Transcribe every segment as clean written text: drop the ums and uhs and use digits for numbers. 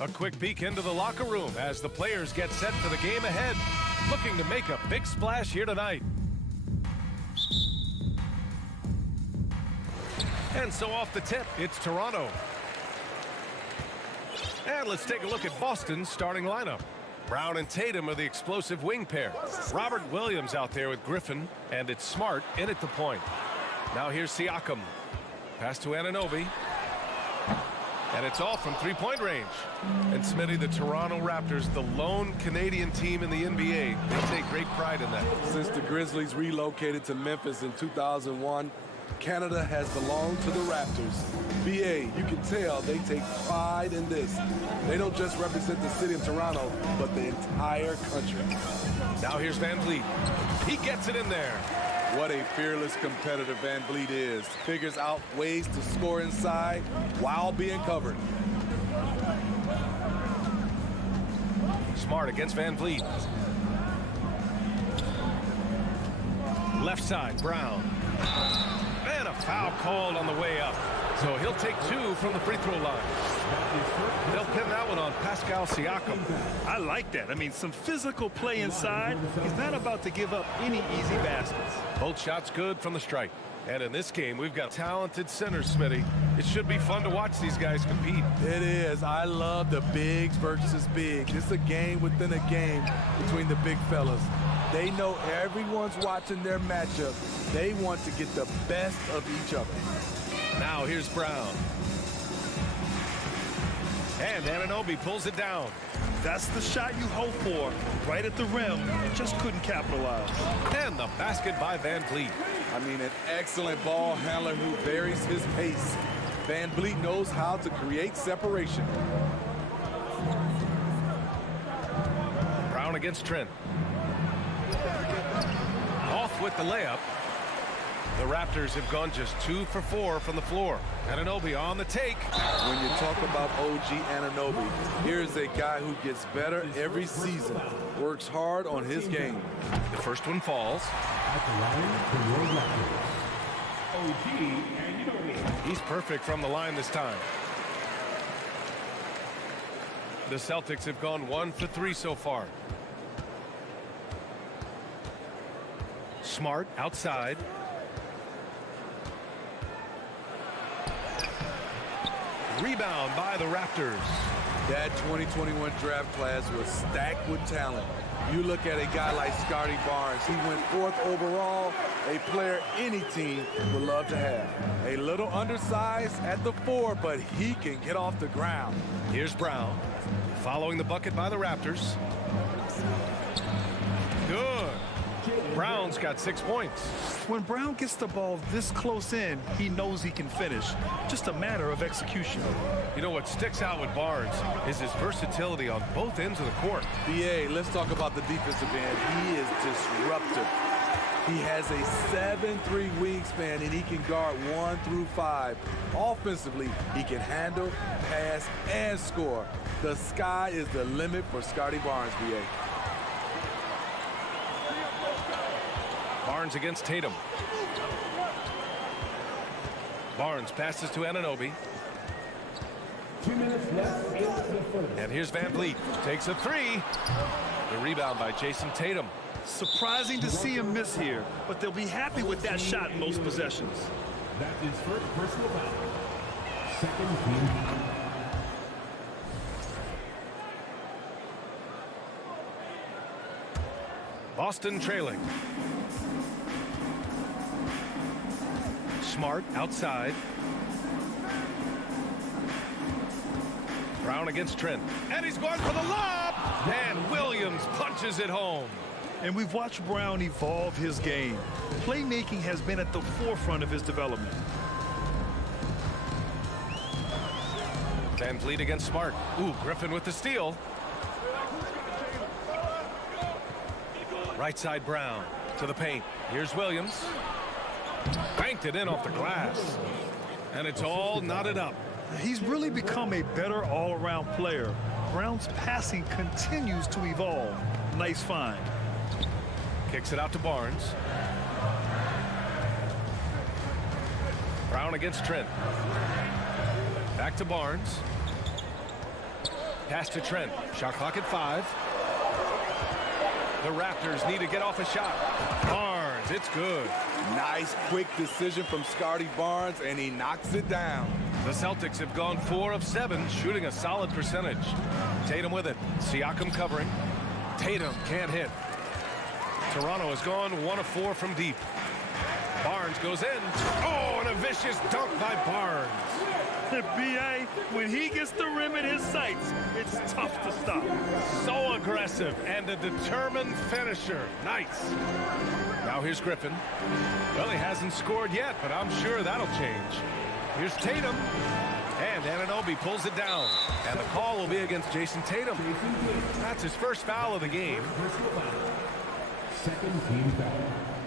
A quick peek into the locker room as the players get set for the game ahead, looking to make a big splash here tonight. And so off the tip, it's Toronto. And let's take a look at Boston's starting lineup. Brown and Tatum are the explosive wing pair. Robert Williams out there with Griffin, and it's Smart in at the point. Now here's Siakam. Pass to Anunoby. And it's all from three-point range. And Smitty, the Toronto Raptors, the lone Canadian team in the NBA. They take great pride in that. Since the Grizzlies relocated to Memphis in 2001, Canada has belonged to the Raptors. BA, you can tell they take pride in this. They don't just represent the city of Toronto, but the entire country. Now here's Van Vliet. He gets it in there. What a fearless competitor Van Vliet is. Figures out ways to score inside while being covered. Smart against Van Vliet. Left side, Brown. And a foul called on the way up. So he'll take two from the free throw line. They'll pin that one on Pascal Siakam. I like that. I mean, some physical play inside. He's not about to give up any easy baskets. Both shots good from the strike. And in this game, we've got talented centers, Smitty. It should be fun to watch these guys compete. It is. I love the bigs versus bigs. It's a game within a game between the big fellas. They know everyone's watching their matchup. They want to get the best of each other. Now here's Brown. And Anunoby pulls it down. That's the shot you hope for. Right at the rim. Just couldn't capitalize. And the basket by Van Vliet. I mean, an excellent ball handler who varies his pace. Van Vliet knows how to create separation. Brown against Trent. Off with the layup. The Raptors have gone just 2 for 4 from the floor. Anunoby on the take. When you talk about OG Anunoby, here's a guy who gets better every season, works hard on his game. The first one falls. At the line for your Raptors, OG Anunoby. He's perfect from the line this time. The Celtics have gone 1 for 3 so far. Smart outside. Rebound by the Raptors. That 2021 draft class was stacked with talent. You look at a guy like Scotty Barnes. He went 4th overall, a player any team would love to have. A little undersized at the 4, but he can get off the ground. Here's Brown, following the bucket by the Raptors. Good. Brown's got 6 points. When Brown gets the ball this close in, he knows he can finish. Just a matter of execution. You know what sticks out with Barnes is his versatility on both ends of the court. BA, let's talk about the defensive end. He is disruptive. He has a 7'3" wingspan, and he can guard 1 through 5. Offensively, he can handle, pass, and score. The sky is the limit for Scotty Barnes, BA. Barnes against Tatum. Barnes passes to Anunoby. 2 minutes left in the first. And here's Van Vliet. Takes a 3. The rebound by Jason Tatum. Surprising to see him miss here, but they'll be happy with that shot in most possessions. That is first personal foul. Second team. Boston trailing. Smart outside. Brown against Trent. And he's going for the lob. And Williams punches it home. And we've watched Brown evolve his game. Playmaking has been at the forefront of his development. Van Vliet against Smart. Ooh, Griffin with the steal. Right side Brown to the paint. Here's Williams. Banked it in off the glass. And it's all knotted up. He's really become a better all-around player. Brown's passing continues to evolve. Nice find. Kicks it out to Barnes. Brown against Trent. Back to Barnes. Pass to Trent. Shot clock at 5. The Raptors need to get off a shot. Barnes, it's good. Nice quick decision from Scotty Barnes, and he knocks it down. The Celtics have gone 4 of 7, shooting a solid percentage. Tatum with it. Siakam covering. Tatum can't hit. Toronto has gone 1 of 4 from deep. Barnes goes in. Oh, and a vicious dunk by Barnes. B.A., when he gets the rim in his sights, it's tough to stop. So aggressive and a determined finisher. Nice. Now here's Griffin. Well, he hasn't scored yet, but I'm sure that'll change. Here's Tatum. And Anunoby pulls it down. And the call will be against Jason Tatum. That's his first foul of the game. Second team foul.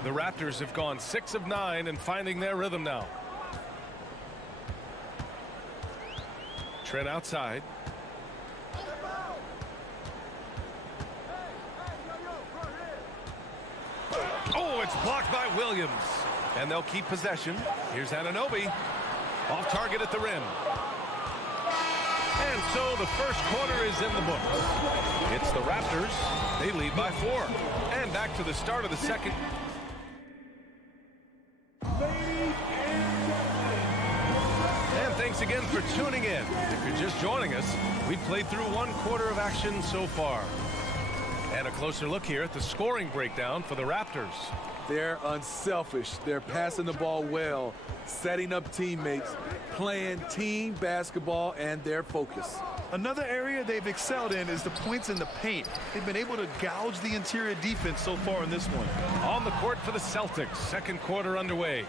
The Raptors have gone 6 of 9 and finding their rhythm now. Trent outside. Oh, it's blocked by Williams. And they'll keep possession. Here's Anunoby. Off target at the rim. And so the first quarter is in the books. It's the Raptors. They lead by 4. And back to the start of the second. And thanks again for tuning in. If you're just joining us, we've played through 1 quarter of action so far. And a closer look here at the scoring breakdown for the Raptors. They're unselfish. They're passing the ball well, setting up teammates, playing team basketball, and their focus. Another area they've excelled in is the points in the paint. They've been able to gouge the interior defense so far in this one. On the court for the Celtics, second quarter underway.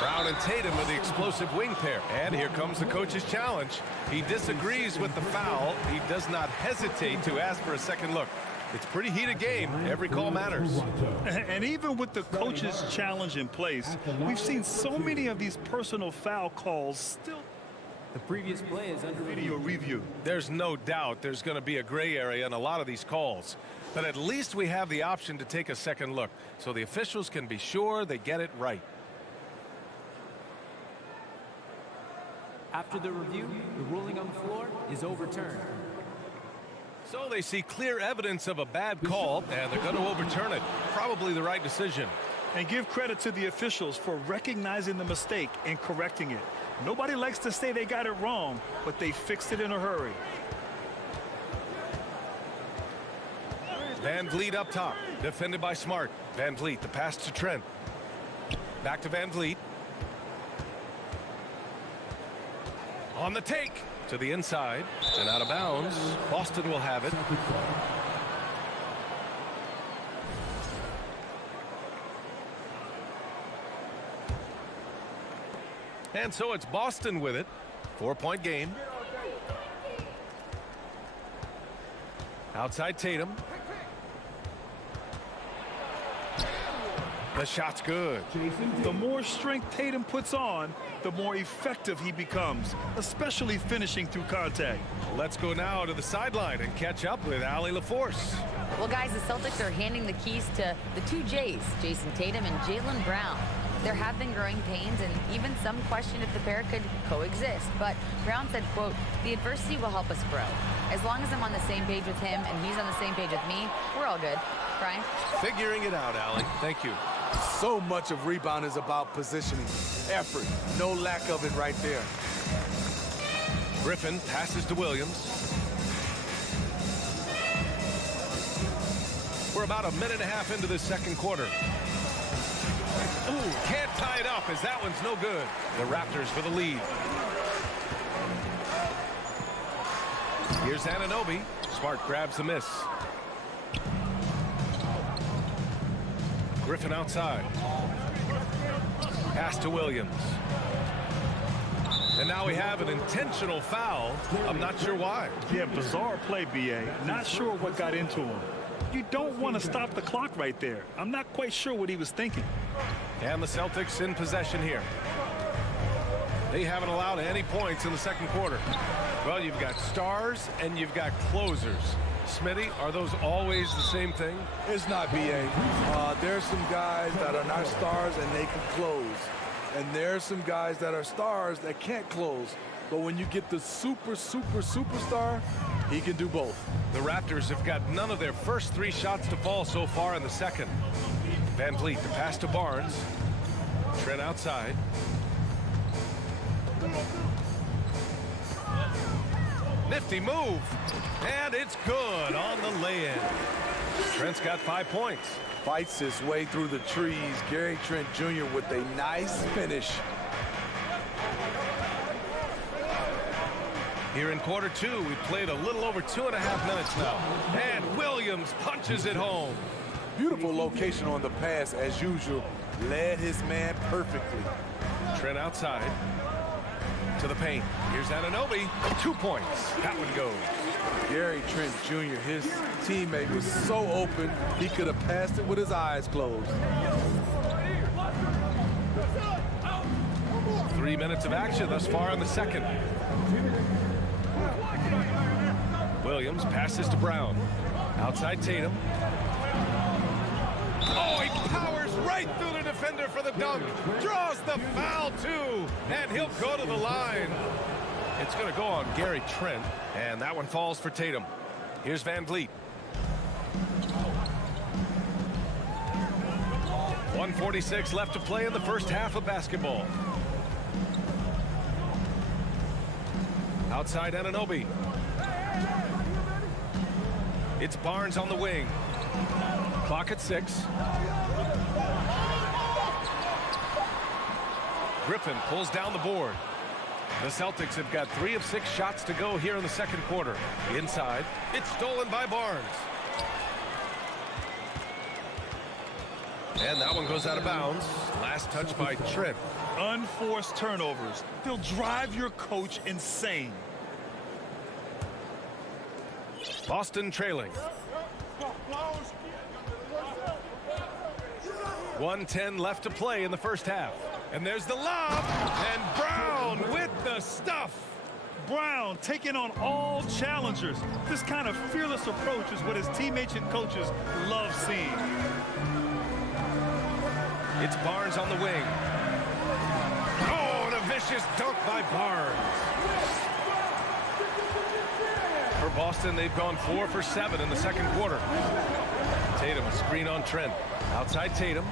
Brown and Tatum are the explosive wing pair. And here comes the coach's challenge. He disagrees with the foul. He does not hesitate to ask for a second look. It's a pretty heated game. Every call matters. And even with the coach's challenge in place, we've seen so many of these personal foul calls still. The previous play is under Video review. There's no doubt there's going to be a gray area in a lot of these calls. But at least we have the option to take a second look, so the officials can be sure they get it right. After the review, the ruling on the floor is overturned. So they see clear evidence of a bad call, and they're going to overturn it. Probably the right decision. And give credit to the officials for recognizing the mistake and correcting it. Nobody likes to say they got it wrong, but they fixed it in a hurry. Van Vliet up top, defended by Smart. Van Vliet, the pass to Trent. Back to Van Vliet. On the take. To the inside and out of bounds. Boston will have it. And so it's Boston with it. 4-point game. Outside Tatum. The shot's good. The more strength Tatum puts on, the more effective he becomes, especially finishing through contact. Let's go now to the sideline and catch up with Allie LaForce. Well, guys, the Celtics are handing the keys to the 2 J's, Jason Tatum and Jaylen Brown. There have been growing pains and even some question if the pair could coexist. But Brown said, quote, "The adversity will help us grow. As long as I'm on the same page with him and he's on the same page with me, we're all good." Brian? Figuring it out, Allie. Thank you. So much of rebound is about positioning, effort. No lack of it right there. Griffin passes to Williams. We're about a minute and a half into the second quarter. Ooh, can't tie it up as that one's no good. The Raptors for the lead. Here's Anunoby. Smart grabs the miss. Griffin outside. Pass to Williams. And now we have an intentional foul. I'm not sure why. Yeah, bizarre play, B.A. Not sure what got into him. You don't want to stop the clock right there. I'm not quite sure what he was thinking. And the Celtics in possession here. They haven't allowed any points in the second quarter. Well, you've got stars and you've got closers. Smitty, are those always the same thing? It's not, B.A. There's some guys that are not stars and they can close. And there's some guys that are stars that can't close. But when you get the superstar, He can do both. The Raptors have got none of their first 3 shots to fall so far in the second. Van Vliet, the pass to Barnes. Trent outside. Nifty move. And it's good on the lay-in. Trent's got 5 points. Fights his way through the trees. Gary Trent Jr. with a nice finish. Here in quarter 2, we've played a little over 2.5 minutes now. And Williams punches it home. Beautiful location on the pass, as usual. Led his man perfectly. Trent outside to the paint. Here's Anunoby. 2 points. That one goes. Gary Trent Jr., his teammate, was so open, he could have passed it with his eyes closed. 3 minutes of action thus far in the second. Williams passes to Brown. Outside Tatum. Oh, he powers right through the defender for the dunk. Draws the foul, too. And he'll go to the line. It's going to go on Gary Trent. And that one falls for Tatum. Here's Van Vliet. 1:46 left to play in the first half of basketball. Outside Anunoby. It's Barnes on the wing. Clock at 6. Griffin pulls down the board. The Celtics have got 3 of 6 shots to go here in the second quarter. Inside, it's stolen by Barnes. And that one goes out of bounds. Last touch by Trent. Unforced turnovers. They'll drive your coach insane. Boston trailing. 1:10 left to play in the first half. And there's the lob. And Brown with the stuff. Brown taking on all challengers. This kind of fearless approach is what his teammates and coaches love seeing. It's Barnes on the wing. Oh, and a vicious dunk by Barnes. For Boston, they've gone 4 for 7 in the second quarter. Tatum, a screen on Trent. Outside Tatum.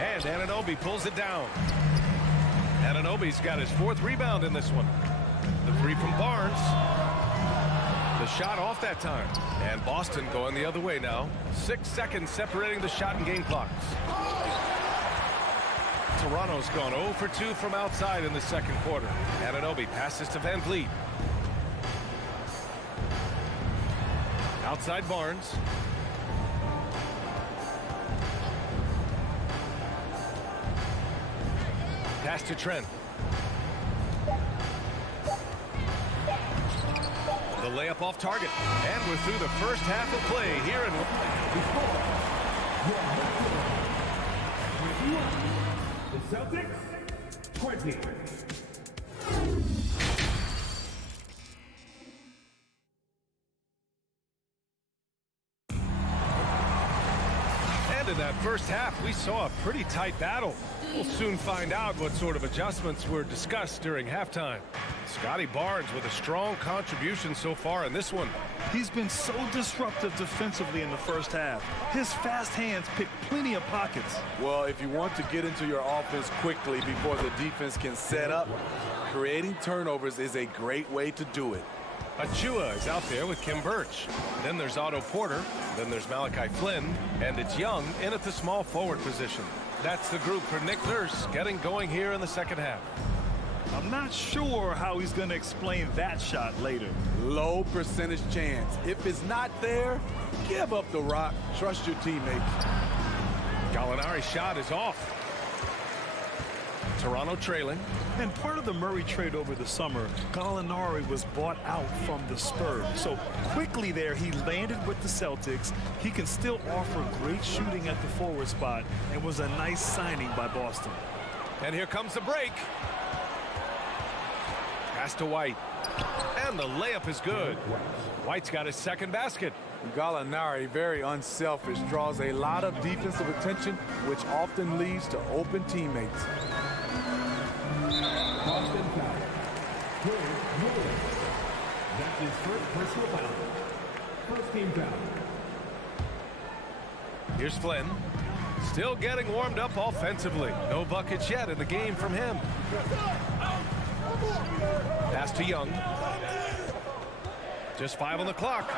And Anunoby pulls it down. Anunoby's got his 4th rebound in this one. The 3 from Barnes. The shot off that time. And Boston going the other way now. 6 seconds separating the shot and game clocks. Toronto's gone 0 for 2 from outside in the second quarter. Anunoby passes to Van Vliet. Outside Barnes. Pass to Trent. The layup off target. And we're through the first half of play here in... The Celtics, 20. And in that first half, we saw a pretty tight battle. We'll soon find out what sort of adjustments were discussed during halftime. Scotty Barnes with a strong contribution so far in this one. He's been so disruptive defensively in the first half. His fast hands pick plenty of pockets. Well, if you want to get into your offense quickly before the defense can set up, creating turnovers is a great way to do it. Achua is out there with Kim Birch. Then there's Otto Porter. Then there's Malachi Flynn. And it's Young in at the small forward position. That's the group for Nick Nurse getting going here in the second half. I'm not sure how he's going to explain that shot later. Low percentage chance. If it's not there, give up the rock. Trust your teammates. Gallinari's shot is off. Toronto trailing. And part of the Murray trade over the summer, Gallinari was bought out from the Spurs. So quickly there, he landed with the Celtics. He can still offer great shooting at the forward spot and was a nice signing by Boston. And here comes the break. Pass to White. And the layup is good. White's got his second basket. Gallinari, very unselfish, draws a lot of defensive attention, which often leads to open teammates. His first personal foul. First team foul. Here's Flynn. Still getting warmed up offensively. No buckets yet in the game from him. Pass to Young. Just 5 on the clock.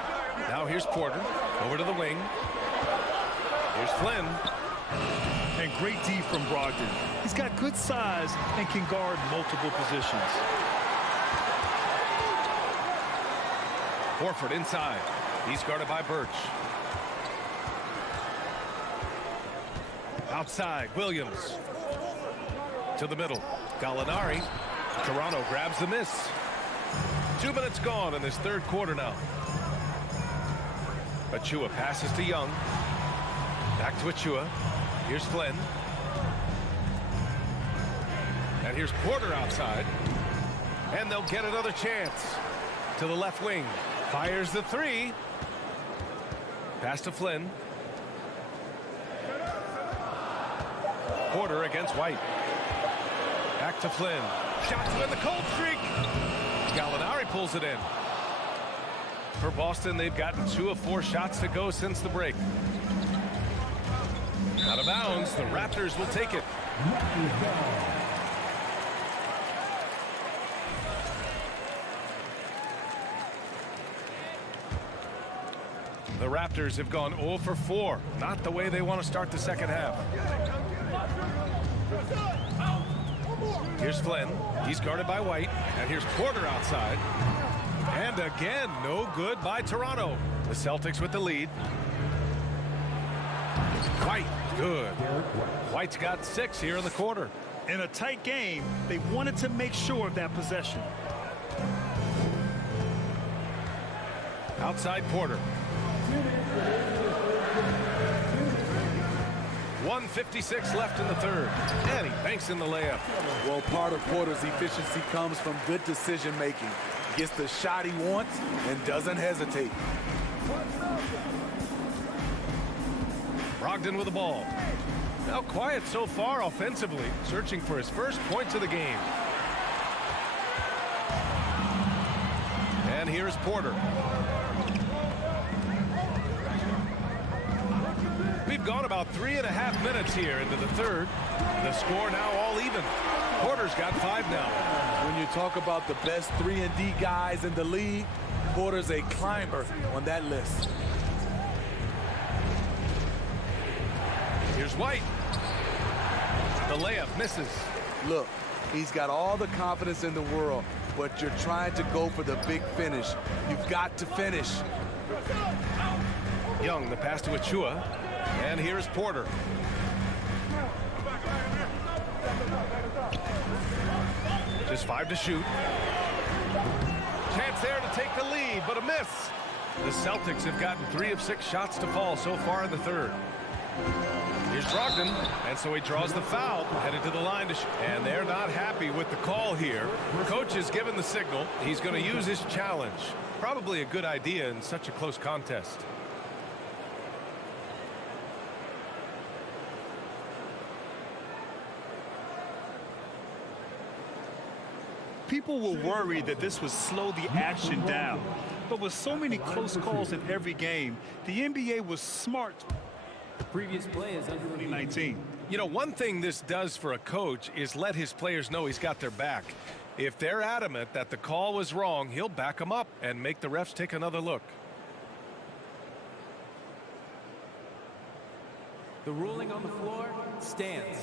Now here's Porter. Over to the wing. Here's Flynn. And great D from Brogdon. He's got good size and can guard multiple positions. Horford inside. He's guarded by Birch. Outside, Williams. To the middle. Gallinari. Toronto grabs the miss. 2 minutes gone in this third quarter now. Achua passes to Young. Back to Achua. Here's Flynn. And here's Porter outside. And they'll get another chance. To the left wing. Fires the 3. Pass to Flynn. Porter against White. Back to Flynn. Shot to end the cold streak. Gallinari pulls it in. For Boston, they've gotten 2 of 4 shots to go since the break. Out of bounds, the Raptors will take it. The Raptors have gone 0 for 4. Not the way they want to start the second half. Here's Flynn. He's guarded by White. And here's Porter outside. And again, no good by Toronto. The Celtics with the lead. White, good. White's got 6 here in the quarter. In a tight game, they wanted to make sure of that possession. Outside Porter. 1:56 left in the third. And he banks in the layup. Well, part of Porter's efficiency comes from good decision making. Gets the shot he wants and doesn't hesitate. Brogdon with the ball. Now quiet so far offensively, searching for his first points of the game. And here's Porter. We've gone about 3.5 minutes here into the third. The score now all even. Porter's got 5 now. When you talk about the best 3-and-D guys in the league, Porter's a climber on that list. Here's White. The layup misses. Look, he's got all the confidence in the world, but you're trying to go for the big finish. You've got to finish. Young, the pass to Achua. And here's Porter. Just 5 to shoot. Chance there to take the lead, but a miss. The Celtics have gotten 3 of 6 shots to fall so far in the third. Here's Brogdon, and so he draws the foul, headed to the line to shoot. And they're not happy with the call here. Coach has given the signal. He's going to use his challenge. Probably a good idea in such a close contest. People were worried that this would slow the action down. But with so many close calls in every game, the NBA was smart. The previous play is under 2019. You know, one thing this does for a coach is let his players know he's got their back. If they're adamant that the call was wrong, he'll back them up and make the refs take another look. The ruling on the floor stands.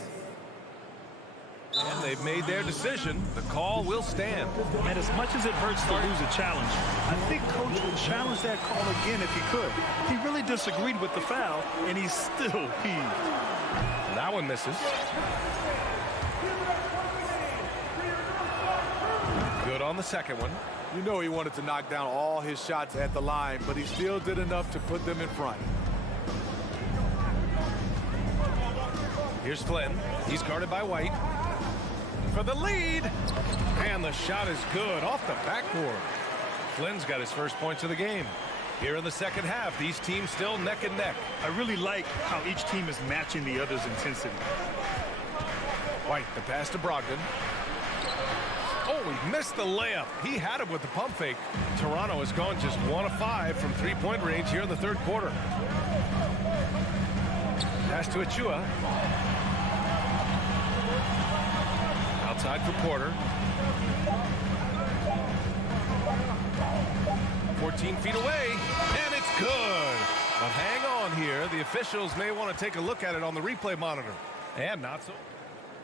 And they've made their decision. The call will stand. And as much as it hurts to lose a challenge, I think Coach would challenge that call again if he could. He really disagreed with the foul, and he still heaved. That one misses. Good on the second one. You know he wanted to knock down all his shots at the line, but he still did enough to put them in front. Here's Flynn. He's guarded by White. For the lead. And the shot is good off the backboard. Flynn's got his first points of the game. Here in the second half, these teams still neck and neck. I really like how each team is matching the other's intensity. White, the pass to Brogdon. Oh, he missed the layup. He had him with the pump fake. Toronto has gone just 1 of 5 from three-point range here in the third quarter. Pass to Achua. Outside for Porter. 14 feet away, and it's good. But hang on here. The officials may want to take a look at it on the replay monitor. And not so.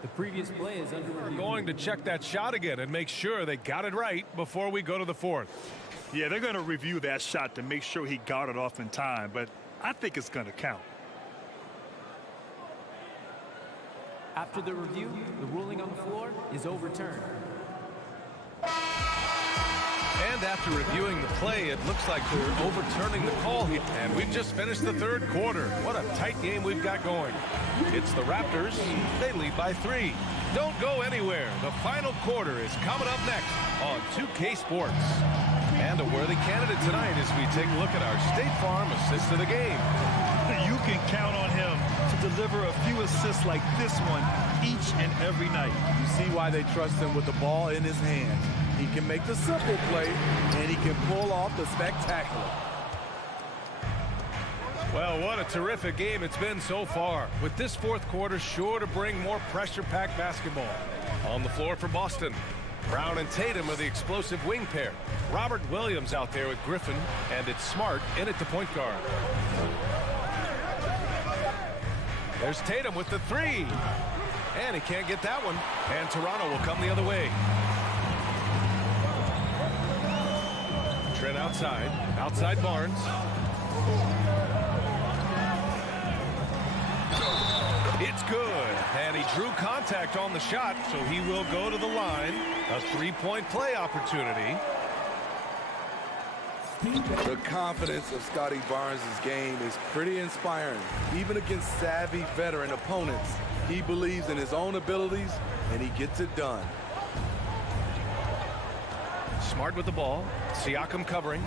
The previous play is under review. We're going to check that shot again and make sure they got it right before we go to the fourth. Yeah, they're going to review that shot to make sure he got it off in time, but I think it's going to count. After the review, the ruling on the floor is overturned. And after reviewing the play, it looks like they're overturning the call here. And we've just finished the third quarter. What a tight game we've got going. It's the Raptors. They lead by 3. Don't go anywhere. The final quarter is coming up next on 2K Sports. And a worthy candidate tonight as we take a look at our State Farm assist of the game. You can count on him to deliver a few assists like this one each and every night. You see why they trust him with the ball in his hands. He can make the simple play, and he can pull off the spectacular. Well, what a terrific game it's been so far. With this fourth quarter sure to bring more pressure-packed basketball. On the floor for Boston, Brown and Tatum are the explosive wing pair. Robert Williams out there with Griffin, and it's Smart in at the point guard. There's Tatum with the 3. And he can't get that one. And Toronto will come the other way. Trent outside. Outside Barnes. It's good. And he drew contact on the shot, so he will go to the line. A 3-point play opportunity. The confidence of Scotty Barnes' game is pretty inspiring. Even against savvy veteran opponents, he believes in his own abilities, and he gets it done. Smart with the ball. Siakam covering.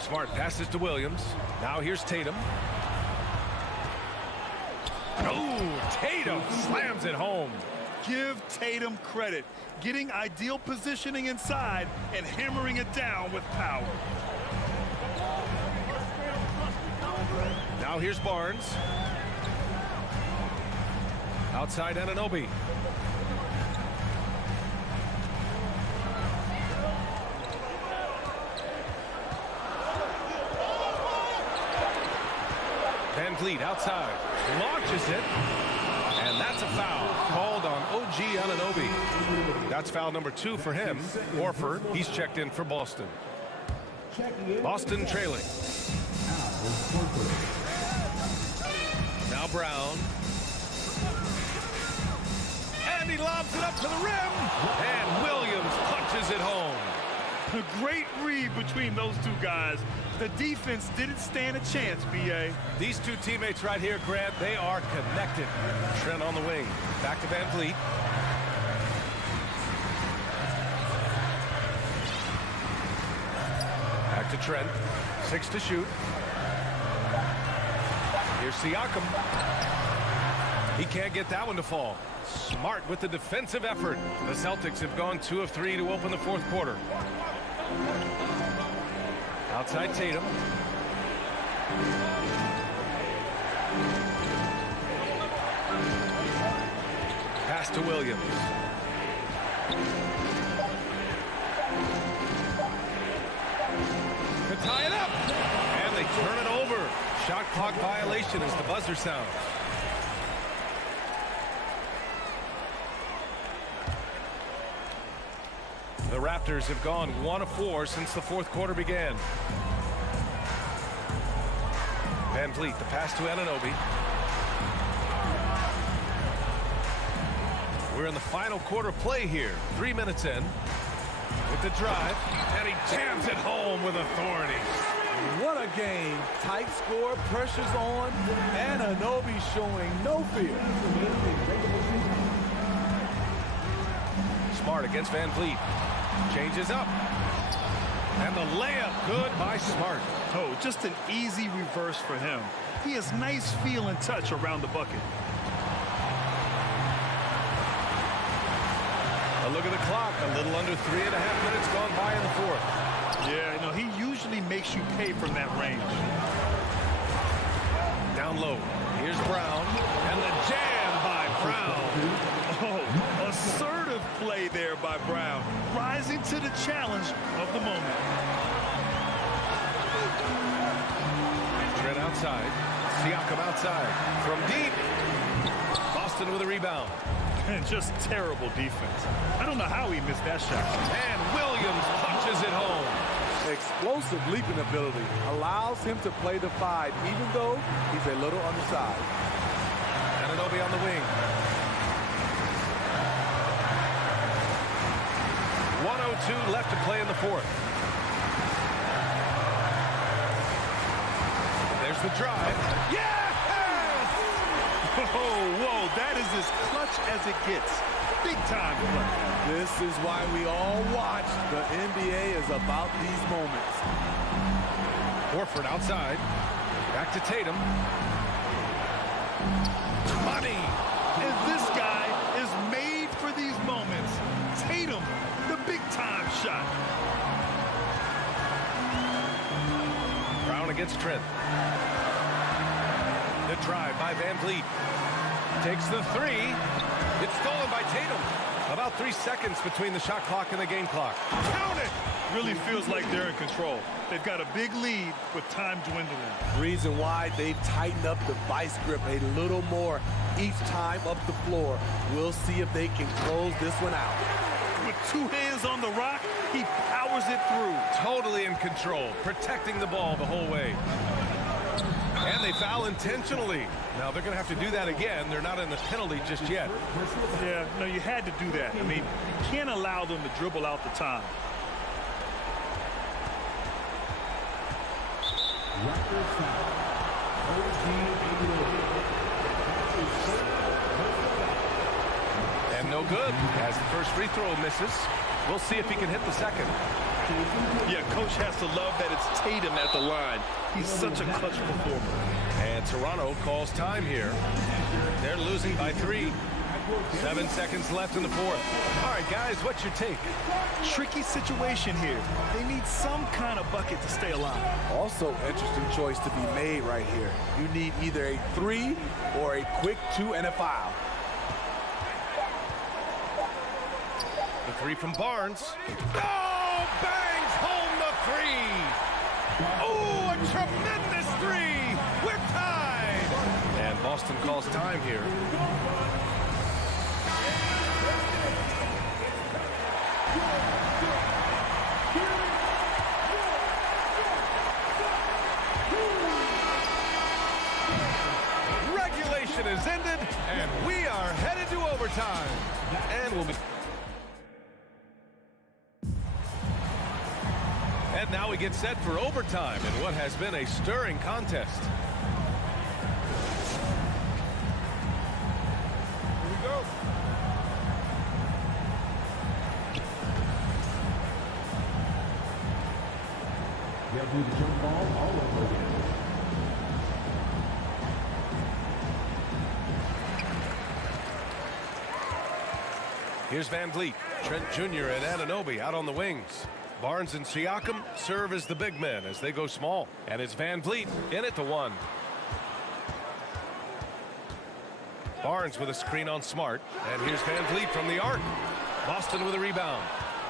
Smart passes to Williams. Now here's Tatum. Oh, Tatum slams it home. Give Tatum credit. Getting ideal positioning inside and hammering it down with power. Now here's Barnes. Outside Anunoby. Van Vliet outside. Launches it. And that's a foul called on OG Anunoby. That's foul number 2 for him. Horford, he's checked in for Boston. Boston trailing. Now Brown. And he lobs it up to the rim. And Williams punches it home. A great read between those two guys. The defense didn't stand a chance, B.A. These two teammates right here, Grant, they are connected. Trent on the wing. Back to Van Vliet. Back to Trent. 6 to shoot. Here's Siakam. He can't get that one to fall. Smart with the defensive effort. The Celtics have gone 2 of 3 to open the fourth quarter. Outside Tatum. Pass to Williams. To tie it up. And they turn it over. Shot clock violation as the buzzer sounds. The Raptors have gone 1 of 4 since the fourth quarter began. Van Vliet, the pass to Anunoby. We're in the final quarter play here. 3 minutes in. With the drive, and he jams it home with authority. What a game. Tight score, pressure's on, Anunoby showing no fear. Smart against Van Vliet. Changes up. And the layup good by Smart. Oh, just an easy reverse for him. He has nice feel and touch around the bucket. look at the clock. A little under 3.5 minutes gone by in the fourth. Yeah, you know, he usually makes you pay from that range. Down low. Here's Brown. And the jam by Brown. Oh, assertive play there by Brown. Rising to the challenge of the moment. Trent outside. Siakam outside. From deep. Boston with a rebound. And just terrible defense. I don't know how he missed that shot. And Williams punches it home. Explosive leaping ability allows him to play the 5, even though he's a little undersized. Anunoby on the wing. 1:02 left to play in the fourth. There's the drive. Yes! Whoa, that is as clutch as it gets. Big time play. This is why we all watch. The NBA is about these moments. Horford outside. Back to Tatum. Money. And this guy is made for these moments. Tatum, the big time shot. Brown against Trent. The drive by Van Vliet. Takes the 3. It's stolen by Tatum. About 3 seconds between the shot clock and the game clock. Count it! Really feels like they're in control. They've got a big lead with time dwindling. Reason why they've tightened up the vice grip a little more each time up the floor. We'll see if they can close this one out. With 2 hands on the rock, he powers it through. Totally in control, protecting the ball the whole way. And they foul intentionally. Now they're going to have to do that again. They're not in the penalty just yet. Yeah, no, you had to do that. I mean, you can't allow them to dribble out the time. Raptors foul. And no good as the first free throw misses. We'll see if he can hit the second. Yeah, coach has to love that it's Tatum at the line. He's such a clutch performer. And Toronto calls time here. They're losing by 3. 7 seconds left in the fourth. All right, guys, what's your take? Tricky situation here. They need some kind of bucket to stay alive. Also, interesting choice to be made right here. You need either a 3 or a quick 2 and a foul. The 3 from Barnes. Oh, bangs home the 3. Oh, a tremendous 3. We're tied. And Boston calls time here. Regulation is ended, and we are headed to overtime. And we'll be... And now we get set for overtime in what has been a stirring contest. Here we go. You have to do the jump ball all over again. Here's Van Vliet, Trent Jr. and Anunoby out on the wings. Barnes and Siakam serve as the big men as they go small. And it's Van Vliet in at the 1. Barnes with a screen on Smart. And here's Van Vliet from the arc. Boston with a rebound.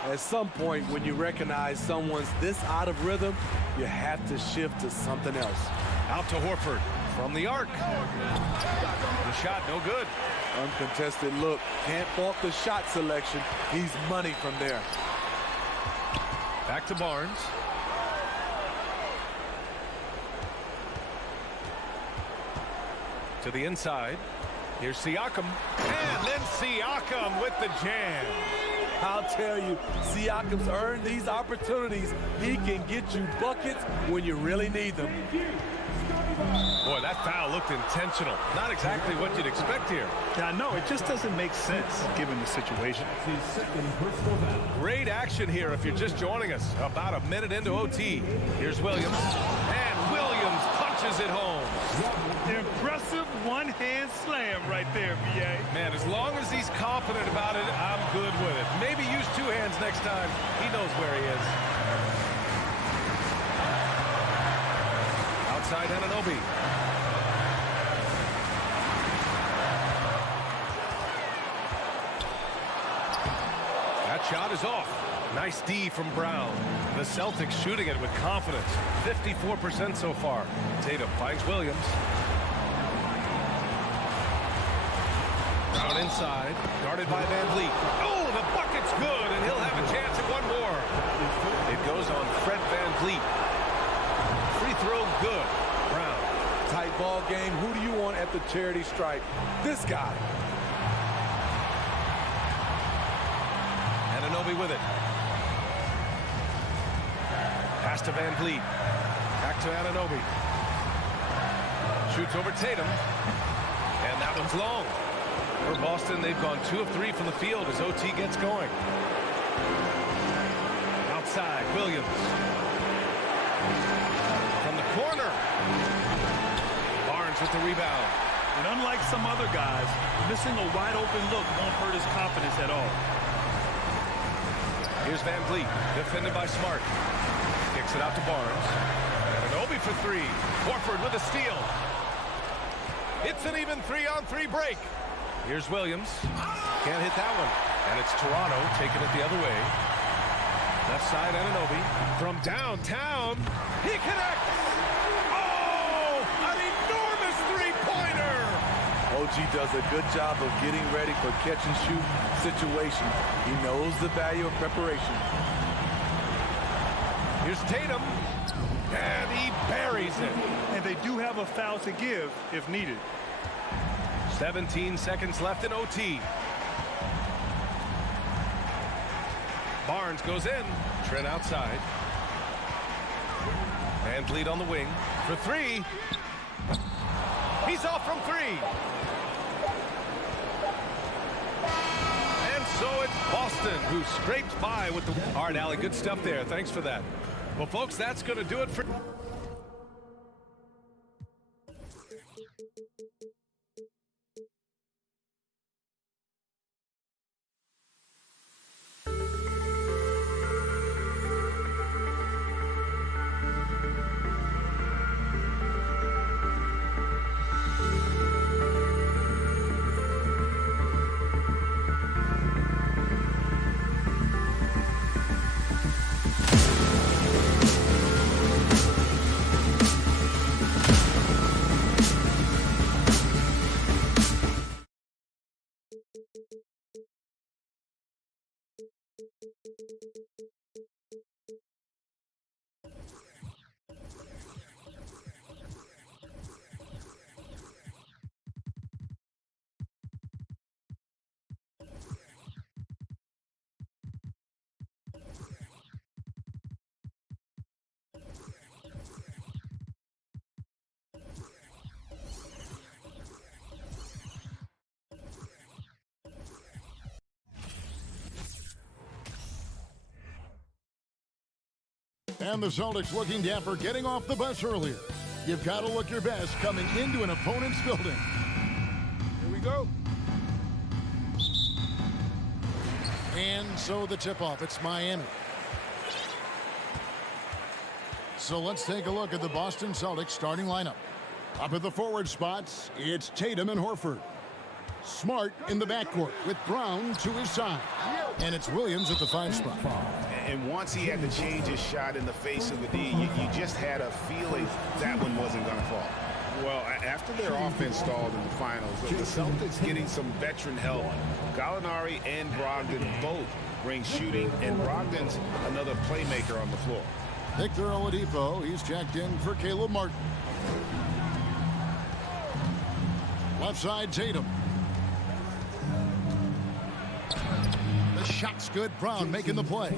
At some point, when you recognize someone's this out of rhythm, you have to shift to something else. Out to Horford from the arc. The shot no good. Uncontested look. Can't fault the shot selection. He's money from there. Back to Barnes. To the inside. Here's Siakam. And then Siakam with the jam. I'll tell you, Siakam's earned these opportunities. He can get you buckets when you really need them. Boy, that foul looked intentional. Not exactly what you'd expect here. Yeah, no, it just doesn't make sense given the situation. His second personal foul. Great action here if you're just joining us. About a minute into OT. Here's Williams. And Williams punches punches it home. Impressive one-hand slam right there, B.A. Man, as long as he's confident about it, I'm good with it. Maybe use two hands next time. He knows where he is. Outside Anunoby. That shot is off. Nice D from Brown. The Celtics shooting it with confidence. 54% so far. Tatum finds Williams. Brown inside. Guarded by Van Vliet. Oh, the bucket's good, and he'll have a chance at one more. It goes on Fred Van Vliet. Free throw good. Brown. Tight ball game. Who do you want at the charity stripe? This guy. Anunoby with it. Pass to Van Vliet. Back to Anunoby. Shoots over Tatum. And that one's long. For Boston, they've gone 2 of 3 from the field as OT gets going. Outside, Williams. From the corner. Barnes with the rebound. And unlike some other guys, missing a wide-open look won't hurt his confidence at all. Here's Van Vliet, defended by Smart. Kicks it out to Barnes. Anunoby for 3. Horford with a steal. It's an even 3-on-3 break. Here's Williams. Can't hit that one. And it's Toronto taking it the other way. Left side, Anunoby. From downtown, he connects. Oh, an enormous three-pointer. OG does a good job of getting ready for catch-and-shoot situations. He knows the value of preparation. Here's Tatum. And he buries it. And they do have a foul to give if needed. 17 seconds left in OT. Barnes goes in. Trent outside. Van Vliet on the wing for 3. He's off from 3. And so it's Boston who scrapes by with the... All right, Allie, good stuff there. Thanks for that. Well, folks, that's going to do it for... And the Celtics looking dapper, getting off the bus earlier. You've got to look your best coming into an opponent's building. Here we go. And so the tip-off, it's Miami. So let's take a look at the Boston Celtics starting lineup. Up at the forward spots, it's Tatum and Horford. Smart in the backcourt with Brown to his side. And it's Williams at the 5 spot. And once he had to change his shot in the face of the D, you just had a feeling that one wasn't going to fall. Well, after their offense stalled in the finals, the Celtics getting some veteran help. Gallinari and Brogdon both bring shooting, and Brogdon's another playmaker on the floor. Victor Oladipo, he's checked in for Caleb Martin. Left side, Tatum. The shot's good. Brown making the play.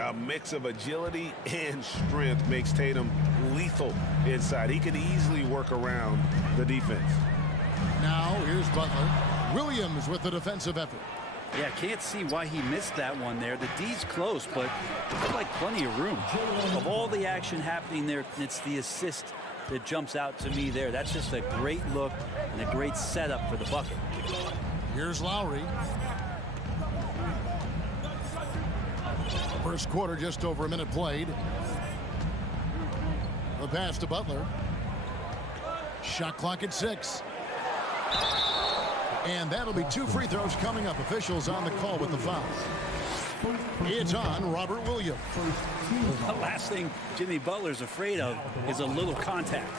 A mix of agility and strength makes Tatum lethal inside. He can easily work around the defense. Now, here's Butler. Williams with the defensive effort. Yeah, can't see why he missed that one there. The D's close, but it's like plenty of room. Of all the action happening there, it's the assist that jumps out to me there. That's just a great look and a great setup for the bucket. Here's Lowry. First quarter, just over a minute played. The pass to Butler. Shot clock at 6. And that'll be 2 free throws coming up. Officials on the call with the foul. It's on Robert Williams. The last thing Jimmy Butler's afraid of is a little contact.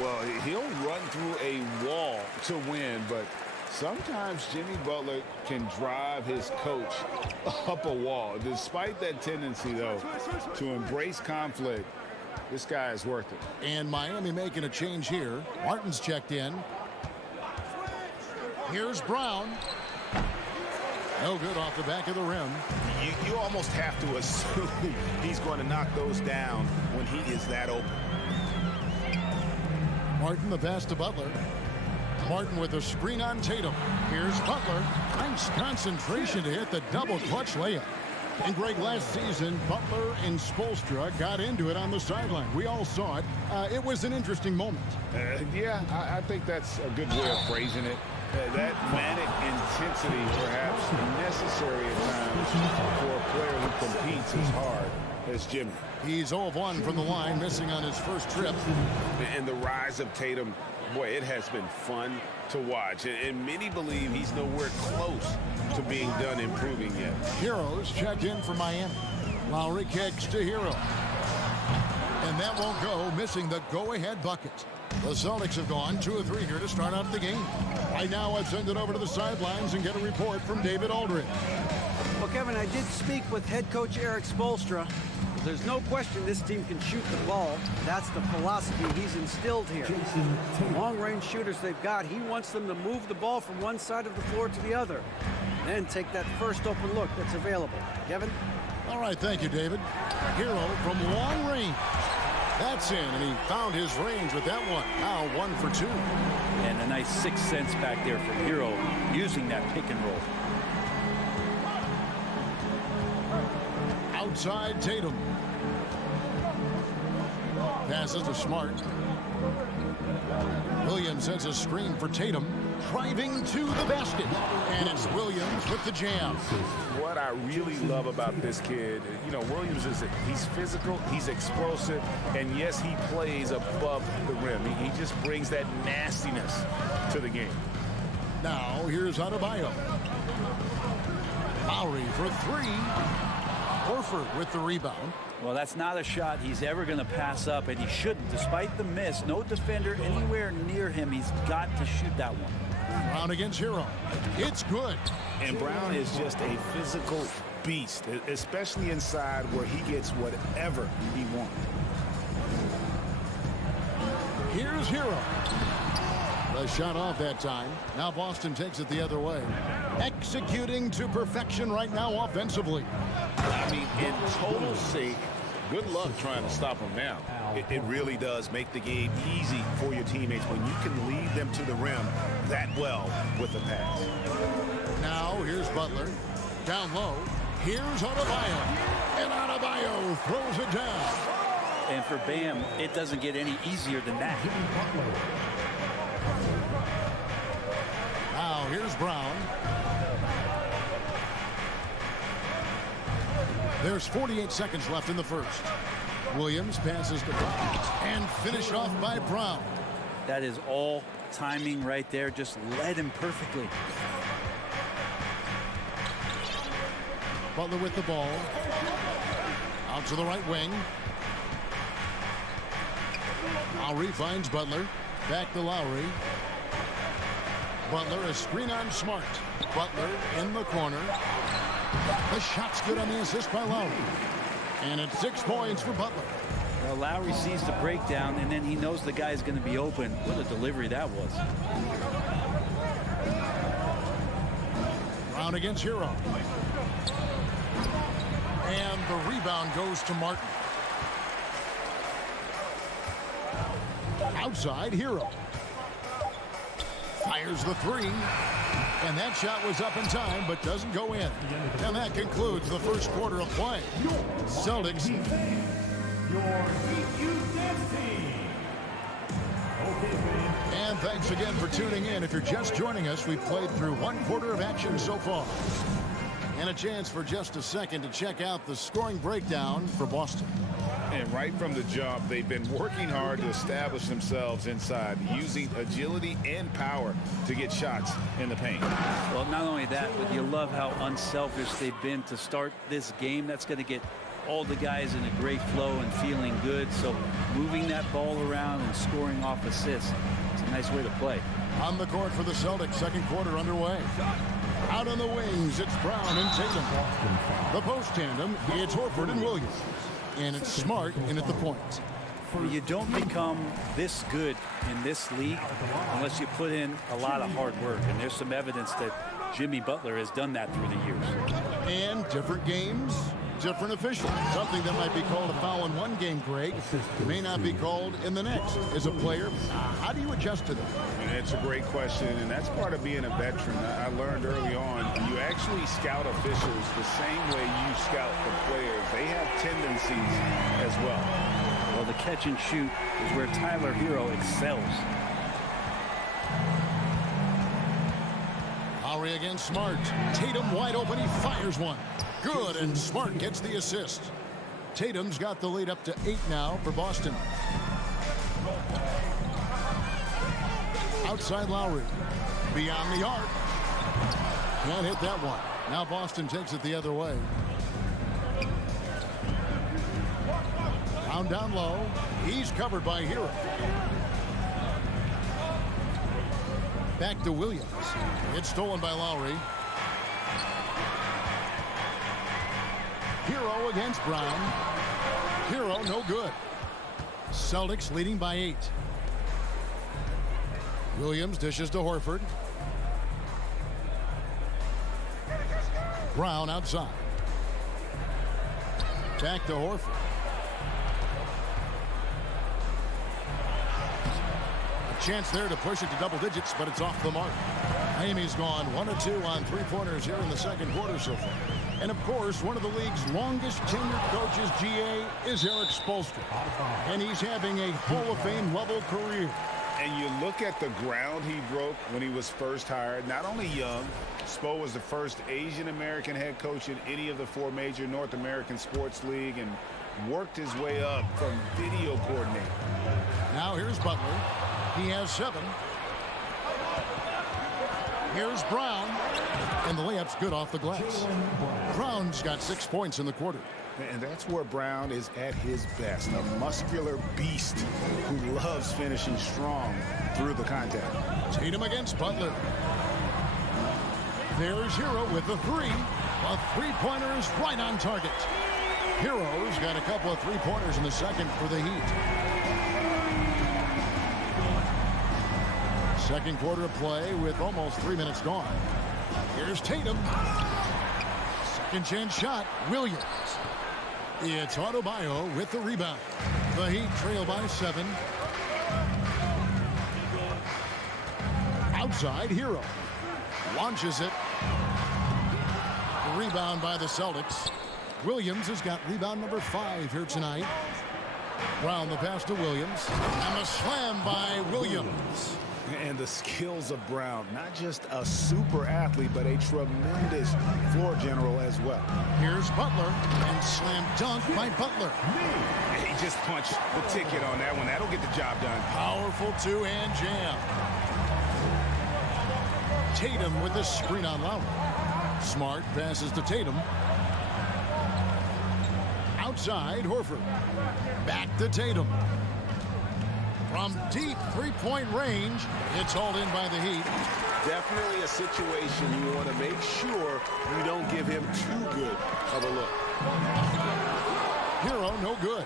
Well, he'll run through a wall to win, but sometimes Jimmy Butler can drive his coach up a wall. Despite that tendency, though, to embrace conflict, this guy is worth it. And Miami making a change here. Martin's checked in. Here's Brown. No good off the back of the rim. You almost have to assume he's going to knock those down when he is that open. Martin the pass to Butler. Martin with a screen on Tatum. Here's Butler. Nice concentration to hit the double clutch layup. And Greg, last season, Butler and Spoelstra got into it on the sideline. We all saw it. It was an interesting moment. Yeah, I think that's a good way of phrasing it. That manic intensity perhaps necessary at times for a player who competes as hard as Jimmy. He's 0 of 1 from the line, missing on his first trip. And the rise of Tatum, boy, it has been fun to watch. And many believe he's nowhere close to being done improving yet. Heroes checked in for Miami. Lowry kicks to Hero. And that won't go, missing the go-ahead bucket. The Celtics have gone 2 of 3 here to start out the game. Right now, I've sent it over to the sidelines and get a report from David Aldridge. Well, Kevin, I did speak with head coach Eric Spoelstra. There's no question this team can shoot the ball. That's the philosophy he's instilled here. Long-range shooters they've got, he wants them to move the ball from one side of the floor to the other. Then take that first open look that's available. Kevin? All right, thank you, David. Hero from long range. That's in, and he found his range with that one. Now 1 for 2. And a nice 6 cents back there from Hero using that pick and roll. Outside Tatum. Passes to Smart. Williams sets a screen for Tatum. Driving to the basket. And it's Williams with the jam. What I really love about this kid, Williams he's physical, he's explosive, and yes, he plays above the rim. He just brings that nastiness to the game. Now, here's Adebayo. Lowry for 3. Horford with the rebound. Well, that's not a shot he's ever going to pass up, and he shouldn't. Despite the miss, no defender anywhere near him. He's got to shoot that one. Brown against Hero. It's good. And Brown is just a physical beast, especially inside where he gets whatever he wants. Here's Hero. The shot off that time. Now Boston takes it the other way. Executing to perfection right now offensively. I mean, in total sake, good luck trying to stop him now. It really does make the game easy for your teammates when you can lead them to the rim that well with the pass. Now here's Butler. Down low. Here's Adebayo. And Adebayo throws it down. And for Bam, it doesn't get any easier than that. Now here's Brown. There's 48 seconds left in the first. Williams passes to Brown and finished off by Brown. That is all timing right there. Just led him perfectly. Butler with the ball. Out to the right wing. Lowry finds Butler. Back to Lowry. Butler, a screen on Smart. Butler in the corner. The shot's good on the assist by Lowry. And it's 6 points for Butler. Well, Lowry sees the breakdown, and then he knows the guy's going to be open. What a delivery that was. Brown against Hero. And the rebound goes to Martin. Outside, Hero. Fires the 3. And that shot was up in time, but doesn't go in. And that concludes the first quarter of play. Celtics. And thanks again for tuning in. If you're just joining us, we've played through one quarter of action so far. And a chance for just a second to check out the scoring breakdown for Boston. And right from the jump, they've been working hard to establish themselves inside, using agility and power to get shots in the paint. Well, not only that, but you love how unselfish they've been to start this game. That's going to get all the guys in a great flow and feeling good. So moving that ball around and scoring off assists, it's a nice way to play. On the court for the Celtics, second quarter underway. Out on the wings, it's Brown and Tatum. The post tandem, it's Horford and Williams. And it's Smart in at the point. You don't become this good in this league unless you put in a lot of hard work. And there's some evidence that Jimmy Butler has done that through the years. And different games, different officials. Something that might be called a foul in one game, Greg, may not be called in the next. As a player, how do you adjust to that? It's a great question, and that's part of being a veteran. I learned early on, you actually scout officials the same way you scout the players. They have tendencies as well. Well, the catch and shoot is where Tyler Hero excels. Lowry against Smart. Tatum wide open. He fires one. Good, and Smart gets the assist. Tatum's got the lead up to 8 now for Boston. Outside Lowry. Beyond the arc. Can't hit that one. Now Boston takes it the other way. Down low. He's covered by Hero. Back to Williams. It's stolen by Lowry. Hero against Brown. Hero no good. Celtics leading by 8. Williams dishes to Horford. Brown outside. Back to Horford. Chance there to push it to double digits, but it's off the mark. Amy's gone 1 of 2 on 3-pointers here in the second quarter so far. And of course, one of the league's longest tenured coaches, GA, is Eric Spoelstra. And he's having a Hall of Fame level career. And you look at the ground he broke when he was first hired. Not only young, Spo was the first Asian American head coach in any of the 4 major North American sports league and worked his way up from video coordinator. Now here's Butler. He has 7. Here's Brown. And the layup's good off the glass. Brown's got 6 points in the quarter. And that's where Brown is at his best. A muscular beast who loves finishing strong through the contact. Tatum against Butler. There's Hero with the 3. A 3-pointer is right on target. Hero's got a couple of 3-pointers in the second for the Heat. Second quarter of play with almost 3 minutes gone. Here's Tatum. Second chance shot. Williams. It's Adebayo with the rebound. The Heat trail by 7. Outside, Hero. Launches it. Rebound by the Celtics. Williams has got rebound number 5 here tonight. Brown the pass to Williams. And the slam by Williams. And the skills of Brown, not just a super athlete, but a tremendous floor general as well. Here's Butler, and slam dunk by Butler. He just punched the ticket on that one. That'll get the job done. Powerful two-hand jam. Tatum with the screen on Lowry. Smart passes to Tatum. Outside, Horford. Back to Tatum. From deep 3-point range, it's hauled in by the Heat. Definitely a situation you want to make sure you don't give him too good of a look. Hero, no good.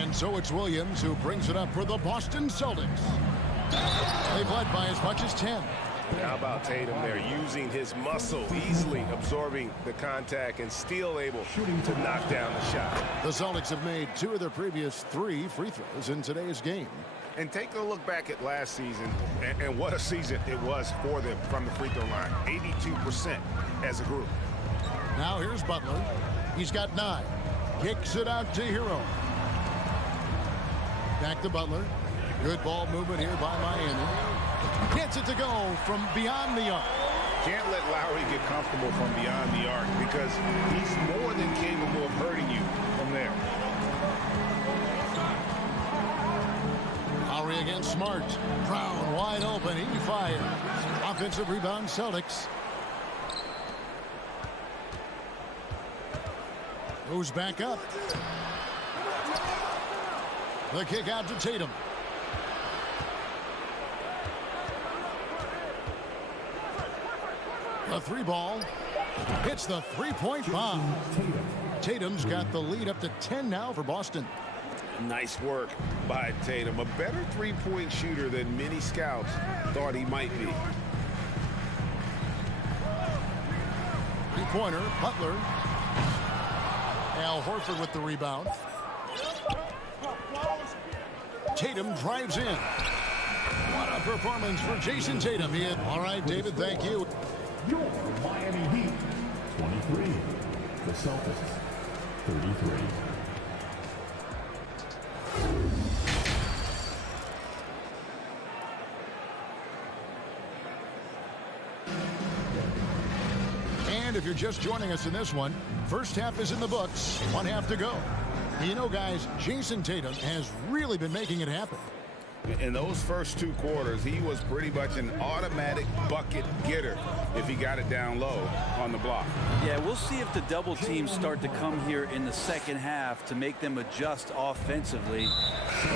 And so it's Williams who brings it up for the Boston Celtics. They've led by as much as 10. How about Tatum there, using his muscle, easily absorbing the contact and still able to knock down the shot. The Celtics have made 2 of their previous 3 free throws in today's game. And take a look back at last season, and what a season it was for them from the free throw line. 82% as a group. Now here's Butler. He's got 9. Kicks it out to Hero. Back to Butler. Good ball movement here by Miami. Gets it to go from beyond the arc. Can't let Lowry get comfortable from beyond the arc because he's more than capable of hurting you from there. Lowry against Smart. Brown wide open. He fires. Offensive rebound, Celtics. Goes back up. The kick out to Tatum. The three ball. Hits the three-point bomb. Tatum's got the lead up to 10 now for Boston. Nice work by Tatum. A better three-point shooter than many scouts thought he might be. Three-pointer, Butler. Al Horford with the rebound. Tatum drives in. What a performance for Jason Tatum. All right, David, thank you. Your Miami Heat, 23. The Celtics, 33. And if you're just joining us in this one, first half is in the books. 1 half to go. You know, guys, Jason Tatum has really been making it happen. In those first 2 quarters, he was pretty much an automatic bucket getter if he got it down low on the block. Yeah, we'll see if the double teams start to come here in the second half to make them adjust offensively.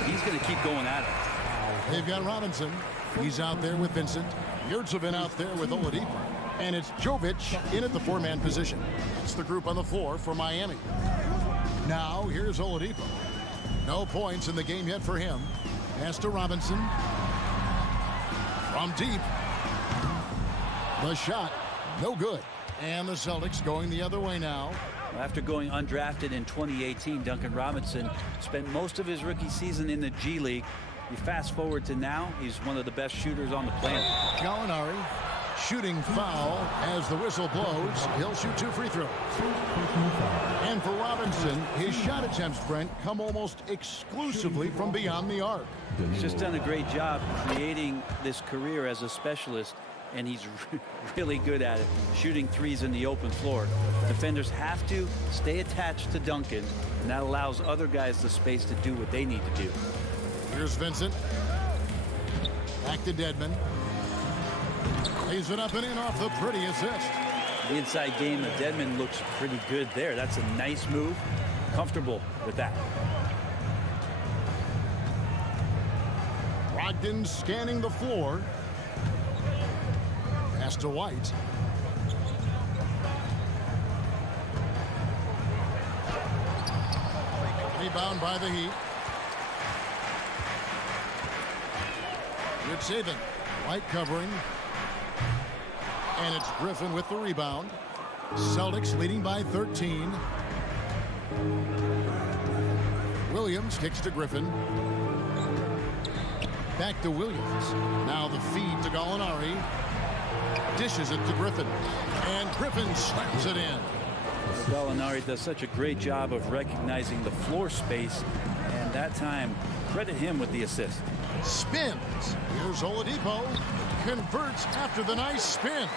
He's going to keep going at it. They've got Robinson. He's out there with Vincent. Yurtsevin out there with Oladipo. And it's Jovic in at the 4-man position. It's the group on the floor for Miami. Now, here's Oladipo. No points in the game yet for him. Pass to Robinson. From deep. The shot, no good. And the Celtics going the other way now. After going undrafted in 2018, Duncan Robinson spent most of his rookie season in the G League. You fast forward to now, he's one of the best shooters on the planet. Gallinari shooting foul as the whistle blows. He'll shoot 2 free throws. And for Robinson, his shot attempts, Brent, come almost exclusively from beyond the arc. He's just done a great job creating this career as a specialist, and he's really good at it, shooting threes in the open floor. Defenders have to stay attached to Duncan, and that allows other guys the space to do what they need to do. Here's Vincent. Back to Dedmon. Lays it up and in off the pretty assist. The inside game of Dedmon looks pretty good there. That's a nice move. Comfortable with that. Brogdon scanning the floor. Pass to White. Rebound by the Heat. Yurtsevin. White covering. And it's Griffin with the rebound. Celtics leading by 13. Williams kicks to Griffin. Back to Williams. Now the feed to Gallinari. Dishes it to Griffin. And Griffin slams it in. Gallinari does such a great job of recognizing the floor space, and that time, credit him with the assist. Spins. Here's Oladipo. Converts after the nice spin.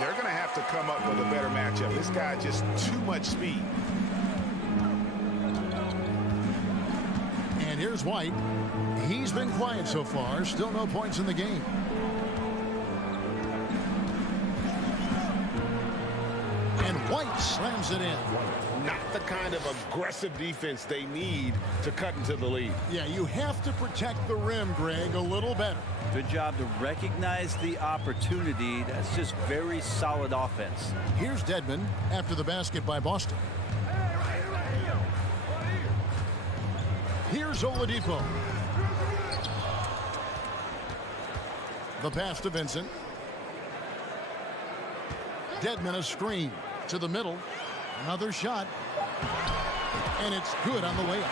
They're going to have to come up with a better matchup. This guy just too much speed. And here's White. He's been quiet so far. Still no points in the game. And White slams it in. Not the kind of aggressive defense they need to cut into the lead. Yeah, you have to protect the rim, Greg, a little better. Good job to recognize the opportunity. That's just very solid offense. Here's Dedmon after the basket by Boston. Here's Oladipo. The pass to Vincent. Dedmon a screen to the middle. Another shot. And it's good on the way up.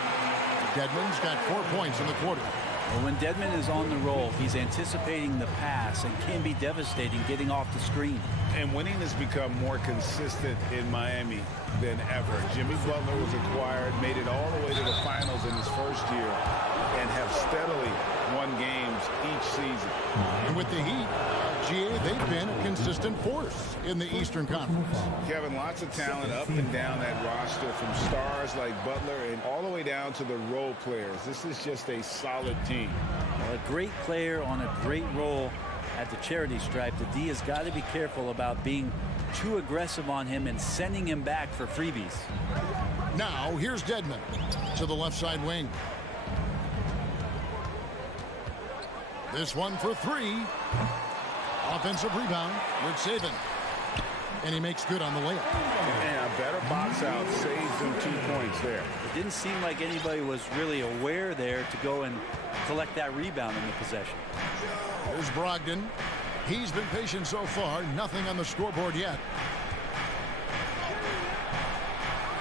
Dedmon's got 4 points in the quarter. Well, when Dedmon is on the roll, he's anticipating the pass and can be devastating getting off the screen. And winning has become more consistent in Miami than ever. Jimmy Butler was acquired, made it all the way to the finals in his first year. and have steadily won games each season. And with the Heat, GA, they've been a consistent force in the Eastern Conference. Kevin, lots of talent up and down that roster, from stars like Butler and all the way down to the role players. This is just a solid team. Well, a great player on a great role at the charity stripe. The D has got to be careful about being too aggressive on him and sending him back for freebies. Now, here's Dedmon to the left side wing. This one for three. Offensive rebound with Saban. And he makes good on the layup. And a better box out saves them 2 points there. It didn't seem like anybody was really aware there to go and collect that rebound in the possession. There's Brogdon. He's been patient so far. Nothing on the scoreboard yet.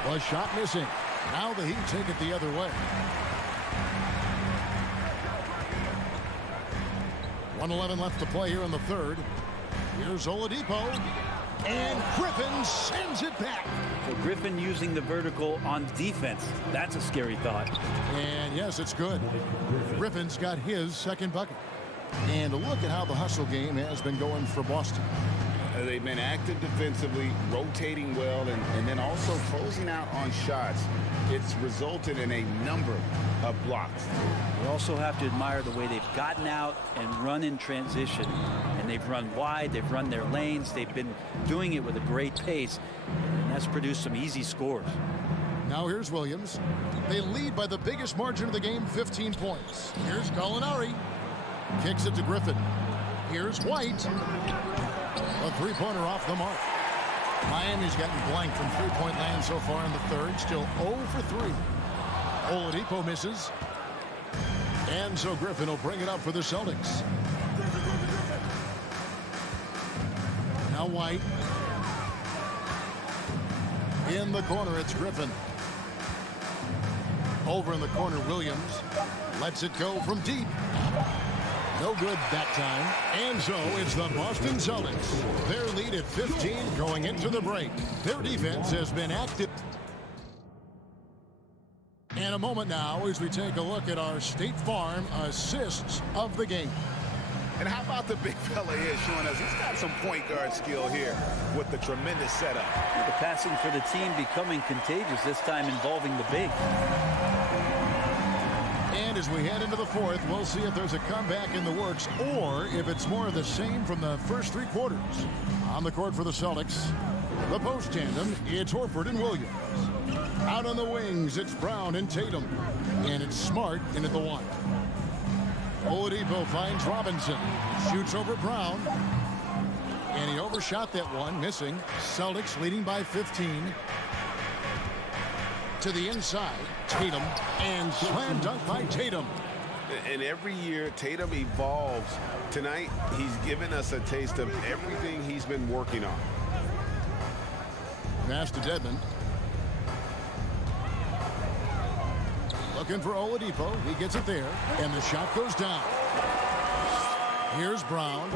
The shot missing. Now the Heat take it the other way. 1:11 left to play here in the third. Here's Oladipo. And Griffin sends it back. So Griffin using the vertical on defense. That's a scary thought. And yes, it's good. Griffin's got his second bucket. And look at how the hustle game has been going for Boston. They've been active defensively, rotating well, and then also closing out on shots. It's resulted in a number of blocks. We also have to admire the way they've gotten out and run in transition. And they've run wide, they've run their lanes, they've been doing it with a great pace. And that's produced some easy scores. Now here's Williams. They lead by the biggest margin of the game, 15 points. Here's Gallinari. Kicks it to Griffin. Here's White. A three-pointer off the mark. Miami's gotten blanked from three-point land so far in the third. Still 0 for 3. Oladipo misses. And so Griffin will bring it up for the Celtics. Now White. In the corner, it's Griffin. Over in the corner, Williams. Lets it go from deep. No good that time. And so it's the Boston Celtics. Their lead at 15 going into the break. Their defense has been active. And a moment now as we take a look at our State Farm assists of the game. And how about the big fella here showing us he's got some point guard skill here with the tremendous setup. The passing for the team becoming contagious, this time involving the big. And as we head into the fourth, we'll see if there's a comeback in the works or if it's more of the same from the first three quarters. On the court for the Celtics, the post tandem, it's Horford and Williams. Out on the wings, it's Brown and Tatum. And it's Smart in at the one. Oladipo finds Robinson. Shoots over Brown. And he overshot that one, missing. Celtics leading by 15. To the inside, Tatum, and slam dunk by Tatum. And every year, Tatum evolves. Tonight, he's given us a taste of everything he's been working on. Pass to Dedmon. Looking for Oladipo. He gets it there, and the shot goes down. Here's Brown.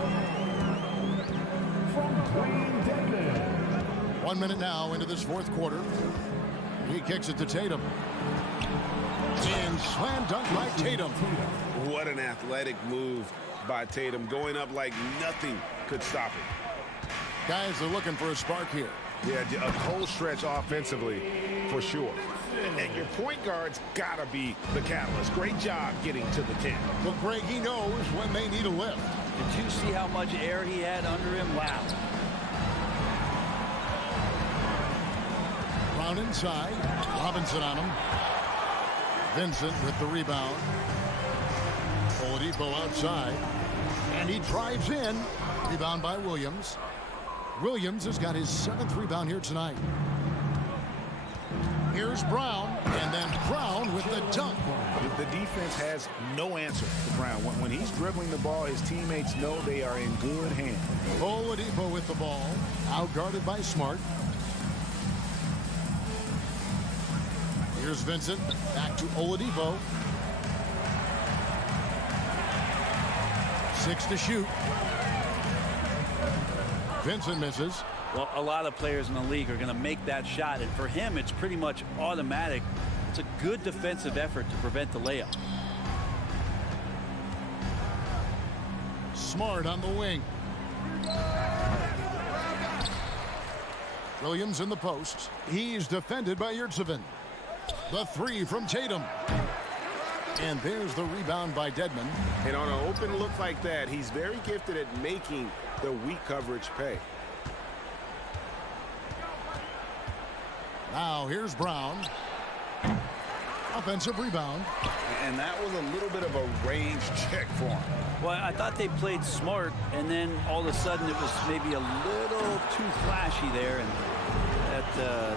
1 minute now into this fourth quarter. He kicks it to Tatum. And slam dunk by Tatum. What an athletic move by Tatum, going up like nothing could stop it. Guys are looking for a spark here. Yeah, a cold stretch offensively for sure. And your point guard's got to be the catalyst. Great job getting to the 10. Well, Greg, he knows when they need a lift. Did you see how much air he had under him? Wow. Brown inside. Robinson on him. Vincent with the rebound. Oladipo outside. And he drives in. Rebound by Williams. Williams has got his 7th rebound here tonight. Here's Brown. And then Brown with the dunk. The defense has no answer to Brown. When he's dribbling the ball, his teammates know they are in good hands. Oladipo with the ball. Outguarded by Smart. Here's Vincent. Back to Oladipo. 6 to shoot. Vincent misses. Well, a lot of players in the league are going to make that shot, and for him, it's pretty much automatic. It's a good defensive effort to prevent the layup. Smart on the wing. Williams in the post. He's defended by Yurtseven. The three from Tatum. And there's the rebound by Dedmon. And on an open look like that, he's very gifted at making the weak coverage pay. Now here's Brown. Offensive rebound. And that was a little bit of a range check for him. Well, I thought they played smart, and then all of a sudden it was maybe a little too flashy there, and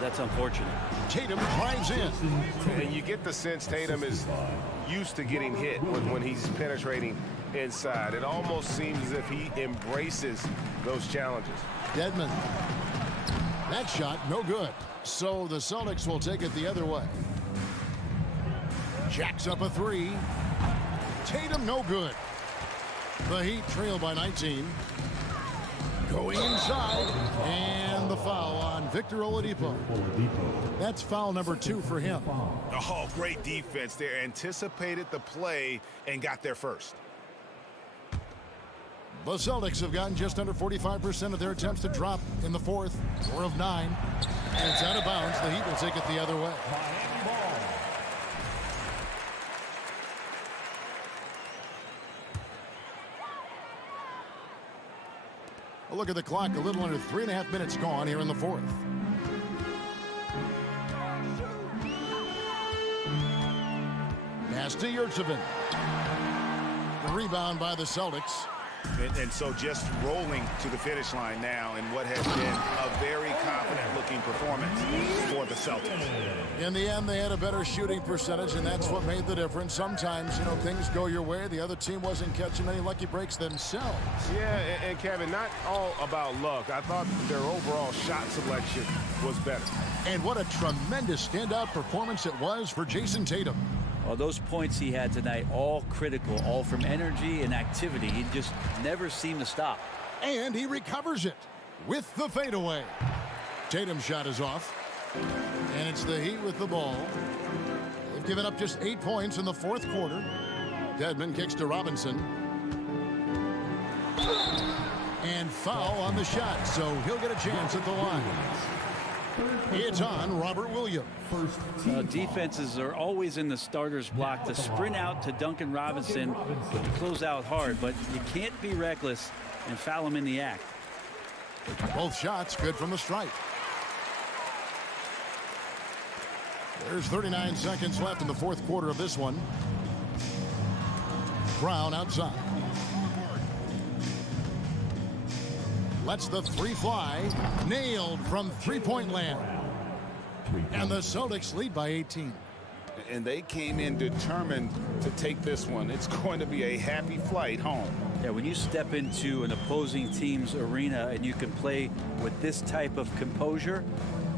that's unfortunate. Tatum drives in. And you get the sense Tatum is used to getting hit when he's penetrating inside. It almost seems as if he embraces those challenges. Dedmon. That shot, no good. So the Celtics will take it the other way. Jacks up a three. Tatum, no good. The Heat trail by 19. Going inside. And the foul on Victor Oladipo. That's foul number 2 for him. Oh, great defense there. Anticipated the play and got there first. The Celtics have gotten just under 45% of their attempts to drop in the fourth. 4 of 9. And it's out of bounds. The Heat will take it the other way. A look at the clock. A little under 3.5 minutes gone here in the fourth. Pass to Yurtseven. The rebound by the Celtics. And so just rolling to the finish line now in what has been a very confident-looking performance for the Celtics. In the end, they had a better shooting percentage, and that's what made the difference. Sometimes, things go your way. The other team wasn't catching any lucky breaks themselves. Yeah, and Kevin, not all about luck. I thought their overall shot selection was better. And what a tremendous standout performance it was for Jason Tatum. Well, those points he had tonight, all critical, all from energy and activity. He just never seemed to stop. And he recovers it with the fadeaway. Tatum's shot is off. And it's the Heat with the ball. They've given up just 8 points in the fourth quarter. Dedmon kicks to Robinson. And foul on the shot, so he'll get a chance at the line. It's on Robert Williams. Defenses are always in the starter's block to sprint out to Duncan Robinson to close out hard, but you can't be reckless and foul him in the act. Both shots good from the stripe. There's 39 seconds left in the fourth quarter of this one. Brown outside. Lets the three fly. Nailed from three-point land. And the Celtics lead by 18. And they came in determined to take this one. It's going to be a happy flight home. Yeah, when you step into an opposing team's arena and you can play with this type of composure,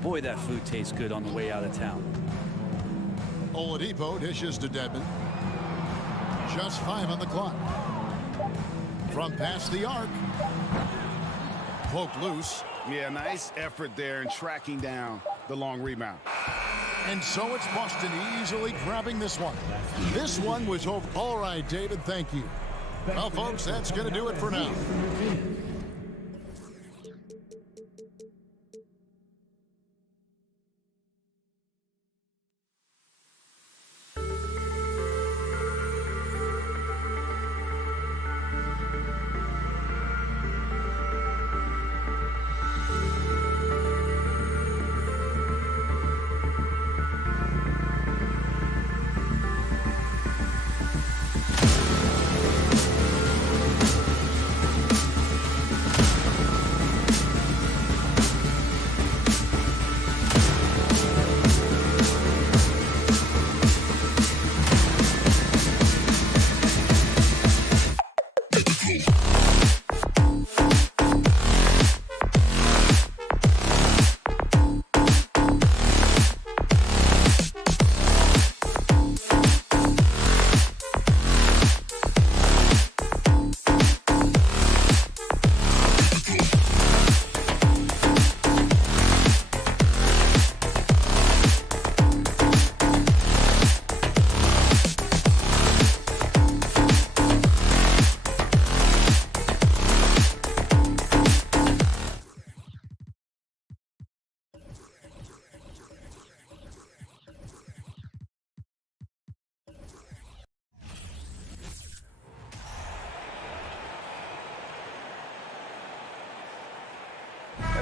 boy, that food tastes good on the way out of town. Oladipo dishes to Dedmon. Just 5 on the clock. From past the arc. Poked loose. Yeah, nice effort there in tracking down the long rebound. And so it's Boston easily grabbing this one. This one was over. All right, David, thank you. Well, folks, that's going to do it for now.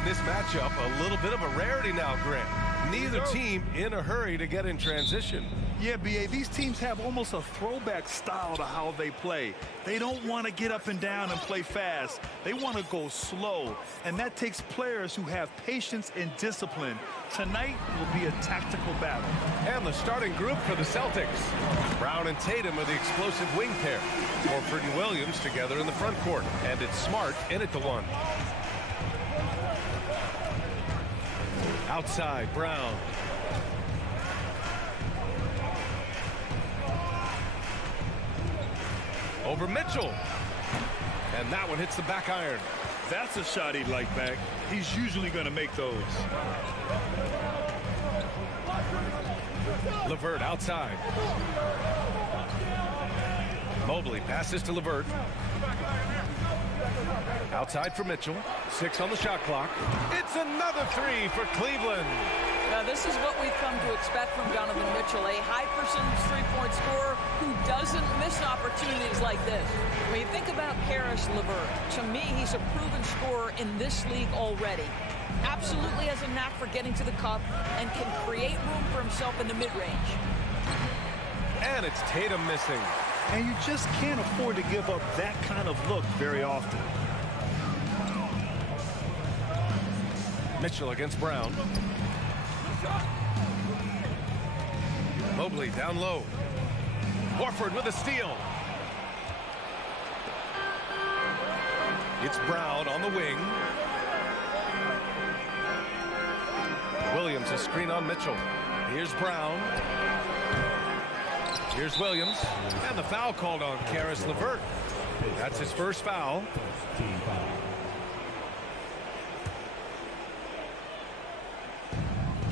this matchup a little bit of a rarity now, Grant. Neither team in a hurry to get in transition. Yeah, B.A., these teams have almost a throwback style to how they play. They don't want to get up and down and play fast. They want to go slow, and that takes players who have patience and discipline. Tonight will be a tactical battle. And the starting group for the Celtics. Brown and Tatum are the explosive wing pair. Horford and Williams together in the front court. And it's Smart in at the one. Outside, Brown. Over Mitchell. And that one hits the back iron. That's a shot he'd like back. He's usually going to make those. LeVert outside. Mobley passes to LeVert. Outside for Mitchell. 6 on the shot clock. It's another 3 for Cleveland. Now, this is what we've come to expect from Donovan Mitchell, a high-percentage three-point scorer who doesn't miss opportunities like this. When you think about Karis LeVert, to me, he's a proven scorer in this league already. Absolutely has a knack for getting to the cup and can create room for himself in the mid-range. And it's Tatum missing. And you just can't afford to give up that kind of look very often. Mitchell against Brown. Mobley down low. Horford with a steal. It's Brown on the wing. Williams a screen on Mitchell. Here's Brown. Here's Williams. And the foul called on Karis LeVert. That's his first foul.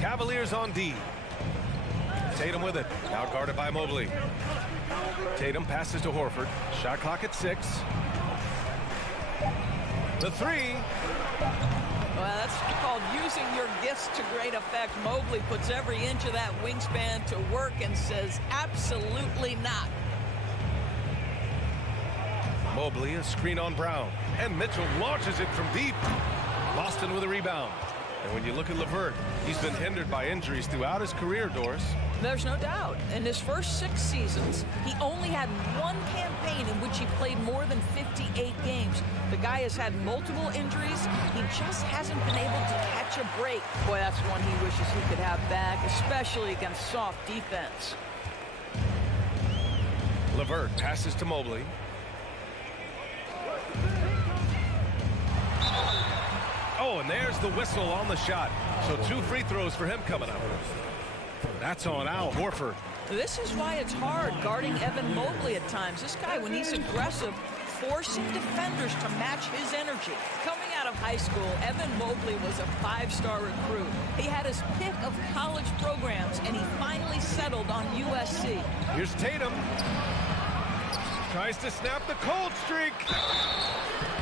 Cavaliers on D. Tatum with it. Now guarded by Mobley. Tatum passes to Horford. Shot clock at 6. The 3. Well, that's called using your gifts to great effect. Mobley puts every inch of that wingspan to work and says absolutely not. Mobley a screen on Brown. And Mitchell launches it from deep. Boston with a rebound. And when you look at LeVert, he's been hindered by injuries throughout his career, Doris. There's no doubt. In his first 6 seasons, he only had one campaign in which he played more than 58 games. The guy has had multiple injuries. He just hasn't been able to catch a break. Boy, that's one he wishes he could have back, especially against soft defense. LeVert passes to Mobley. Oh, and there's the whistle on the shot. So 2 free throws for him coming up. That's on Al Horford. This is why it's hard guarding Evan Mobley at times. This guy, when he's aggressive, forcing defenders to match his energy. Coming out of high school, Evan Mobley was a 5-star recruit. He had his pick of college programs, and he finally settled on USC. Here's Tatum. Tries to snap the cold streak.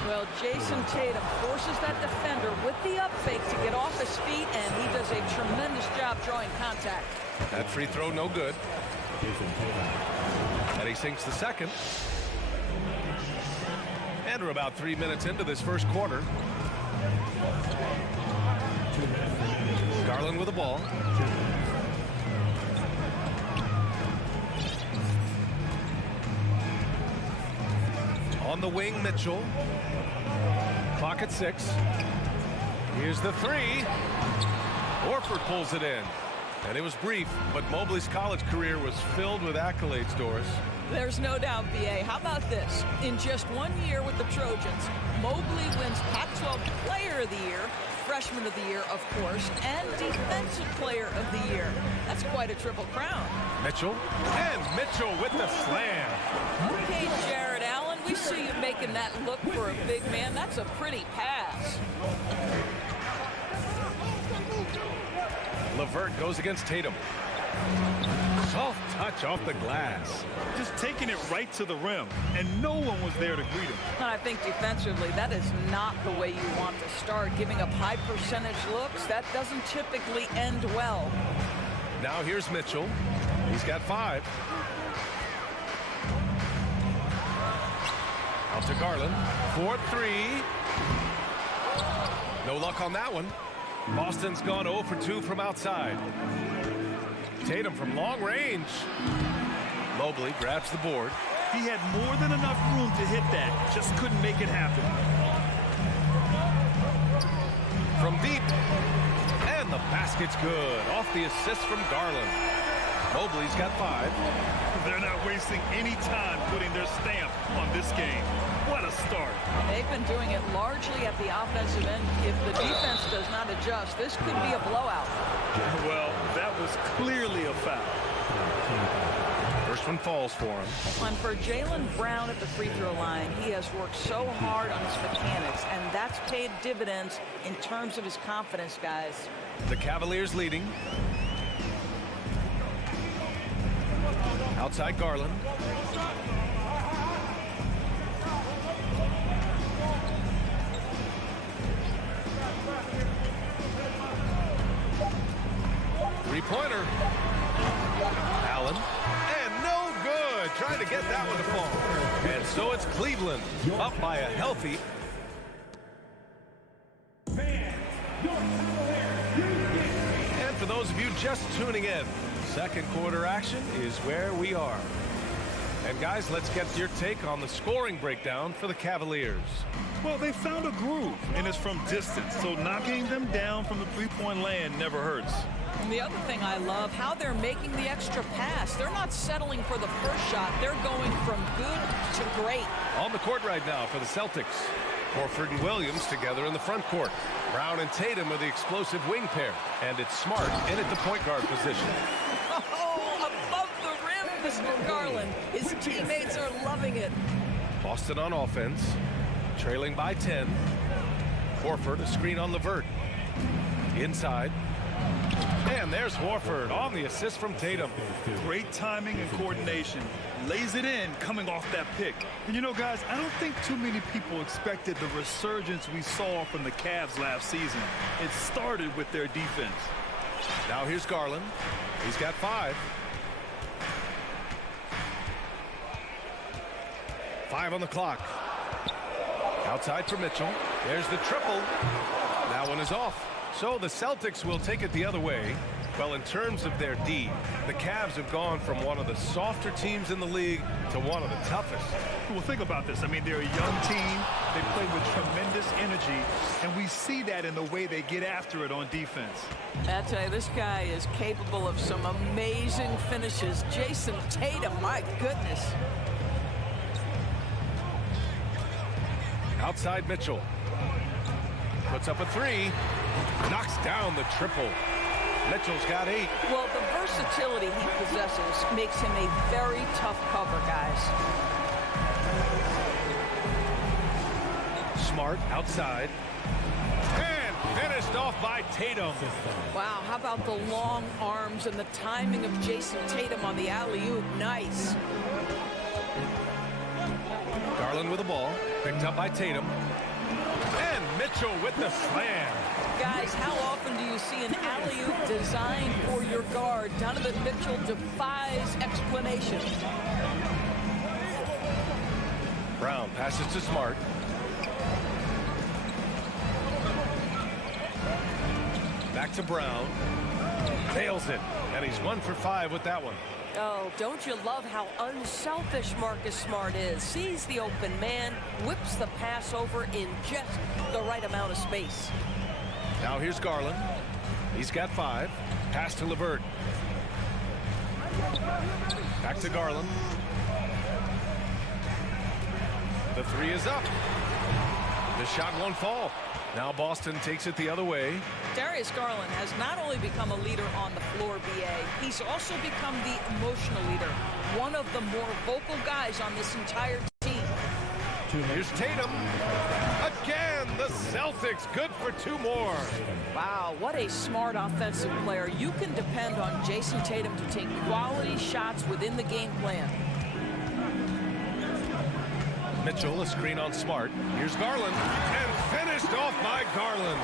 Well, Jason Tatum forces that defender with the up fake to get off his feet, and he does a tremendous job drawing contact. That free throw no good. And he sinks the second. And we're about 3 minutes into this first quarter. Garland with the ball. On the wing, Mitchell. Clock at 6. Here's the 3. Horford pulls it in. And it was brief, but Mobley's college career was filled with accolades, Doris. There's no doubt, B.A. How about this? In just 1 year with the Trojans, Mobley wins Pac-12 Player of the Year, Freshman of the Year, of course, and Defensive Player of the Year. That's quite a triple crown. Mitchell, and Mitchell with the slam. Okay, Jared Allen, we see you making that look for a big man. That's a pretty pass. LeVert goes against Tatum. Soft touch off the glass. Just taking it right to the rim, and no one was there to greet him. I think defensively, that is not the way you want to start. Giving up high percentage looks, that doesn't typically end well. Now here's Mitchell. He's got 5. Out to Garland. 4-3. No luck on that one. Boston's gone 0 for 2 from outside. Tatum from long range. Mobley grabs the board. He had more than enough room to hit that. Just couldn't make it happen. From deep. And the basket's good. Off the assist from Garland. Mobley's got 5. They're not wasting any time putting their stamp on this game. What a start. They've been doing it largely at the offensive end. If the defense does not adjust, this could be a blowout. Well, that was clearly a foul. First one falls for him. And for Jaylen Brown at the free throw line, he has worked so hard on his mechanics, and that's paid dividends in terms of his confidence, guys. The Cavaliers leading. Outside Garland. Three-pointer. Allen. And no good. Trying to get that one to fall. And so it's Cleveland up by a healthy. And for those of you just tuning in, second quarter action is where we are. And guys, let's get your take on the scoring breakdown for the Cavaliers. Well, they found a groove, and it's from distance, so knocking them down from the three-point land never hurts. And the other thing I love, how they're making the extra pass. They're not settling for the first shot. They're going from good to great. On the court right now for the Celtics. Horford and Williams together in the front court. Brown and Tatum are the explosive wing pair. And it's Smart in at the point guard position. Oh, above the rim, Mr. Garland. His teammates are loving it. Boston on offense. Trailing by 10. Horford, a screen on LeVert. Inside. And there's Horford on the assist from Tatum. Great timing and coordination. Lays it in coming off that pick. And you know, guys, I don't think too many people expected the resurgence we saw from the Cavs last season. It started with their defense. Now here's Garland. He's got 5. 5 on the clock. Outside for Mitchell. There's the triple. That one is off. So the Celtics will take it the other way. Well, in terms of their D, the Cavs have gone from one of the softer teams in the league to one of the toughest. Well, think about this. I mean, they're a young team. They play with tremendous energy, and we see that in the way they get after it on defense. I tell you, this guy is capable of some amazing finishes. Jason Tatum, my goodness. Outside Mitchell. Puts up a 3. Knocks down the triple. Mitchell's got 8. Well, the versatility he possesses makes him a very tough cover, guys. Smart outside. And finished off by Tatum. Wow, how about the long arms and the timing of Jason Tatum on the alley-oop? Nice. Garland with the ball. Picked up by Tatum. And Mitchell with the slam. Guys, how often do you see an alley-oop designed for your guard? Donovan Mitchell defies explanation. Brown passes to Smart. Back to Brown. Nails it. And he's 1 for 5 with that one. Oh, don't you love how unselfish Marcus Smart is? Sees the open man, whips the pass over in just the right amount of space. Now here's Garland. He's got 5. Pass to LeVert. Back to Garland. The 3 is up. The shot won't fall. Now Boston takes it the other way. Darius Garland has not only become a leader on the floor, BA, he's also become the emotional leader. One of the more vocal guys on this entire team. Here's Tatum. Again, the Celtics good for 2 more. Wow, what a smart offensive player. You can depend on Jason Tatum to take quality shots within the game plan. Mitchell, a screen on Smart. Here's Garland. And finished off by Garland.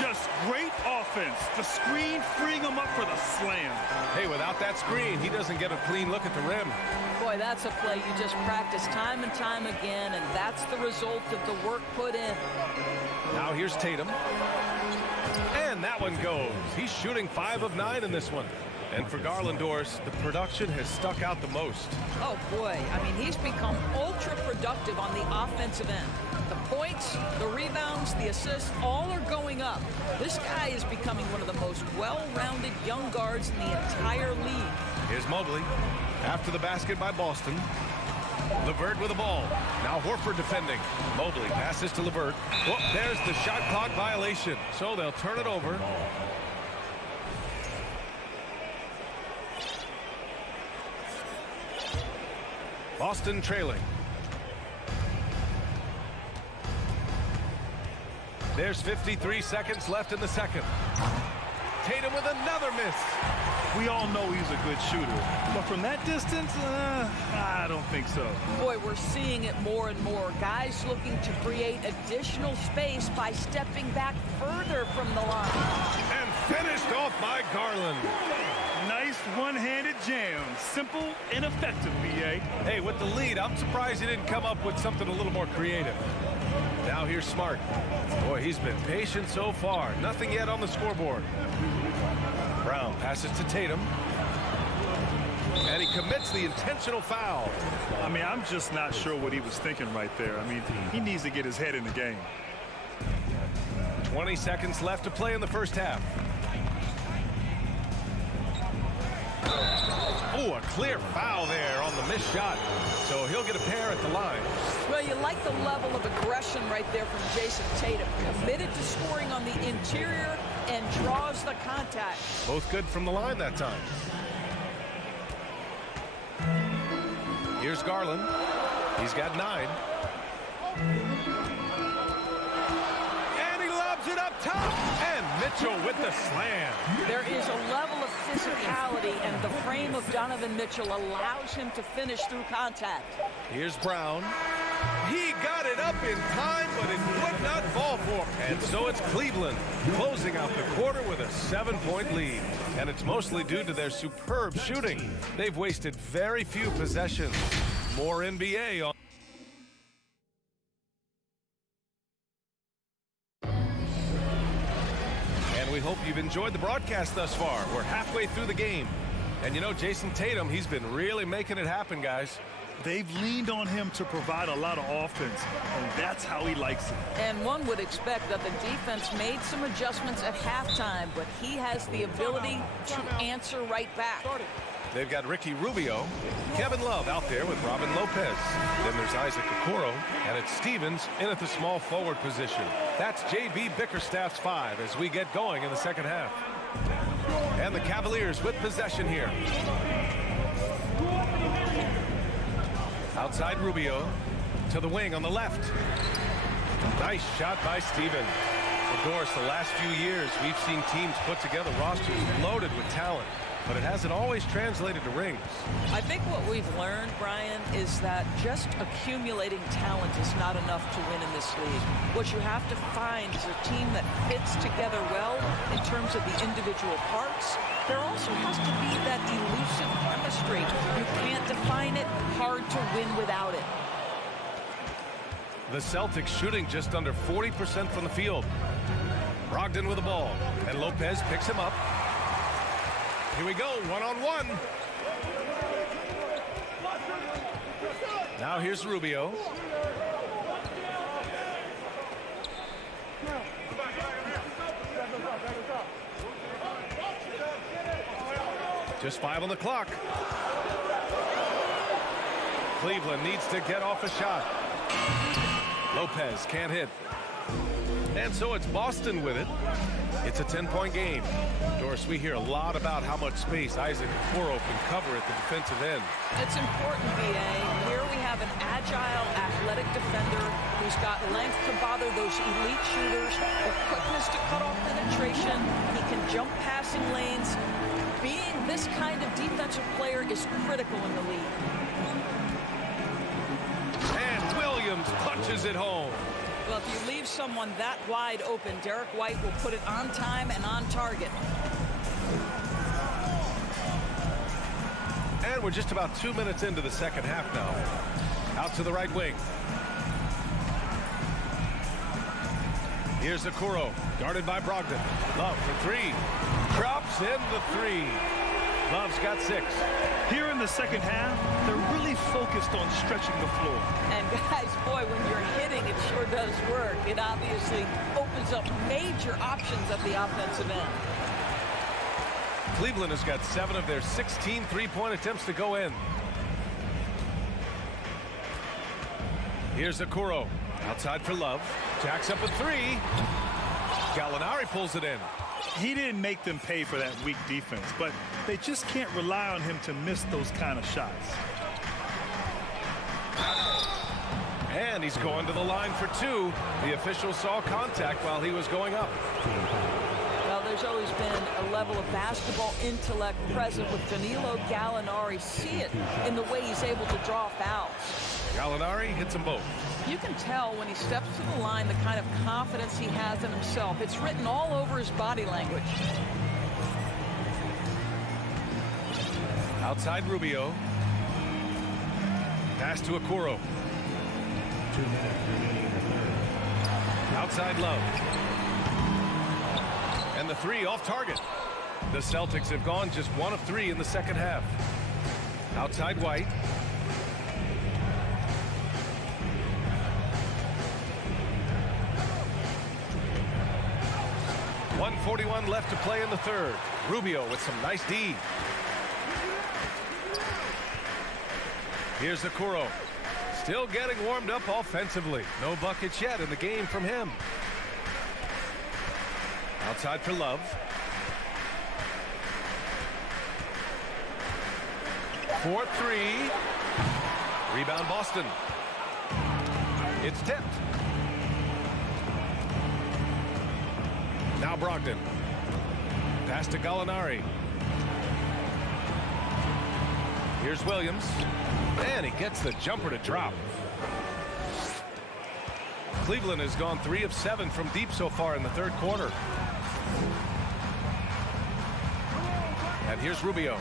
Just great offense. The screen freeing him up for the slam. Hey, without that screen, he doesn't get a clean look at the rim. Boy, Boy, that's a play you just practice time and time again, and that's the result of the work put in. Now here's Tatum. And that one goes. He's shooting 5 of 9 in this one. And for Garlandors, the production has stuck out the most. Oh, boy. I mean, he's become ultra-productive on the offensive end. The points, the rebounds, the assists, all are going up. This guy is becoming one of the most well-rounded young guards in the entire league. Here's Mobley. After the basket by Boston. LeVert with the ball. Now Horford defending. Mobley passes to LeVert. Whoop, there's the shot clock violation. So they'll turn it over. Boston trailing. There's 53 seconds left in the second. Tatum with another miss. We all know he's a good shooter, but from that distance, I don't think so. Boy, we're seeing it more and more. Guys looking to create additional space by stepping back further from the line. And finished off by Garland. Nice one-handed jam. Simple and effective, B.A. Hey, with the lead, I'm surprised he didn't come up with something a little more creative. Now here's Smart. Boy, he's been patient so far. Nothing yet on the scoreboard. Brown passes to Tatum. And he commits the intentional foul. I mean, I'm just not sure what he was thinking right there. I mean, he needs to get his head in the game. 20 seconds left to play in the first half. Oh, a clear foul there on the missed shot. So he'll get a pair at the line. Well, you like the level of aggression right there from Jason Tatum. Committed to scoring on the interior and draws the contact. Both good from the line that time. Here's Garland. He's got 9. And he lobs it up top. And Mitchell with the slam. There is a level of physicality, and the frame of Donovan Mitchell allows him to finish through contact. Here's Brown. He got it up in time, but it would not fall for him. And so it's Cleveland closing out the quarter with a 7-point lead. And it's mostly due to their superb shooting. They've wasted very few possessions. More NBA on. And we hope you've enjoyed the broadcast thus far. We're halfway through the game. And you know, Jason Tatum, he's been really making it happen, guys. They've leaned on him to provide a lot of offense, and that's how he likes it. And one would expect that the defense made some adjustments at halftime, but he has the ability to answer right back. They've got Ricky Rubio, Kevin Love out there with Robin Lopez. Then there's Isaac Okoro, and it's Stevens in at the small forward position. That's J.B. Bickerstaff's 5 as we get going in the second half. And the Cavaliers with possession here. Outside Rubio to the wing on the left. Nice shot by Stevens. Of course, the last few years we've seen teams put together rosters loaded with talent, but it hasn't always translated to rings. I think what we've learned, Brian, is that just accumulating talent is not enough to win in this league. What you have to find is a team that fits together well in terms of the individual parts. There also has to be that elusive chemistry. You can't define it, hard to win without it. The Celtics shooting just under 40% from the field. Brogdon with the ball, and Lopez picks him up. Here we go, one-on-one. Now here's Rubio. Just 5 on the clock. Cleveland needs to get off a shot. Lopez can't hit. And so it's Boston with it. It's a 10-point game. Doris, we hear a lot about how much space Isaac Okoro can cover at the defensive end. It's important, B.A. Here we have an agile, athletic defender who's got length to bother those elite shooters, the quickness to cut off penetration. He can jump passing lanes. Being this kind of defensive player is critical in the league. And Williams punches it home. Well, if you leave someone that wide open, Derek White will put it on time and on target. And we're just about 2 minutes into the second half now. Out to the right wing. Here's Okoro, guarded by Brogdon. Love for three. Drops in the three. Love's got 6. Here in the second half, they're really focused on stretching the floor. And guys, boy, when you're hitting, it sure does work. It obviously opens up major options at the offensive end. Cleveland has got 7 of their 16 three-point attempts to go in. Here's Okoro, outside for Love. Jacks up a 3. Gallinari pulls it in. He didn't make them pay for that weak defense, but they just can't rely on him to miss those kind of shots. And he's going to the line for 2. The official saw contact while he was going up. Well, there's always been a level of basketball intellect present with Danilo Gallinari. See it in the way he's able to draw fouls. Gallinari hits them both. You can tell when he steps to the line the kind of confidence he has in himself. It's written all over his body language. Outside Rubio. Pass to Okoro. 2 minutes remaining in the third. Outside Love. And the 3 off target. The Celtics have gone just 1 of 3 in the second half. Outside White. .141 left to play in the third. Rubio with some nice D. Here's Okoro. Still getting warmed up offensively. No buckets yet in the game from him. Outside for Love. 4-3. Rebound Boston. It's tipped. Now Brogdon. Pass to Gallinari. Here's Williams. And he gets the jumper to drop. Cleveland has gone 3 of 7 from deep so far in the third quarter. And here's Rubio.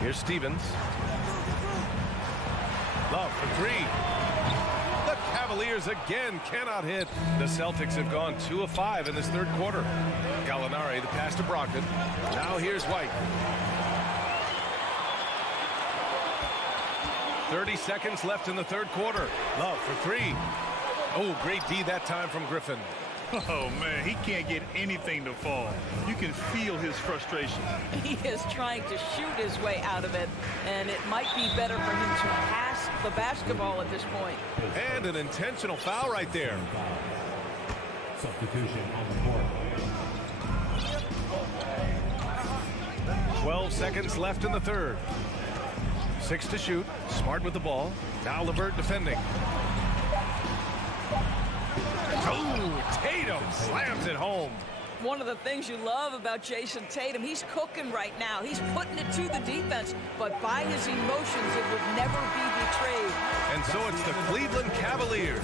Here's Stevens. Love for 3. The Cavaliers again cannot hit. The Celtics have gone 2 of 5 in this third quarter. Gallinari, the pass to Brogdon. Now here's White. 30 seconds left in the third quarter. Love for 3. Oh, great D that time from Griffin. Oh, man, he can't get anything to fall. You can feel his frustration. He is trying to shoot his way out of it, and it might be better for him to pass the basketball at this point. And an intentional foul right there. Substitution on the court. 12 seconds left in the third. 6 to shoot. Smart with the ball. Now LeVert defending. Oh, Tatum slams it home. One of the things you love about Jason Tatum, he's cooking right now. He's putting it to the defense, but by his emotions, it would never be betrayed. And so it's the Cleveland Cavaliers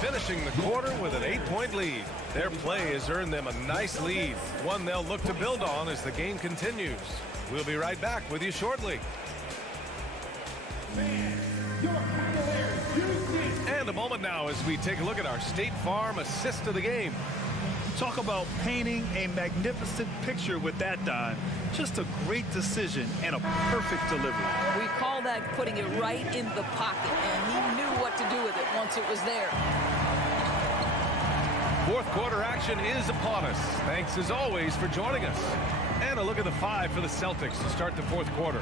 finishing the quarter with an 8-point lead. Their play has earned them a nice lead, one they'll look to build on as the game continues. We'll be right back with you shortly. And a moment now as we take a look at our State Farm assist of the game. Talk about painting a magnificent picture with that dime. Just a great decision and a perfect delivery. We call that putting it right in the pocket, and he knew what to do with it once it was there. Fourth quarter action is upon us. Thanks as always for joining us. And a look at the 5 for the Celtics to start the fourth quarter.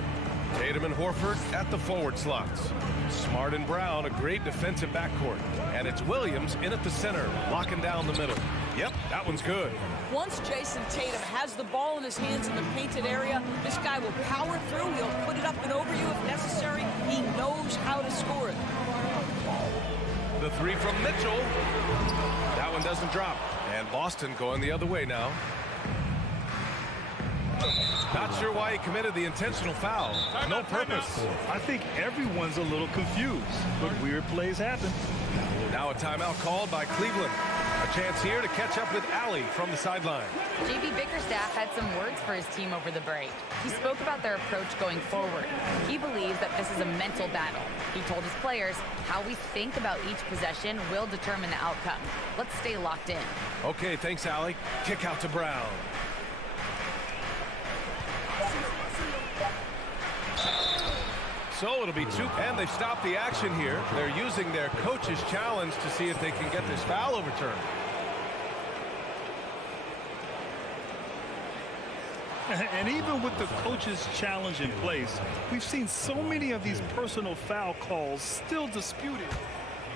Tatum and Horford at the forward slots. Smart and Brown, a great defensive backcourt. And it's Williams in at the center, locking down the middle. Yep, that one's good. Once Jason Tatum has the ball in his hands in the painted area, this guy will power through. He'll put it up and over you if necessary. He knows how to score it. The 3 from Mitchell. That one doesn't drop. And Boston going the other way now. Not sure why he committed the intentional foul. No purpose. I think everyone's a little confused, but weird plays happen. Now a timeout called by Cleveland. A Chance here to catch up with Allie from the sideline. JB Bickerstaff had some words for his team over the break. He spoke about their approach going forward. He believes that this is a mental battle. He told his players how we think about each possession will determine the outcome. Let's stay locked in. Okay, thanks, Allie. Kick out to Brown. So it'll be two, and they've stopped the action here. They're using their coach's challenge to see if they can get this foul overturned. And even with the coach's challenge in place, we've seen so many of these personal foul calls still disputed.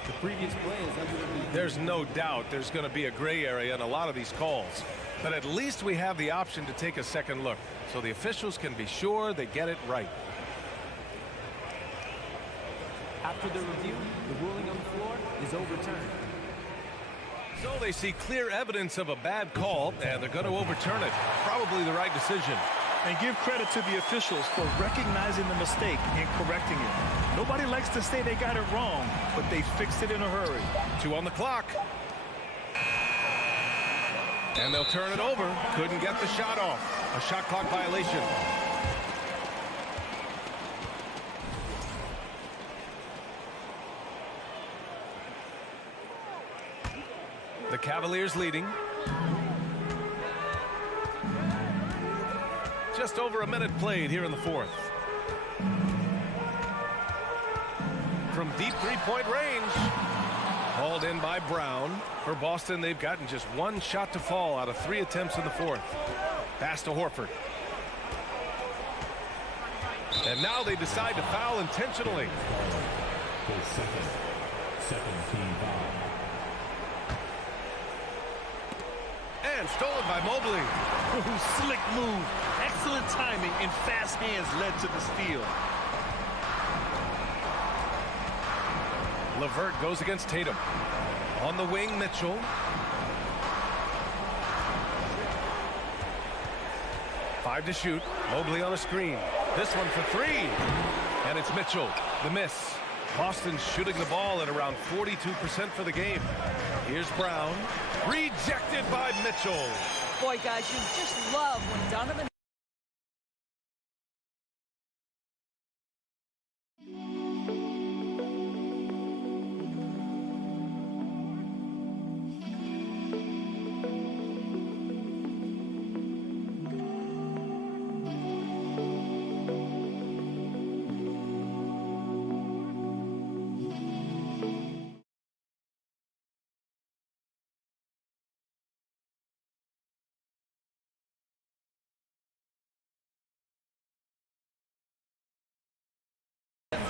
The previous play is under review. There's no doubt there's going to be a gray area in a lot of these calls. But at least we have the option to take a second look, so the officials can be sure they get it right. After the review, the ruling on the floor is overturned. So they see clear evidence of a bad call, and they're going to overturn it. Probably the right decision. And give credit to the officials for recognizing the mistake and correcting it. Nobody likes to say they got it wrong, but they fixed it in a hurry. 2 on the clock. And they'll turn it over. Couldn't get the shot off. A shot clock violation. The Cavaliers leading. Just over a minute played here in the fourth. From deep three-point range. Hauled in by Brown. For Boston, they've gotten just one shot to fall out of 3 attempts in the fourth. Pass to Horford. And now they decide to foul intentionally. Second team foul. And stolen by Mobley. Slick move. Excellent timing and fast hands led to the steal. LeVert goes against Tatum. On the wing, Mitchell. Five to shoot. Mobley on a screen. This one for 3. And it's Mitchell. The miss. Boston's shooting the ball at around 42% for the game. Here's Brown. Rejected by Mitchell. Boy, guys, you just love when Donovan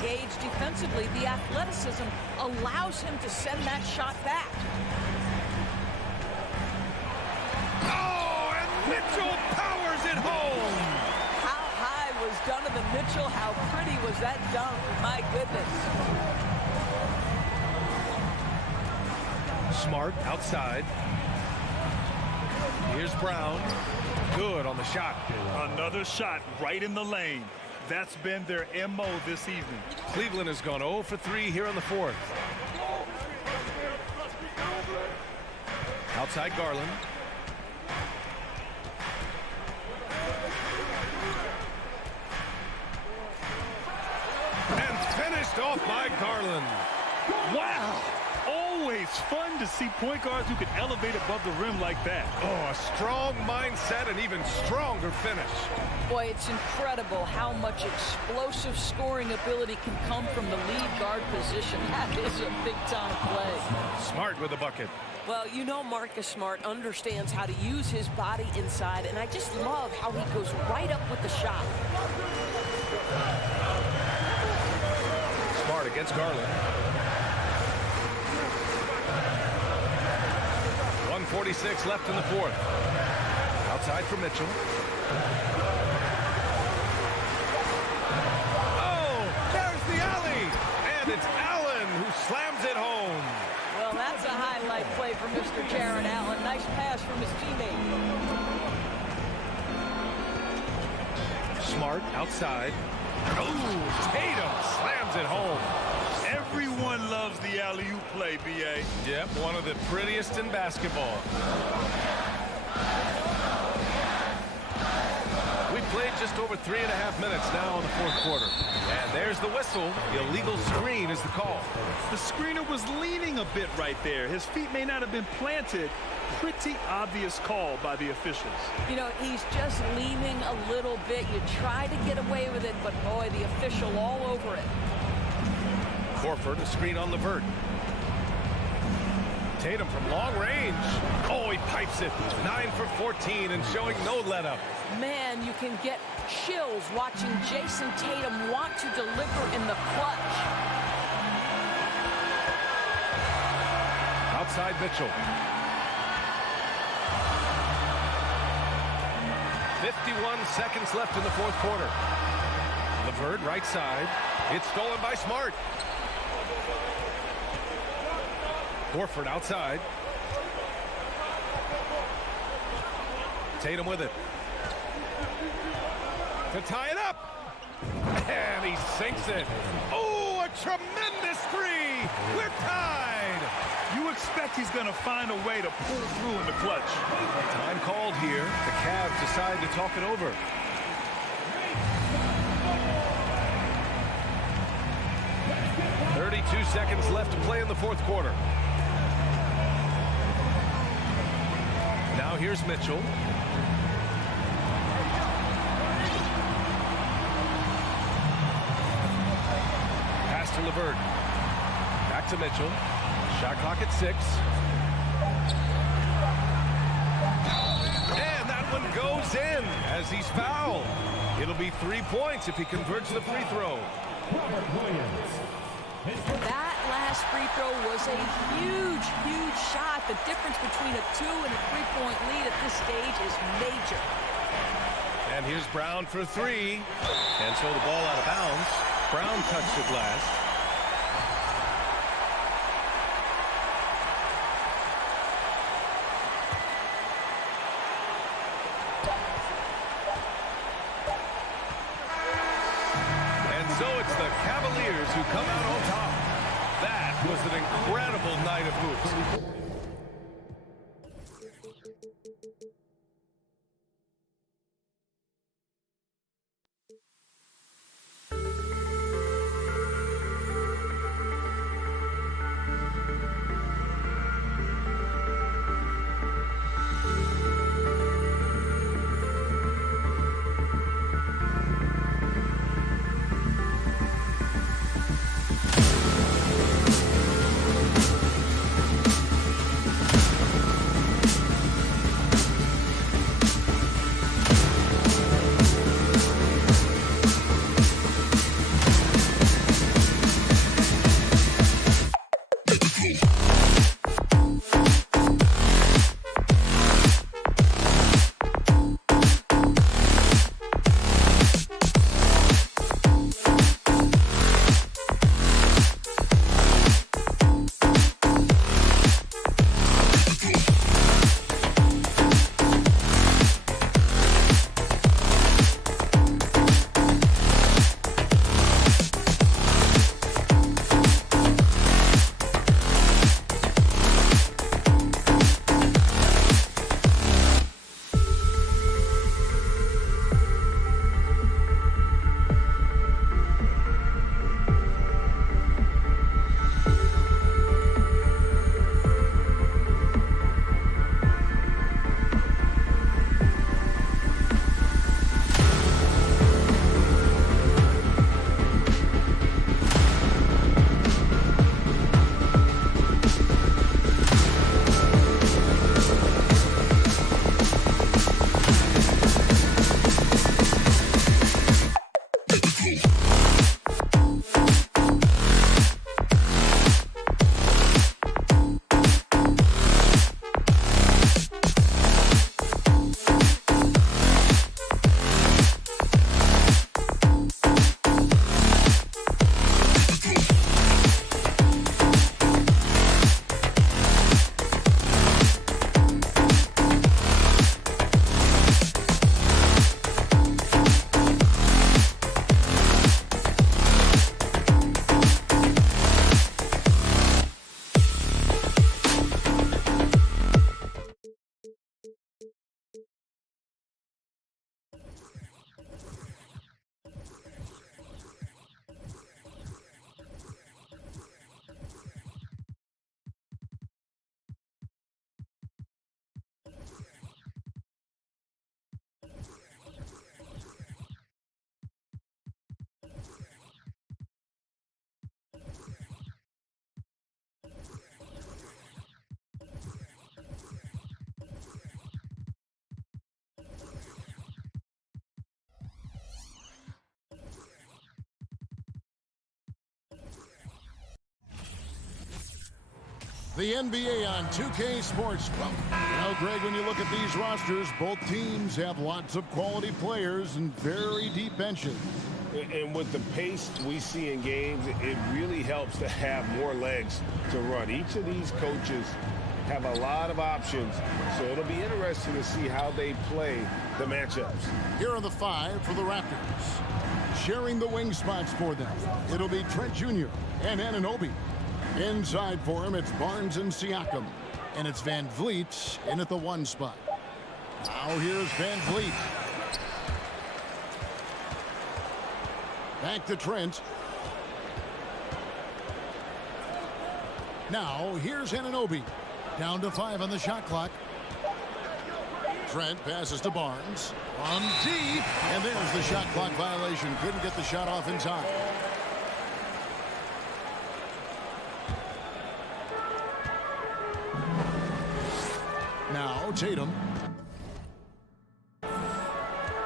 engaged defensively, the athleticism allows him to send that shot back. Oh, and Mitchell powers it home. How high was Donovan Mitchell? How pretty was that dunk? My goodness. Smart outside. Here's Brown. Good on the shot. Another shot right in the lane. That's been their MO this evening. Cleveland has gone 0 for 3 here in the fourth. Outside Garland. And finished off by Garland. Wow! Always fun to see point guards who can elevate above the rim like that. Oh, a strong mindset and even stronger finish. Boy, it's incredible how much explosive scoring ability can come from the lead guard position. That is a big-time play. Smart with the bucket. Well, you know Marcus Smart understands how to use his body inside, and I just love how he goes right up with the shot. Smart against Garland. 1:46 left in the fourth. Outside for Mitchell. Oh, there's the alley. And it's Allen who slams it home. Well, that's a highlight play for Mr. Jaron Allen. Nice pass from his teammate. Smart outside. Oh, Tatum slams it home. Everyone loves loves the alley-oop play, B.A. Yep, one of the prettiest in basketball. We've played just over 3.5 minutes now in the fourth quarter. And there's the whistle. Illegal screen is the call. The screener was leaning a bit right there. His feet may not have been planted. Pretty obvious call by the officials. You know, he's just leaning a little bit. You try to get away with it, but boy, the official all over it. Horford, a screen on LeVert. Tatum from long range. Oh, he pipes it. 9 for 14 and showing no let-up. Man, you can get chills watching Jason Tatum want to deliver in the clutch. Outside Mitchell. 51 seconds left in the fourth quarter. LeVert, right side. It's stolen by Smart. Horford outside. Tatum with it. To tie it up. And he sinks it. Oh, a tremendous three. We're tied. You expect he's going to find a way to pull through in the clutch. Time called here. The Cavs decide to talk it over. .32 seconds left to play in the fourth quarter. Now here's Mitchell. Pass to LeVert. Back to Mitchell. Shot clock at 6. And that one goes in as he's fouled. It'll be 3 points if he converts the free throw. That last free throw was a huge, huge shot. The difference between a 2 and a 3-point lead at this stage is major. And here's Brown for 3. And so the ball out of bounds. Brown touched it last. So it's the Cavaliers who come out on top. That was an incredible night of hoops. The NBA on 2K Sports. Well, Greg, when you look at these rosters, both teams have lots of quality players and very deep benches. And with the pace we see in games, it really helps to have more legs to run. Each of these coaches have a lot of options, so it'll be interesting to see how they play the matchups. Here are the 5 for the Raptors. Sharing the wing spots for them, it'll be Trent Jr. and Anunoby. Inside for him, it's Barnes and Siakam. And it's Van Vliet in at the 1 spot. Now here's Van Vliet. Back to Trent. Now here's Anunoby. Down to 5 on the shot clock. Trent passes to Barnes. On deep. And there's the shot clock violation. Couldn't get the shot off in time. Now Tatum.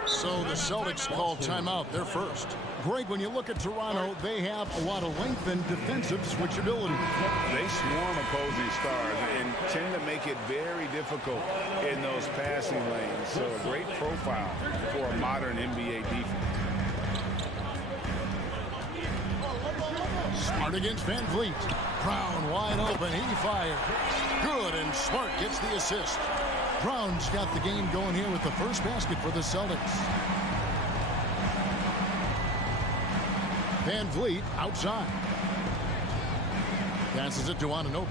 So the Celtics call timeout. They're first. Greg, when you look at Toronto, they have a lot of length and defensive switchability. They swarm opposing stars and tend to make it very difficult in those passing lanes. So a great profile for a modern NBA defense. Smart against Van Vliet. Brown wide open. He fires. Good, and Smart gets the assist. Brown's got the game going here with the first basket for the Celtics. Van Vliet outside. Passes it to Anunoby.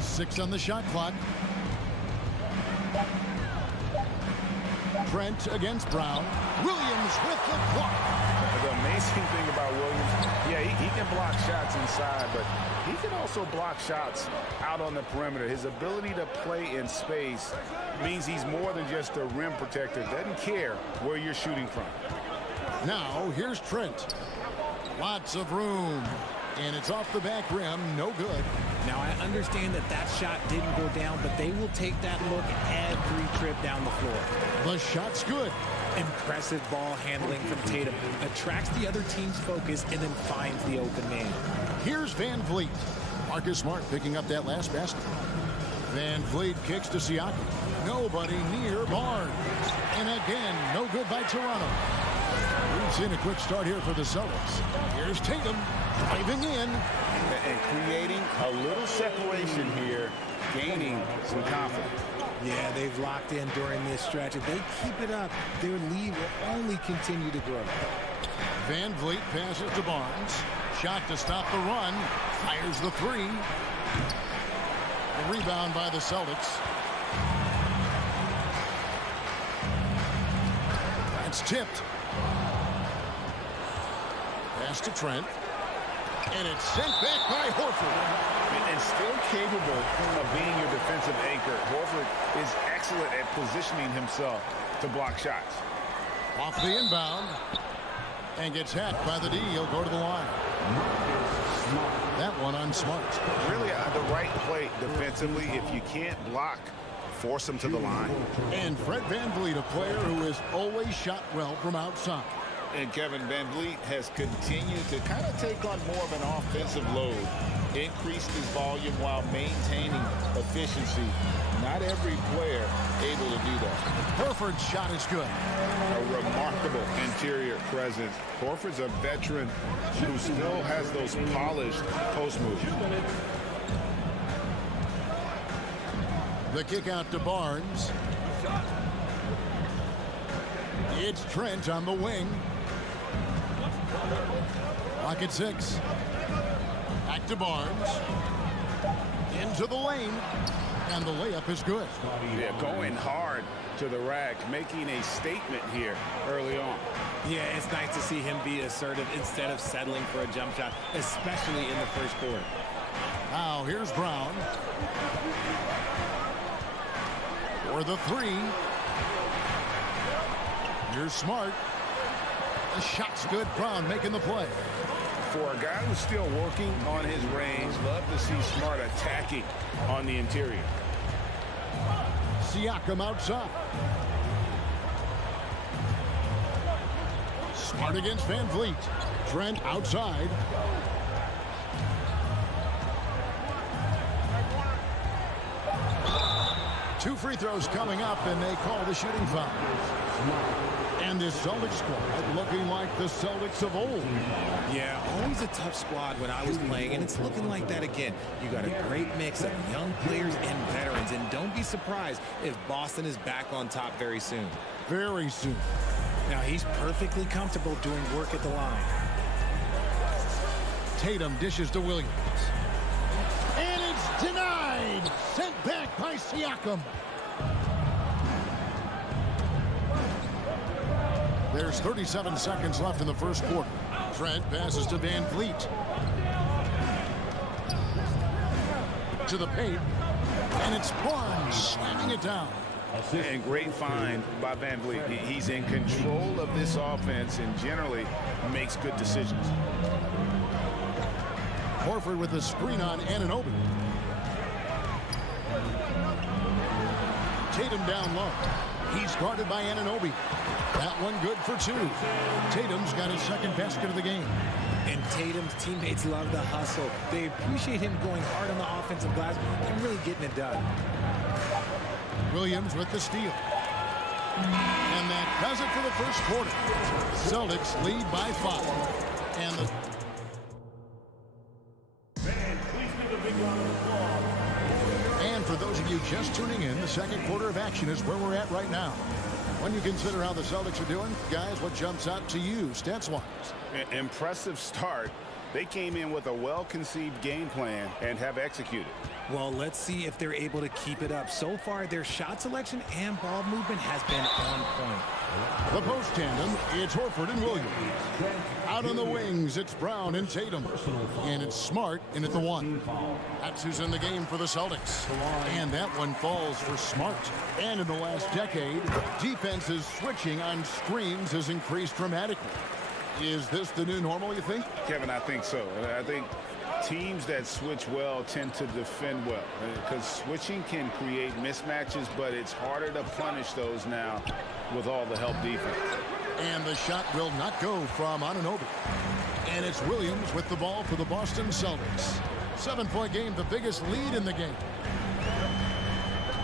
6 on the shot clock. Trent against Brown. Williams with the block. The amazing thing about Williams, yeah, he can block shots inside, but he can also block shots out on the perimeter. His ability to play in space means he's more than just a rim protector. Doesn't care where you're shooting from. Now, here's Trent. Lots of room. And it's off the back rim. No good. Now, I understand that shot didn't go down, but they will take that look every trip down the floor. The shot's good. Impressive ball handling from Tatum. Attracts the other team's focus and then finds the open man. Here's Van Vliet. Marcus Smart picking up that last basket. Van Vliet kicks to Siakam. Nobody near Barnes. And again, no good by Toronto. We've seen a quick start here for the Celtics. Here's Tatum driving in. And creating a little separation here, gaining some confidence. Yeah, they've locked in during this stretch. If they keep it up, their lead will only continue to grow. Van Vliet passes to Barnes. Shot to stop the run. Fires the 3. A rebound by the Celtics. That's tipped. Pass to Trent. And it's sent back by Horford. And still capable of being your defensive anchor. Horford is excellent at positioning himself to block shots. Off the inbound. And gets hacked by the D. He'll go to the line. That one on Smart. Really the right play defensively. If you can't block, force him to the line. And Fred VanVleet, a player who has always shot well from outside. And Kevin VanVleet has continued to kind of take on more of an offensive load. Increased his volume while maintaining efficiency. Not every player able to do that. Horford's shot is good. A remarkable interior presence. Horford's a veteran who still has those polished post moves. The kick out to Barnes. It's Trent on the wing. Clock at 6. Back to Barnes. Into the lane. And the layup is good. Yeah, going hard to the rack, making a statement here early on. Yeah, it's nice to see him be assertive instead of settling for a jump shot, especially in the first quarter. Now here's Brown. For the 3. Here's Smart. The shot's good. Brown making the play. For a guy who's still working on his range, love to see Smart attacking on the interior. Siakam outside. Smart against VanVleet. Trent outside. 2 free throws coming up, and they call the shooting foul. And this Celtics squad looking like the Celtics of old. Yeah, always a tough squad when I was playing, and it's looking like that again. You got a great mix of young players and veterans, and don't be surprised if Boston is back on top very soon. Very soon. Now, he's perfectly comfortable doing work at the line. Tatum dishes to Williams. And it's denied. Sent back by Siakam. There's 37 seconds left in the first quarter. Trent passes to Van Vliet. To the paint. And it's Barnes slamming it down. And great find by Van Vliet. He's in control of this offense and generally makes good decisions. Horford with the screen on Anunoby. Tatum down low. He's guarded by Anunoby. That one good for 2. Tatum's got his second basket of the game. And Tatum's teammates love the hustle. They appreciate him going hard on the offensive glass and really getting it done. Williams with the steal. And that does it for the first quarter. Celtics lead by 5. And the for those of you just tuning in, the second quarter of action is where we're at right now. When you consider how the Celtics are doing, guys, what jumps out to you, stats-wise? Impressive start. They came in with a well-conceived game plan and have executed. Well, let's see if they're able to keep it up. So far, their shot selection and ball movement has been on point. The post tandem, it's Horford and Williams. Out on the wings, it's Brown and Tatum. And it's Smart in at the 1. That's who's in the game for the Celtics. And that one falls for Smart. And in the last decade, defenses switching on screens has increased dramatically. Is this the new normal, you think? Kevin, I think so. I think teams that switch well tend to defend well because switching can create mismatches, but it's harder to punish those now with all the help defense. And the shot will not go from Anunoby. And it's Williams with the ball for the Boston Celtics. 7-point game, the biggest lead in the game.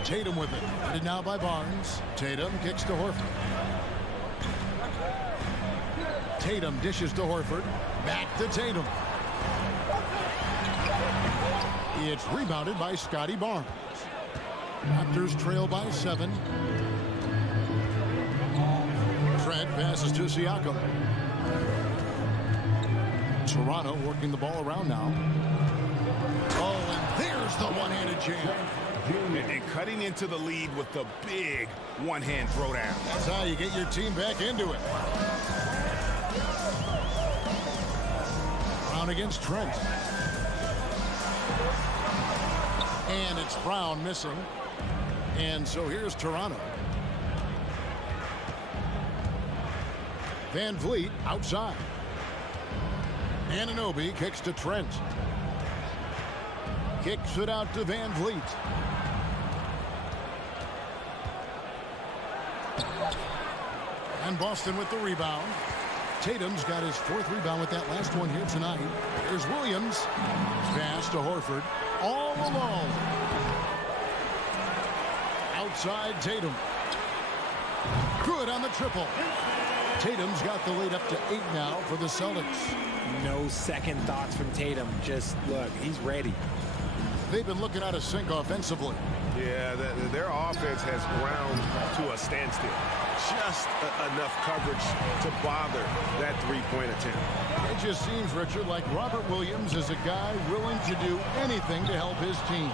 Tatum with it. Headed now by Barnes. Tatum kicks to Horford. Tatum dishes to Horford. Back to Tatum. It's rebounded by Scotty Barnes. Raptors trail by 7. Trent passes to Siakam. Toronto working the ball around now. Oh, and there's the one-handed jam. And cutting into the lead with the big one-hand throwdown. That's how you get your team back into it. Brown against Trent. And it's Brown missing. And so here's Toronto. Van Vliet outside. Anunoby kicks to Trent. Kicks it out to Van Vliet. And Boston with the rebound. Tatum's got his 4th rebound with that last one here tonight. Here's Williams. Pass to Horford. All alone. Outside Tatum. Good on the triple. Tatum's got the lead up to 8 now for the Celtics. No second thoughts from Tatum. Just look, he's ready. They've been looking out of sync offensively. Yeah, their offense has ground to a standstill. Just enough coverage to bother that three-point attempt. It just seems, Richard, like Robert Williams is a guy willing to do anything to help his team.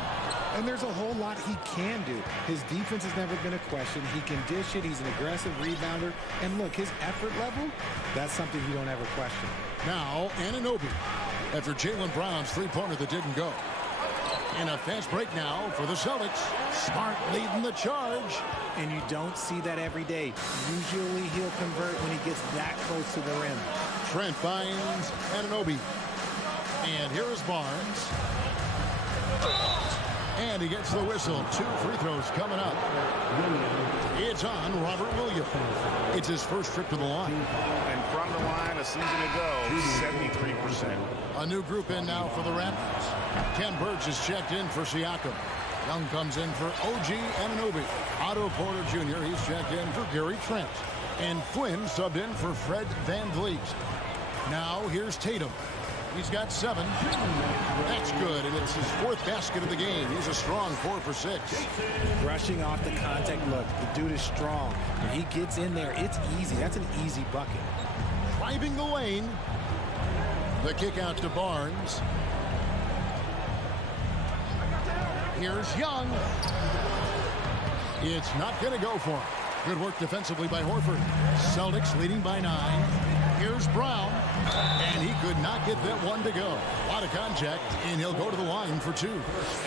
And there's a whole lot he can do. His defense has never been a question. He can dish it. He's an aggressive rebounder. And look, his effort level, that's something you don't ever question. Now, Anunoby, after Jaylen Brown's three-pointer that didn't go. And a fast break now for the Celtics. Smart leading the charge. And you don't see that every day. Usually he'll convert when he gets that close to the rim. Trent finds Anunoby. And here is Barnes. And he gets the whistle. 2 free throws coming up. It's on Robert Williams. It's his first trip to the line. And from the line a season ago, 73%. A new group in now for the Raptors. Ken Burge is checked in for Siakam. Young comes in for OG Anunoby. Otto Porter Jr., he's checked in for Gary Trent. And Flynn subbed in for Fred VanVleet. Now here's Tatum. He's got 7. That's good, and it's his 4th basket of the game. He's a strong 4 for 6. Brushing off the contact. Look, the dude is strong. When he gets in there, it's easy. That's an easy bucket. Driving the lane. The kick out to Barnes. Here's Young. It's not going to go for him. Good work defensively by Horford. Celtics leading by 9. Here's Brown. And he could not get that one to go. A lot of contact, and he'll go to the line for 2.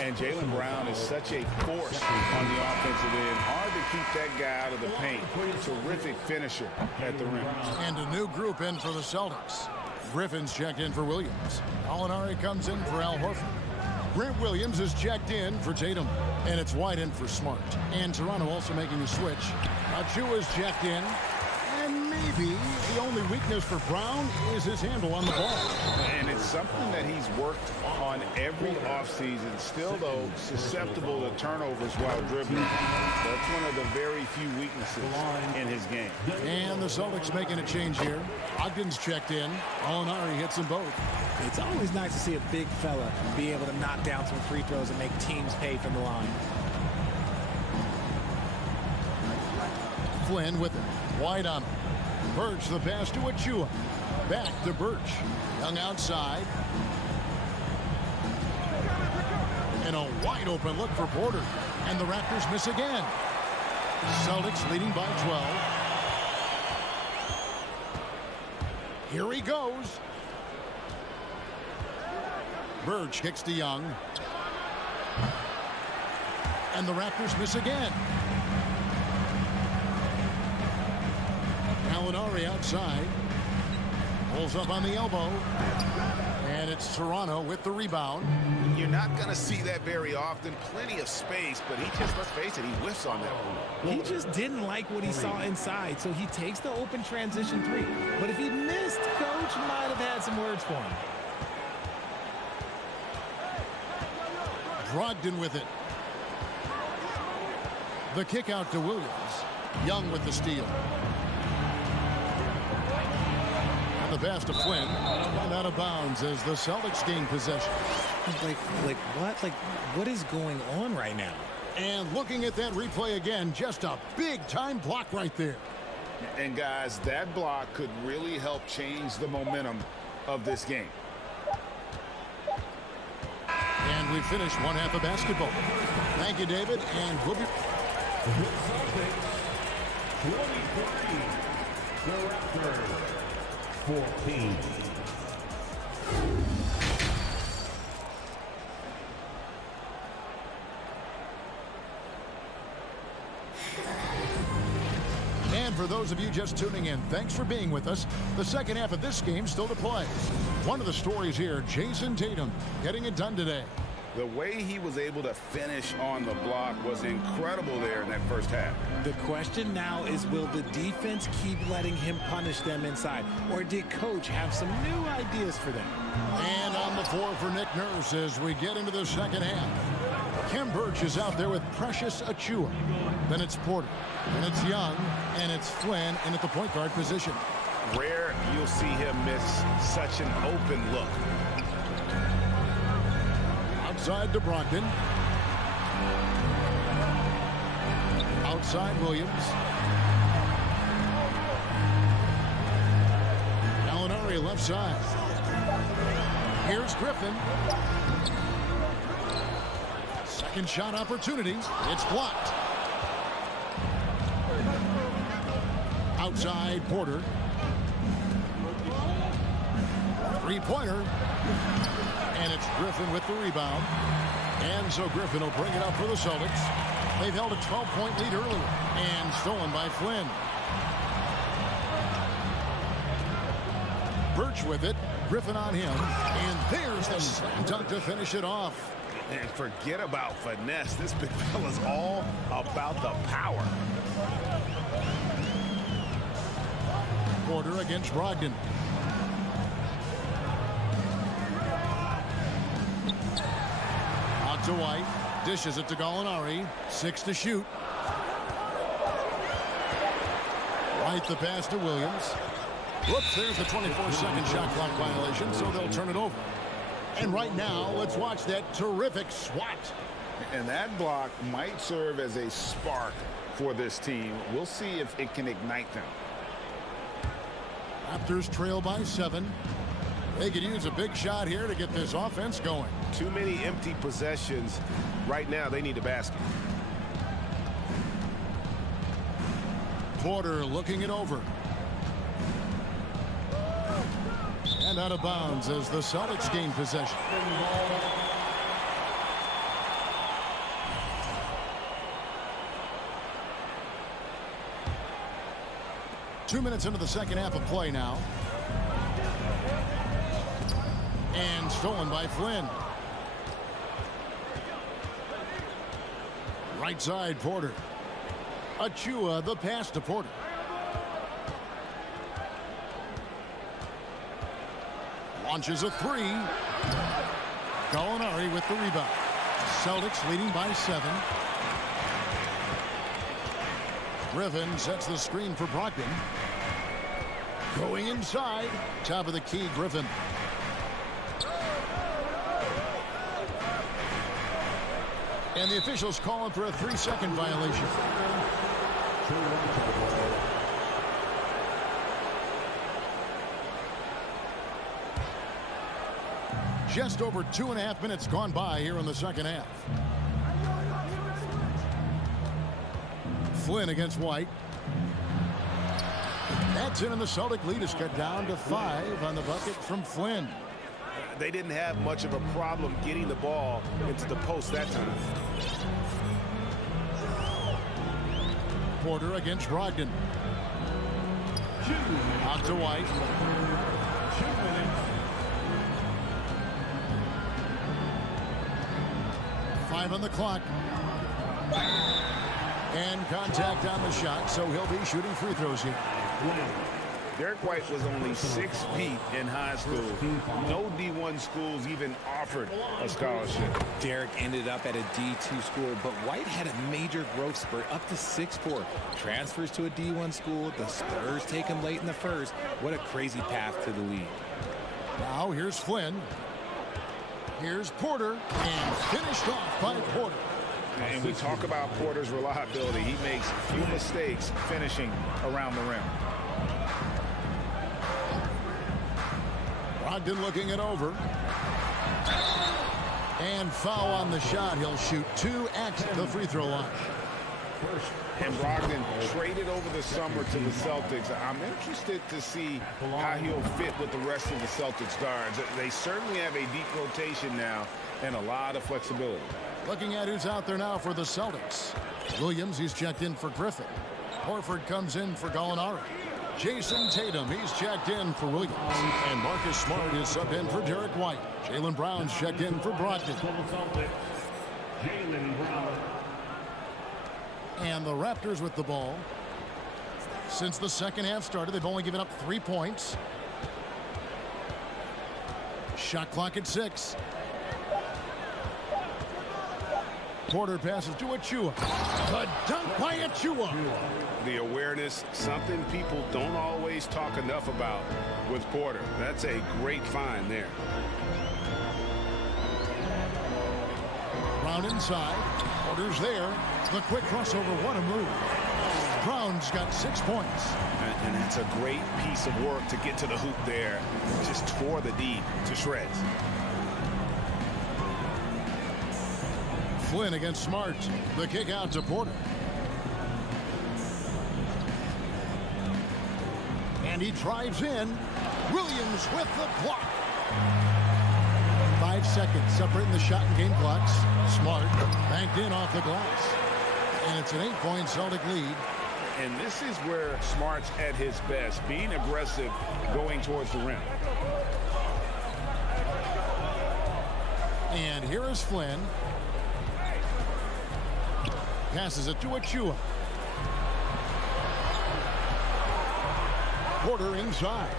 And Jaylen Brown is such a force on the offensive end. Hard to keep that guy out of the paint. Terrific finisher at the rim. And a new group in for the Celtics. Griffin's checked in for Williams. Gallinari comes in for Al Horford. Grant Williams is checked in for Tatum. And it's wide in for Smart. And Toronto also making the switch. Achua's checked in. And maybe the only weakness for Brown is his handle on the ball. And it's something that he's worked on every offseason. Still, though, susceptible to turnovers while dribbling. That's one of the very few weaknesses in his game. And the Celtics making a change here. Ogden's checked in. Gallinari hits them both. It's always nice to see a big fella be able to knock down some free throws and make teams pay from the line. Flynn with it. Wide on him. Birch the pass to Achua. Back to Birch. Young outside. And a wide open look for Porter. And the Raptors miss again. Celtics leading by 12. Here he goes. Birch kicks to Young. And the Raptors miss again. Gallinari outside. Pulls up on the elbow. And it's Toronto with the rebound. You're not going to see that very often. Plenty of space, but he just, let's face it, he whiffs on that one. He just didn't like what he saw inside, so he takes the open transition 3. But if he missed, Coach might have had some words for him. Brogdon with it. The kick out to Williams. Young with the steal. And the pass to Flynn. And out of bounds as the Celtics gain possession. What is going on right now? And looking at that replay again, just a big-time block right there. And, guys, that block could really help change the momentum of this game. And we finished one half of basketball. Thank you, David, and we'll be... 23. The Raptors, 14. And for those of you just tuning in, thanks for being with us. The second half of this game still to play. One of the stories here, Jason Tatum getting it done today. The way he was able to finish on the block was incredible there in that first half. The question now is, will the defense keep letting him punish them inside? Or did Coach have some new ideas for them? And on the floor for Nick Nurse as we get into the second half. Kim Birch is out there with Precious Achua. Then it's Porter. And it's Young. And it's Flynn in at the point guard position. Rare you'll see him miss such an open look. Outside to Brogdon. Outside Williams. Gallinari left side. Here's Griffin. Second shot opportunity. It's blocked. Outside Porter. Three-pointer. And it's Griffin with the rebound. And so Griffin will bring it up for the Celtics. They've held a 12-point lead earlier. And stolen by Flynn. Birch with it. Griffin on him. And there's the slam dunk to finish it off. And forget about finesse. This big fella's all about the power. Porter against Brogdon. Out to White. Dishes it to Gallinari. 6 to shoot. Right the pass to Williams. Whoops, there's the 24-second shot clock violation, so they'll turn it over. And right now, let's watch that terrific swat. And that block might serve as a spark for this team. We'll see if it can ignite them. Raptors trail by 7. They could use a big shot here to get this offense going. Too many empty possessions. Right now, they need a basket. Porter looking it over. And out of bounds as the Celtics gain possession. Two minutes into the second half of play now. And stolen by Flynn. Right side, Porter. Achua, the pass to Porter. Launches a 3. Gallinari with the rebound. Celtics leading by 7. Griffin sets the screen for Brogdon. Going inside. Top of the key, Griffin. And the officials calling for a 3-second violation. Just over 2.5 minutes gone by here in the second half. Flynn against White. That's in, and the Celtic lead is cut down to 5 on the bucket from Flynn. They didn't have much of a problem getting the ball into the post that time. Porter against Brogdon. Out to White. 5 on the clock. And contact on the shot, so he'll be shooting free throws here. Derek White was only 6 feet in high school. No D1 schools even offered a scholarship. Derek ended up at a D2 school, but White had a major growth spurt up to 6'4". Transfers to a D1 school. The Spurs take him late in the first. What a crazy path to the league. Now here's Flynn. Here's Porter, and finished off by Porter. And we talk about Porter's reliability. He makes few mistakes finishing around the rim. Brogdon looking it over. And foul on the shot. He'll shoot 2 at the free throw line. And Brogdon traded over the summer to the Celtics. I'm interested to see how he'll fit with the rest of the Celtics guards. They certainly have a deep rotation now and a lot of flexibility. Looking at who's out there now for the Celtics. Williams, he's checked in for Griffin. Horford comes in for Gallinari. Jason Tatum, he's checked in for Williams. And Marcus Smart is subbed in for Derek White. Jaylen Brown's checked in for Brogdon. And the Raptors with the ball. Since the second half started, they've only given up 3 points. Shot clock at 6. Porter passes to Achua. The dunk by Achua. The awareness, something people don't always talk enough about with Porter. That's a great find there. Brown inside. Porter's there. The quick crossover, what a move. Brown's got 6 points. And that's a great piece of work to get to the hoop there. Just tore the D to shreds. Flynn against Smart. The kick out to Porter. And he drives in. Williams with the block. 5 seconds separating the shot and game clocks. Smart banked in off the glass. And it's an 8-point Celtic lead. And this is where Smart's at his best, being aggressive, going towards the rim. And here is Flynn. Passes it to Achua. Porter inside.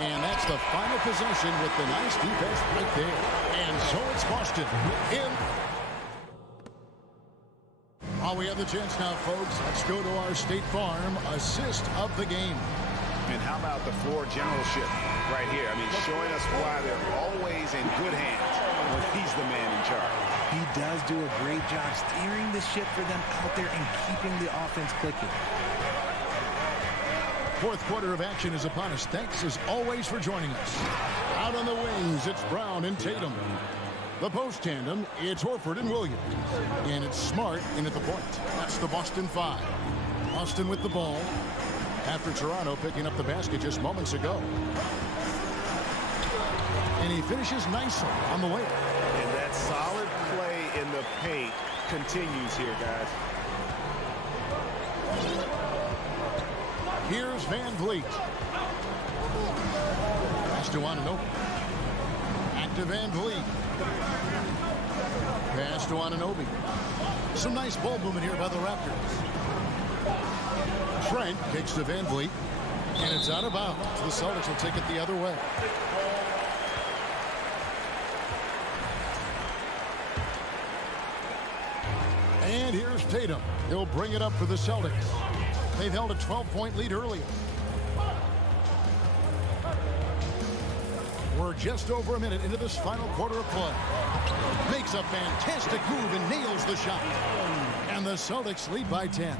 And that's the final possession with the nice defense right there. And so it's Boston in. While we have the chance now, folks, let's go to our State Farm assist of the game. And how about the floor generalship right here? I mean, showing us why they're always in good hands when he's the man in charge. He does do a great job steering the ship for them out there and keeping the offense clicking. Fourth quarter of action is upon us. Thanks, as always, for joining us. Out on the wings, it's Brown and Tatum. The post tandem, it's Horford and Williams. And it's Smart in at the point. That's the Boston 5. Boston with the ball after Toronto picking up the basket just moments ago. And he finishes nicely on the way. And that solid play in the paint continues here, guys. Here's Van Vliet. Pass to Anunoby. Back to Van Vliet. Pass to Anunoby. Some nice ball movement here by the Raptors. Trent kicks to Van Vliet. And it's out of bounds. The Celtics will take it the other way. And here's Tatum. He'll bring it up for the Celtics. They've held a 12-point lead earlier. We're just over a minute into this final quarter of play. Makes a fantastic move and nails the shot. And the Celtics lead by 10.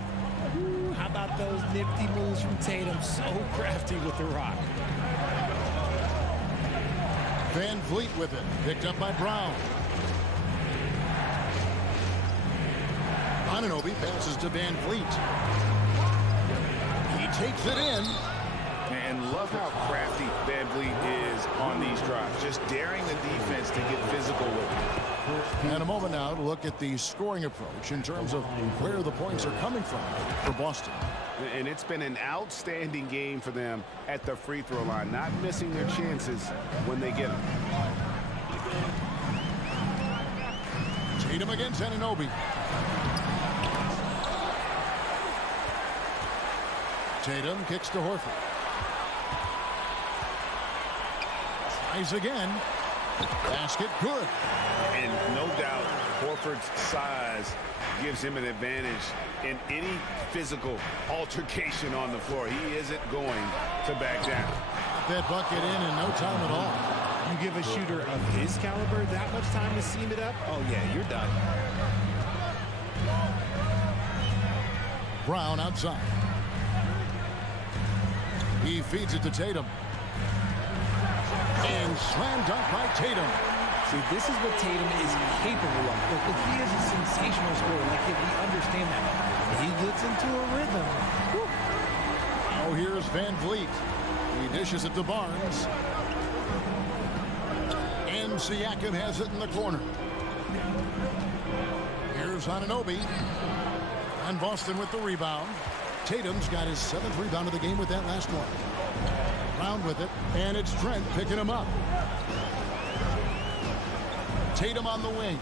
How about those nifty moves from Tatum? So crafty with the rock. Van Vliet with it. Picked up by Brown. Anunoby passes to Van Vliet. He takes it in. And love how crafty Van Vliet is on these drives. Just daring the defense to get physical with him. And a moment now to look at the scoring approach in terms of where the points are coming from for Boston. And it's been an outstanding game for them at the free throw line. Not missing their chances when they get them. Tatum against Anunoby. Tatum kicks to Horford. Tries again. Basket good. And no doubt Horford's size gives him an advantage in any physical altercation on the floor. He isn't going to back down. That bucket in no time at all. You give a shooter of his caliber that much time to seam it up? Oh, yeah, you're done. Brown outside. He feeds it to Tatum. And slam dunk by Tatum. See, this is what Tatum is capable of. Look, he is a sensational scorer. Like, we understand that. He gets into a rhythm. Woo. Oh, here's Van Vliet. He dishes it to Barnes. And Siakam has it in the corner. Here's Anunoby. And Boston with the rebound. Tatum's got his 7th rebound of the game with that last one. Brown with it, and it's Trent picking him up. Tatum on the wing.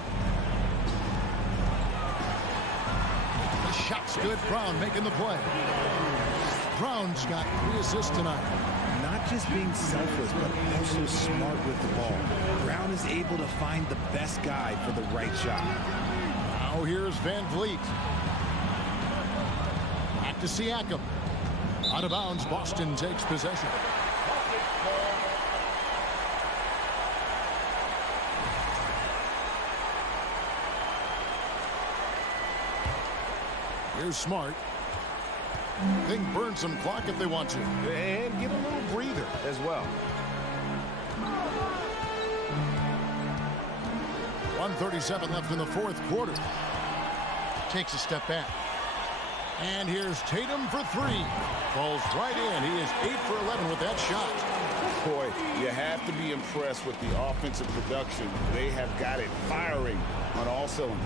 The shot's good. Brown making the play. Brown's got 3 assists tonight. Not just being selfless, but also smart with the ball. Brown is able to find the best guy for the right shot. Now here's Van Vliet. Back to Siakam. Out of bounds, Boston takes possession. Here's Smart. They can burn some clock if they want to. And get a little breather as well. 1:37 left in the fourth quarter. Takes a step back. And here's Tatum for 3. Falls right in. He is 8 for 11 with that shot. Boy, you have to be impressed with the offensive production. They have got it firing on all cylinders.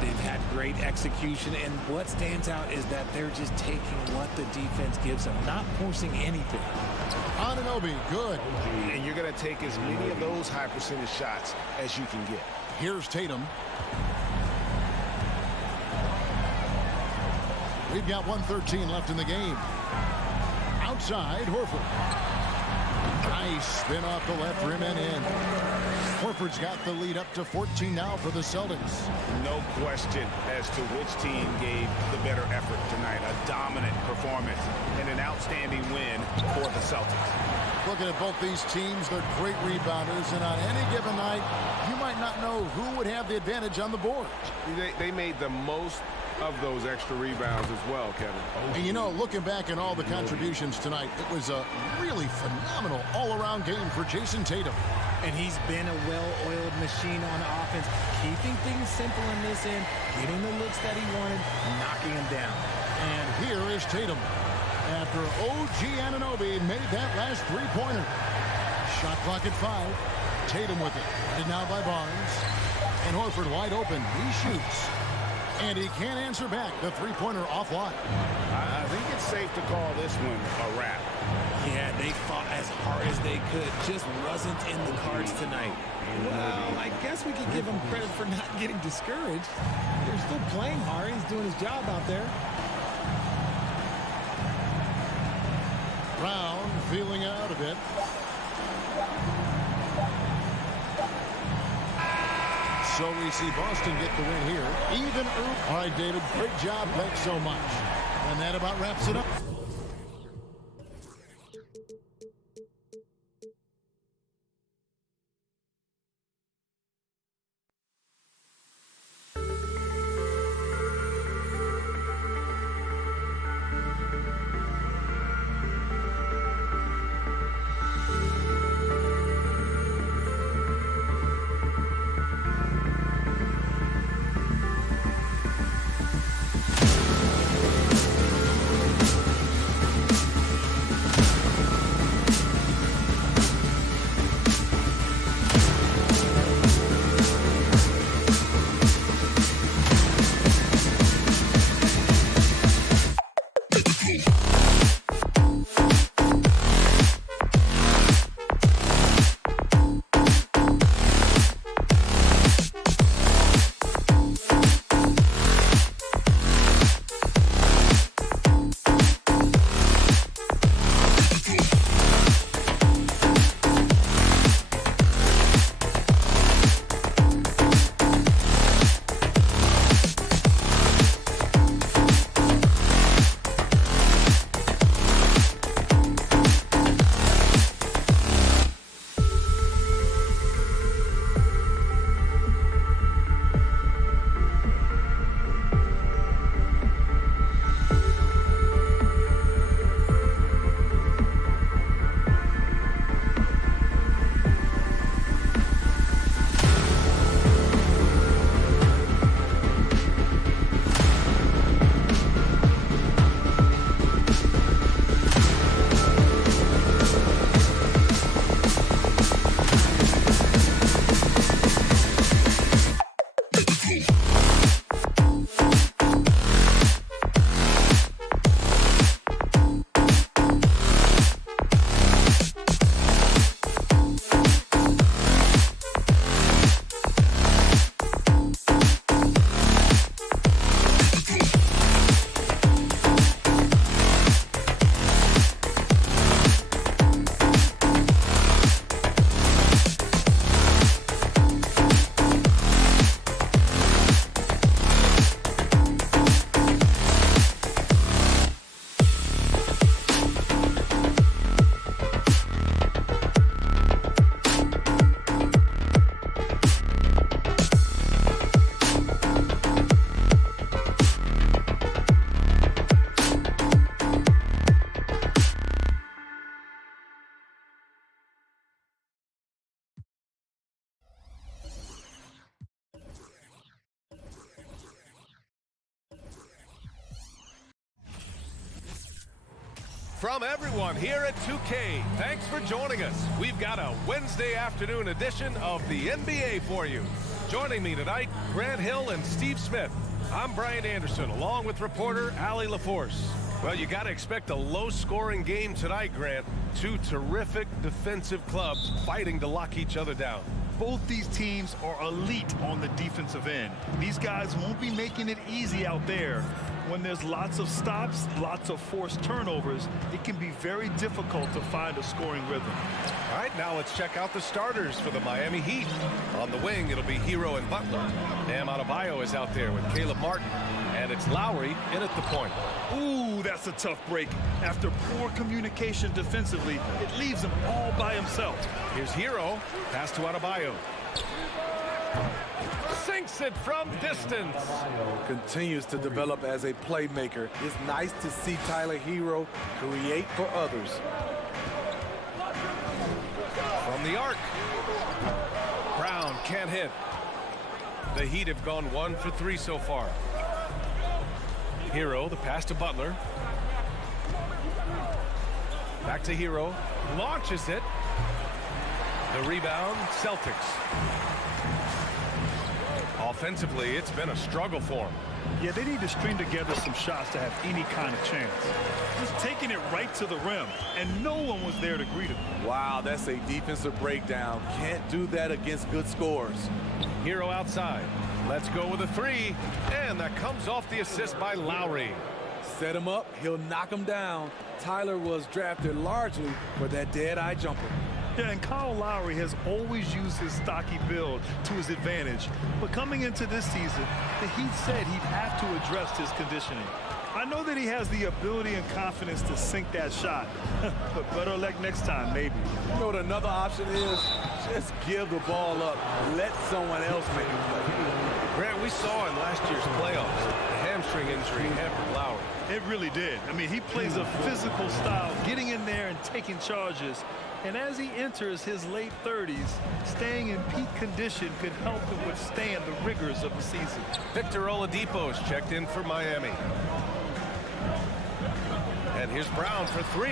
They've had great execution, and what stands out is that they're just taking what the defense gives them, not forcing anything. Anunoby, good. And you're going to take as many of those high percentage shots as you can get. Here's Tatum. We've got 1:13 left in the game. Outside, Horford. Nice spin off the left rim and in. Horford's got the lead up to 14 now for the Celtics. No question as to which team gave the better effort tonight. A dominant performance and an outstanding win for the Celtics. Looking at both these teams, they're great rebounders, and on any given night, you might not know who would have the advantage on the board. They made the most of those extra rebounds as well, Kevin. And you know, looking back at all the contributions tonight, it was a really phenomenal all-around game for Jason Tatum. And he's been a well-oiled machine on offense, keeping things simple in this end, getting the looks that he wanted, knocking them down. And here is Tatum. After OG Anunoby made that last three-pointer. Shot clock at 5. Tatum with it. And now by Barnes. And Horford wide open. He shoots. And he can't answer back. The three-pointer offline. I think it's safe to call this one a wrap. Yeah, they fought as hard as they could. Just wasn't in the cards tonight. Well, I guess we could give him credit for not getting discouraged. They're still playing hard. He's doing his job out there. Brown feeling out a bit. So we see Boston get the win here. Even early. All right, David, great job. Thanks so much. And that about wraps it up. From everyone here at 2K, thanks for joining us. We've got a Wednesday afternoon edition of the NBA for you. Joining me tonight, Grant Hill and Steve Smith. I'm Brian Anderson, along with reporter Allie LaForce. Well, you got to expect a low-scoring game tonight, Grant. Two terrific defensive clubs fighting to lock each other down. Both these teams are elite on the defensive end. These guys won't be making it easy out there. When there's lots of stops, lots of forced turnovers, it can be very difficult to find a scoring rhythm. All right, now let's check out the starters for the Miami Heat. On the wing, it'll be Hero and Butler. Bam Adebayo is out there with Caleb Martin. And it's Lowry in at the point. Ooh, that's a tough break. After poor communication defensively, it leaves him all by himself. Here's Hero. Pass to Adebayo. Sinks it from distance. Continues to develop as a playmaker. It's nice to see Tyler Hero create for others. From the arc. Brown can't hit. The Heat have gone 1 for 3 so far. Hero, the pass to Butler. Back to Hero. Launches it. The rebound, Celtics. Offensively, it's been a struggle for them. Yeah, they need to string together some shots to have any kind of chance. Just taking it right to the rim, and no one was there to greet him. Wow, that's a defensive breakdown. Can't do that against good scores. Hero outside. Let's go with a 3, and that comes off the assist by Lowry. Set him up, he'll knock him down. Tyler was drafted largely for that dead-eye jumper. Yeah, and Kyle Lowry has always used his stocky build to his advantage. But coming into this season, the Heat said he'd have to address his conditioning. I know that he has the ability and confidence to sink that shot, but better luck next time, maybe. You know what another option is? Just give the ball up. Let someone else make a play. Grant, we saw in last year's playoffs, the hamstring injury hampered Lowry. It really did. I mean, he plays a physical style, getting in there and taking charges. And as he enters his late 30s, staying in peak condition could help him withstand the rigors of the season. Victor Oladipo is checked in for Miami. And here's Brown for 3.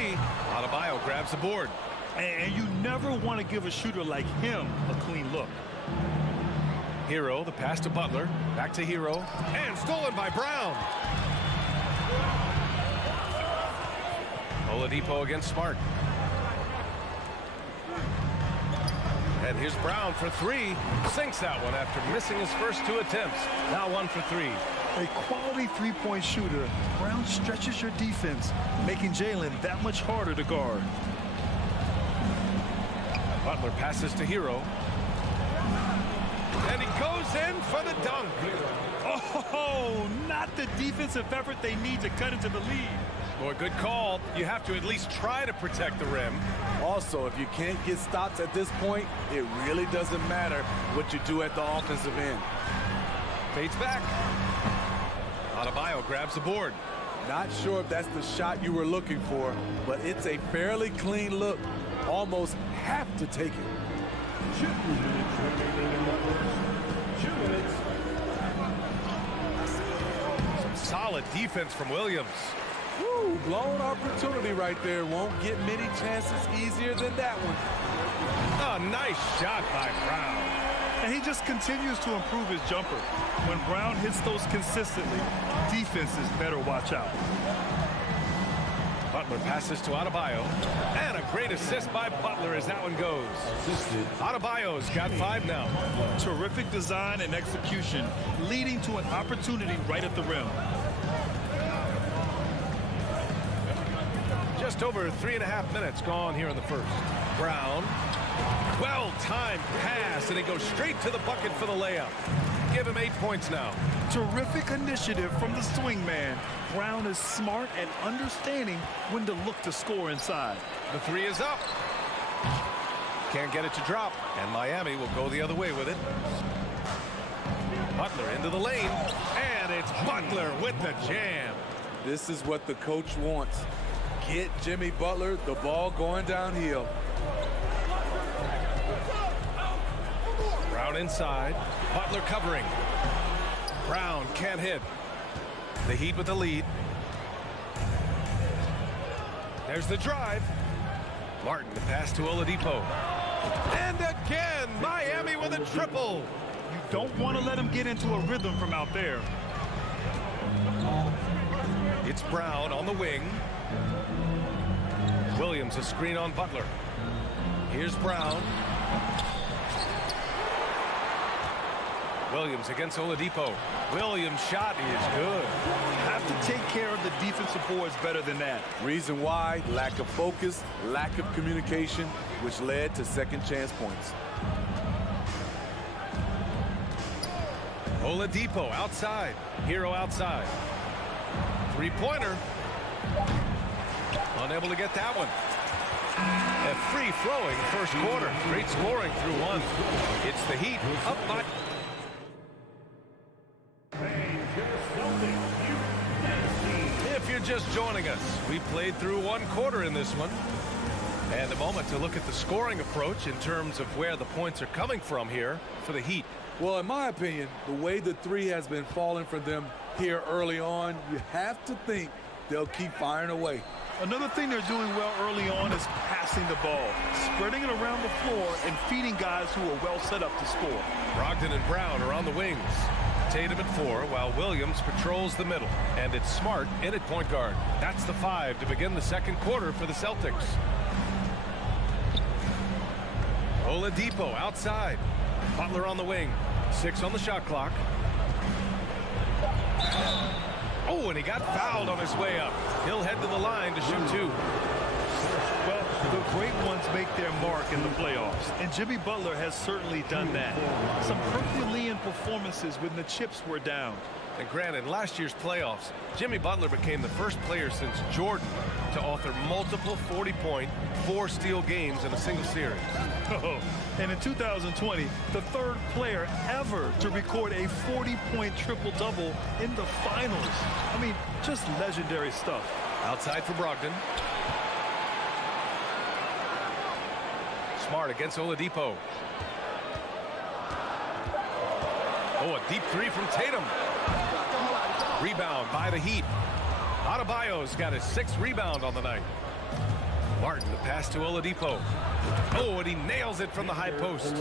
Adebayo grabs the board. And you never want to give a shooter like him a clean look. Hero, the pass to Butler. Back to Hero. And stolen by Brown. Oladipo against Smart. And here's Brown for 3. Sinks that one after missing his first 2 attempts. Now 1 for 3. A quality three-point shooter, Brown stretches your defense, making Jalen that much harder to guard. Butler passes to Hero. And he goes in for the dunk. Oh, not the defensive effort they need to cut into the lead. Boy, good call. You have to at least try to protect the rim. Also, if you can't get stops at this point, it really doesn't matter what you do at the offensive end. Fades back. Adebayo grabs the board. Not sure if that's the shot you were looking for, but it's a fairly clean look. Almost have to take it. 2 minutes remaining in the first. 2 minutes. Some solid defense from Williams. Woo, blown opportunity right there. Won't get many chances easier than that one. A nice shot by Brown. And he just continues to improve his jumper. When Brown hits those consistently, defenses better watch out. Butler passes to Adebayo. And a great assist by Butler as that one goes. Adebayo's got 5 now. Terrific design and execution, leading to an opportunity right at the rim. Just over 3.5 minutes gone here in the first. Brown, well-timed pass, and he goes straight to the bucket for the layup. Give him 8 points now. Terrific initiative from the swing man. Brown is smart and understanding when to look to score inside. The 3 is up. Can't get it to drop, and Miami will go the other way with it. Butler into the lane, and it's Butler with the jam. This is what the coach wants. Get Jimmy Butler the ball going downhill. Brown inside. Butler covering. Brown can't hit. The Heat with the lead. There's the drive. Martin the pass to Oladipo. And again, Miami with a triple. You don't want to let him get into a rhythm from out there. It's Brown on the wing. Williams a screen on Butler. Here's Brown. Williams against Oladipo. Williams' shot is good. Have to take care of the defensive boards better than that. Reason why, lack of focus, lack of communication, which led to second chance points. Oladipo outside. Hero outside. Three-pointer. Unable to get that one. A free-flowing first quarter. Great scoring through one. It's the Heat up by... If you're just joining us, we played through one quarter in this one. And a moment to look at the scoring approach in terms of where the points are coming from here for the Heat. Well, in my opinion, the way the three has been falling for them here early on, you have to think they'll keep firing away. Another thing they're doing well early on is passing the ball, spreading it around the floor and feeding guys who are well set up to score. Brogdon and Brown are on the wings. Tatum at 4 while Williams patrols the middle. And it's Smart in at point guard. That's the 5 to begin the second quarter for the Celtics. Oladipo outside. Butler on the wing. 6 on the shot clock. Oh, and he got fouled on his way up. He'll head to the line to shoot 2. Well, the great ones make their mark in the playoffs, and Jimmy Butler has certainly done that. Some Herculean performances when the chips were down. And granted, last year's playoffs, Jimmy Butler became the first player since Jordan to author multiple 40-point, 4-steal games in a single series. Oh, and in 2020, the third player ever to record a 40-point triple-double in the finals. I mean, just legendary stuff. Outside for Brogdon. Smart against Oladipo. Oh, a deep 3 from Tatum. Rebound by the Heat. Adebayo's got his 6th rebound on the night. Martin, the pass to Oladipo. Oh, and he nails it from the high post.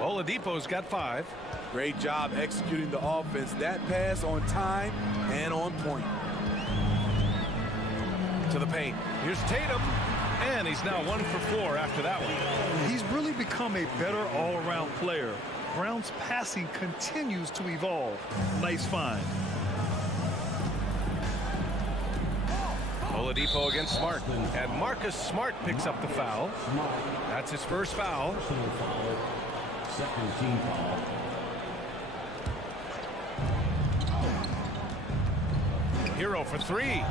Oladipo's got 5. Great job executing the offense. That pass on time and on point. To the paint. Here's Tatum. And he's now 1 for 4 after that one. He's really become a better all-around player. Brown's passing continues to evolve. Nice find. Oladipo against Smart. And Marcus Smart picks up the foul. That's his first foul. Second team foul. Hero for 3.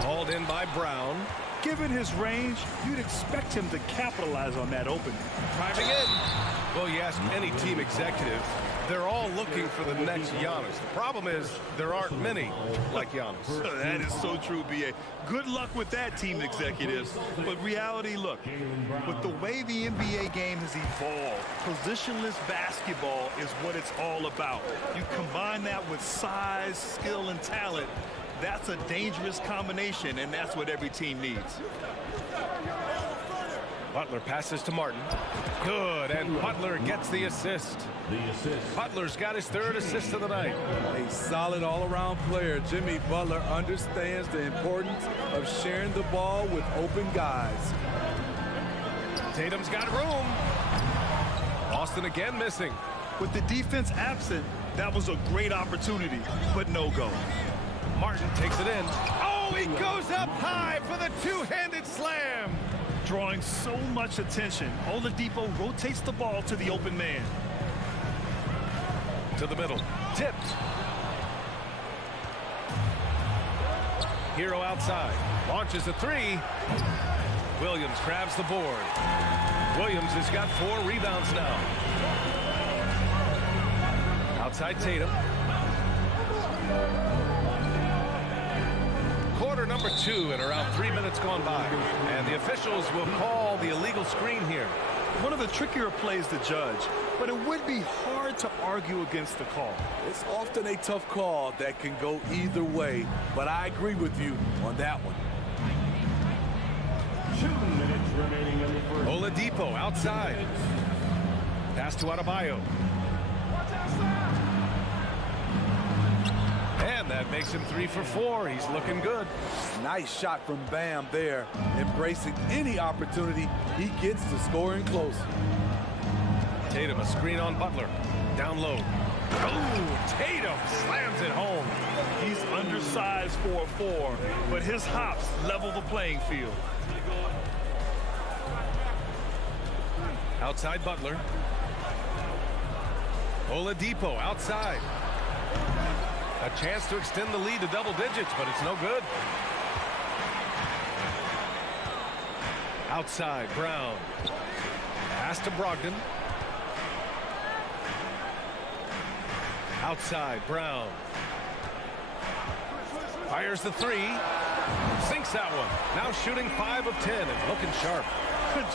Hauled in by Brown. Given his range, you'd expect him to capitalize on that opening. Driving in. Well, you ask any team executive, they're all looking for the next Giannis. The problem is there aren't many like Giannis. That is so true, B.A. Good luck with that, team executives. But reality, look, with the way the NBA game has evolved, positionless basketball is what it's all about. You combine that with size, skill, and talent, that's a dangerous combination, and that's what every team needs. Butler passes to Martin. Good, and Butler gets the assist. Butler's got his 3rd assist of the night. A solid all-around player. Jimmy Butler understands the importance of sharing the ball with open guys. Tatum's got room. Boston again missing. With the defense absent, that was a great opportunity, but no go. Martin takes it in. Oh, he goes up high for the 2-handed slam. Drawing so much attention, Oladipo rotates the ball to the open man. To the middle. Tipped. Hero outside. Launches a 3. Williams grabs the board. Williams has got 4 rebounds now. Outside Tatum. Quarter number 2 and around 3 minutes gone by. And the officials will call the illegal screen here. One of the trickier plays to judge, but it would be hard to argue against the call. It's often a tough call that can go either way, but I agree with you on that one. 2 minutes remaining in the first. Oladipo outside. Pass to Adebayo. And that makes him 3 for 4. He's looking good. Nice shot from Bam there, embracing any opportunity he gets to scoring close. Tatum, a screen on Butler. Down low. Oh, Tatum slams it home. He's undersized for a 4, but his hops level the playing field. Outside Butler. Oladipo outside. A chance to extend the lead to double digits, but it's no good. Outside, Brown. Pass to Brogdon. Outside, Brown. Fires the 3. Sinks that one. Now shooting 5 of 10 and looking sharp.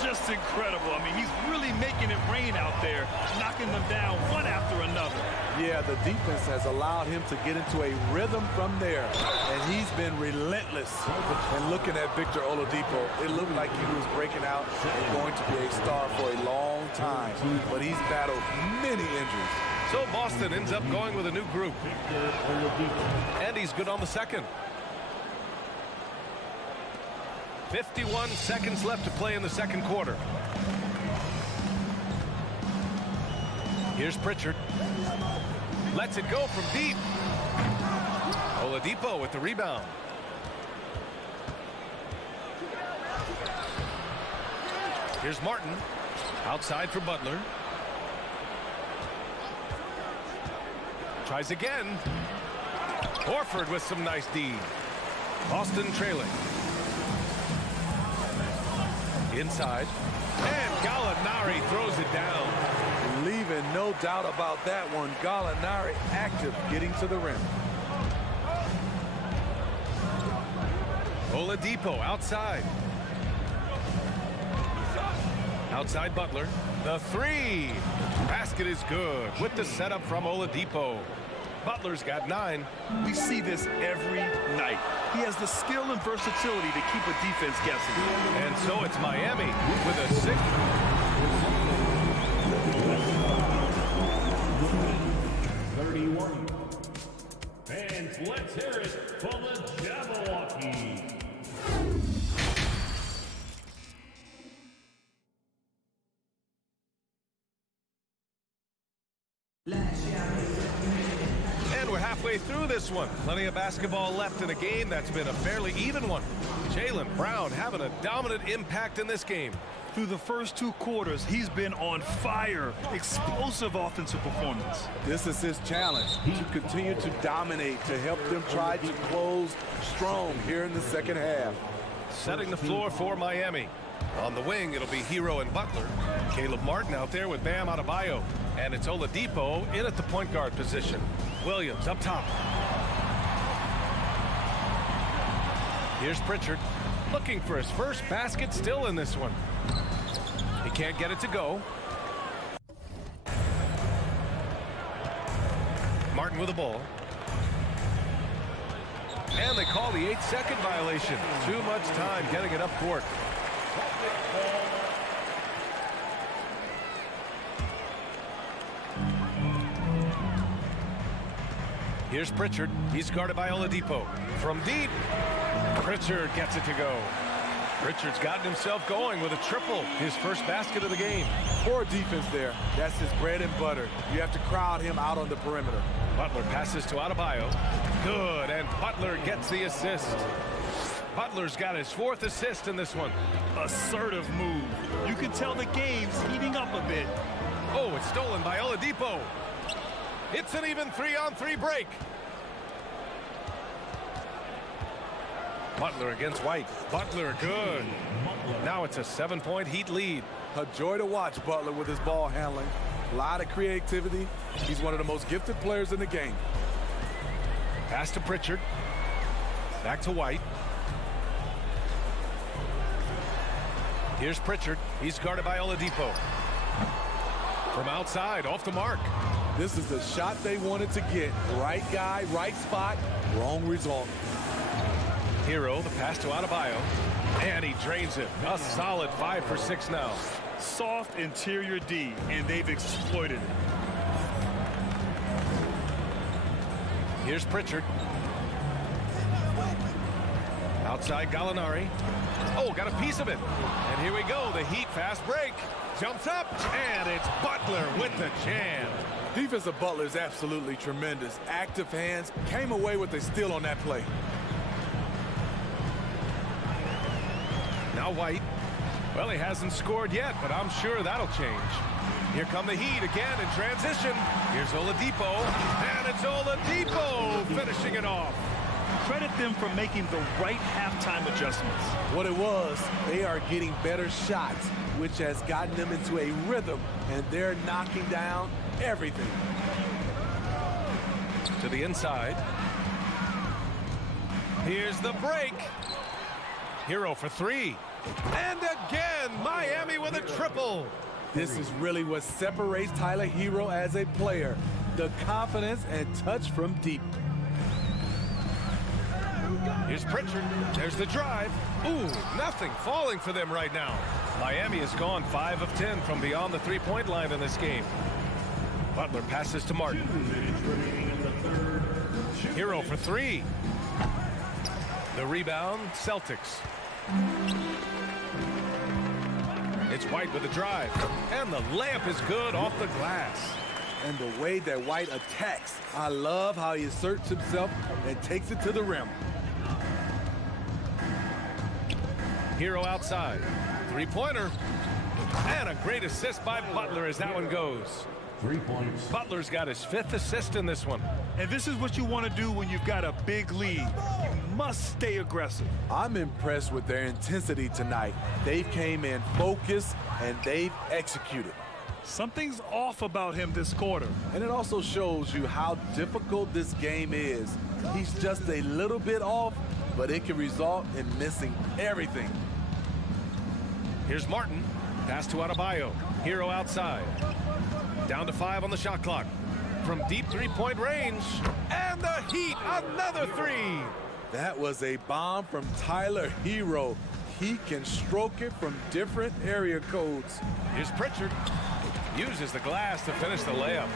Just incredible. I mean, he's really making it rain out there, knocking them down one after another. Yeah, the defense has allowed him to get into a rhythm from there, and he's been relentless. And looking at Victor Oladipo, it looked like he was breaking out and going to be a star for a long time, but he's battled many injuries. So Boston ends up going with a new group. And he's good on the second. 51 seconds left to play in the second quarter. Here's Pritchard. Lets it go from deep. Oladipo with the rebound. Here's Martin. Outside for Butler. Tries again. Horford with some nice D. Boston trailing. Inside. And Gallinari throws it down. Leaving no doubt about that one. Gallinari active, getting to the rim. Oladipo outside. Outside Butler. The 3. Basket is good with the setup from Oladipo. Butler's got 9. We see this every night. He has the skill and versatility to keep a defense guessing. And so it's Miami with a 6. 31. Fans, let's hear it for the Jabberwockies. And we're halfway through this one. Plenty of basketball left in a game that's been a fairly even one. Jaylen Brown having a dominant impact in this game. Through the first 2 quarters, he's been on fire. Explosive offensive performance. This is his challenge, to continue to dominate, to help them try to close strong here in the second half. Setting the floor for Miami. On the wing, it'll be Hero and Butler. Caleb Martin out there with Bam Adebayo. And it's Oladipo in at the point guard position. Williams up top. Here's Pritchard. Looking for his first basket still in this one. He can't get it to go. Martin with the ball. And they call the 8-second violation. Too much time getting it up court. Here's Pritchard. He's guarded by Oladipo. From deep, Pritchard gets it to go. Pritchard's gotten himself going with a triple, his first basket of the game. Poor defense there. That's his bread and butter. You have to crowd him out on the perimeter. Butler passes to Adebayo. Good, and Butler gets the assist. Butler's got his 4th assist in this one. Assertive move. You can tell the game's heating up a bit. Oh, it's stolen by Oladipo. It's an even 3-on-3 break. Butler against White. Butler good. Now it's a 7-point Heat lead. A joy to watch Butler with his ball handling. A lot of creativity. He's one of the most gifted players in the game. Pass to Pritchard. Back to White. Here's Pritchard. He's guarded by Oladipo. From outside, off the mark. This is the shot they wanted to get. Right guy, right spot, wrong result. Hero, the pass to Adebayo. And he drains it. A solid 5 for 6 now. Soft interior D, and they've exploited it. Here's Pritchard. Outside Gallinari. Oh, got a piece of it. And here we go. The Heat fast break. Jumps up, and it's Butler with the jam. Defense of Butler is absolutely tremendous. Active hands, came away with a steal on that play. Now White. Well, he hasn't scored yet, but I'm sure that'll change. Here come the Heat again in transition. Here's Oladipo, and it's Oladipo finishing it off. Credit them for making the right halftime adjustments. What it was, they are getting better shots, which has gotten them into a rhythm, and they're knocking down everything. To the inside. Here's the break. Hero for three. And again, Miami with a triple. This is really what separates Tyler Hero as a player. The confidence and touch from deep. Here's Pritchard. There's the drive. Ooh, nothing falling for them right now. Miami has gone 5 of 10 from beyond the three-point line in this game. Butler passes to Martin. Hero for three. The rebound, Celtics. It's White with the drive. And the layup is good off the glass. And the way that White attacks, I love how he asserts himself and takes it to the rim. Hero outside. Three-pointer. And a great assist by Butler as that one goes. 3 points. Butler's got his 5th assist in this one. And this is what you want to do when you've got a big lead. You must stay aggressive. I'm impressed with their intensity tonight. They came in focused and they've executed. Something's off about him this quarter. And it also shows you how difficult this game is. He's just a little bit off, but it can result in missing everything. Here's Martin. Pass to Adebayo. Hero outside. Down to 5 on the shot clock. From deep three-point range. And the Heat, another three. That was a bomb from Tyler Hero. He can stroke it from different area codes. Here's Pritchard. Uses the glass to finish the layup.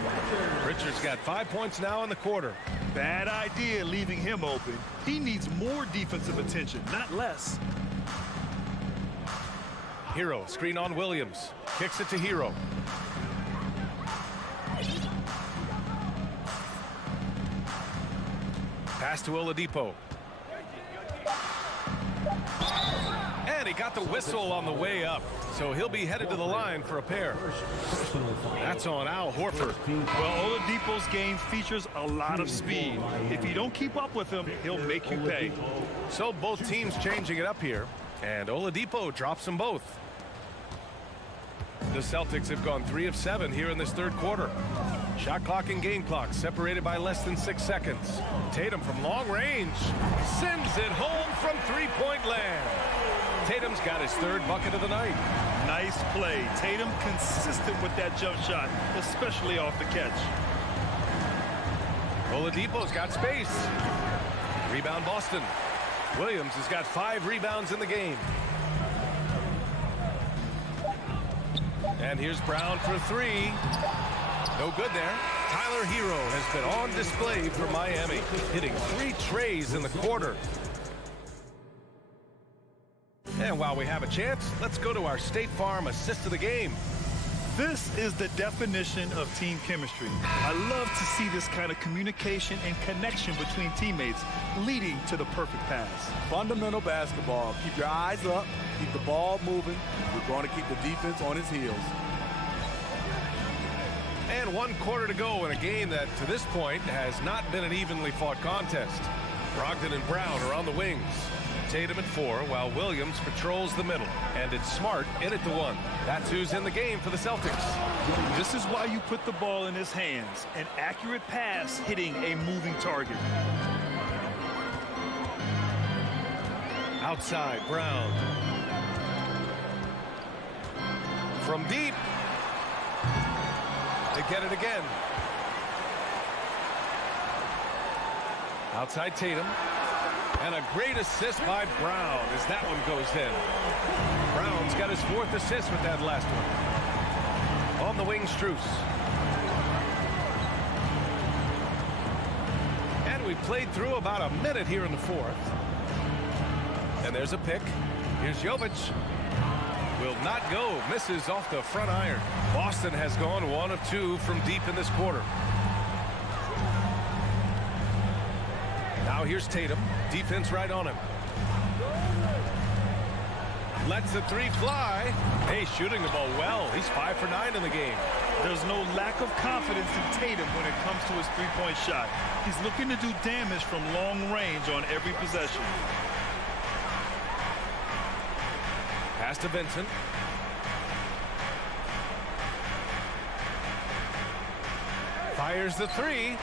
Pritchard's got 5 points now in the quarter. Bad idea leaving him open. He needs more defensive attention, not less. Hero, screen on Williams. Kicks it to Hero. Pass to Oladipo. And he got the whistle on the way up. So he'll be headed to the line for a pair. That's on Al Horford. Well, Oladipo's game features a lot of speed. If you don't keep up with him, he'll make you pay. So both teams changing it up here. And Oladipo drops them both. The Celtics have gone 3 of 7 here in this third quarter. Shot clock and game clock separated by less than 6 seconds. Tatum from long range sends it home from three-point land. Tatum's got his 3rd bucket of the night. Nice play. Tatum consistent with that jump shot, especially off the catch. Oladipo's got space. Rebound Boston. Williams has got 5 rebounds in the game. And here's Brown for 3. No good there. Tyler Hero has been on display for Miami, hitting 3 trays in the quarter. And while we have a chance, let's go to our State Farm assist of the game. This is the definition of team chemistry. I love to see this kind of communication and connection between teammates leading to the perfect pass. Fundamental basketball. Keep your eyes up, keep the ball moving. We're going to keep the defense on his heels. And 1 quarter to go in a game that, to this point, has not been an evenly fought contest. Brogdon and Brown are on the wings. Tatum at 4, while Williams patrols the middle. And it's Smart in at the 1. That's who's in the game for the Celtics. This is why you put the ball in his hands. An accurate pass hitting a moving target. Outside, Brown. From deep. They get it again. Outside Tatum. And a great assist by Brown as that one goes in. Brown's got his 4th assist with that last one. On the wing, Strus. And we played through about a minute here in the 4th. And there's a pick. Here's Jovic. Will not go. Misses off the front iron. Boston has gone 1 of 2 from deep in this quarter. Now here's Tatum. Defense right on him. Lets the three fly. Hey, shooting the ball well. He's 5 for 9 in the game. There's no lack of confidence in Tatum when it comes to his three-point shot. He's looking to do damage from long range on every possession. Pass to Vincent. Fires the three.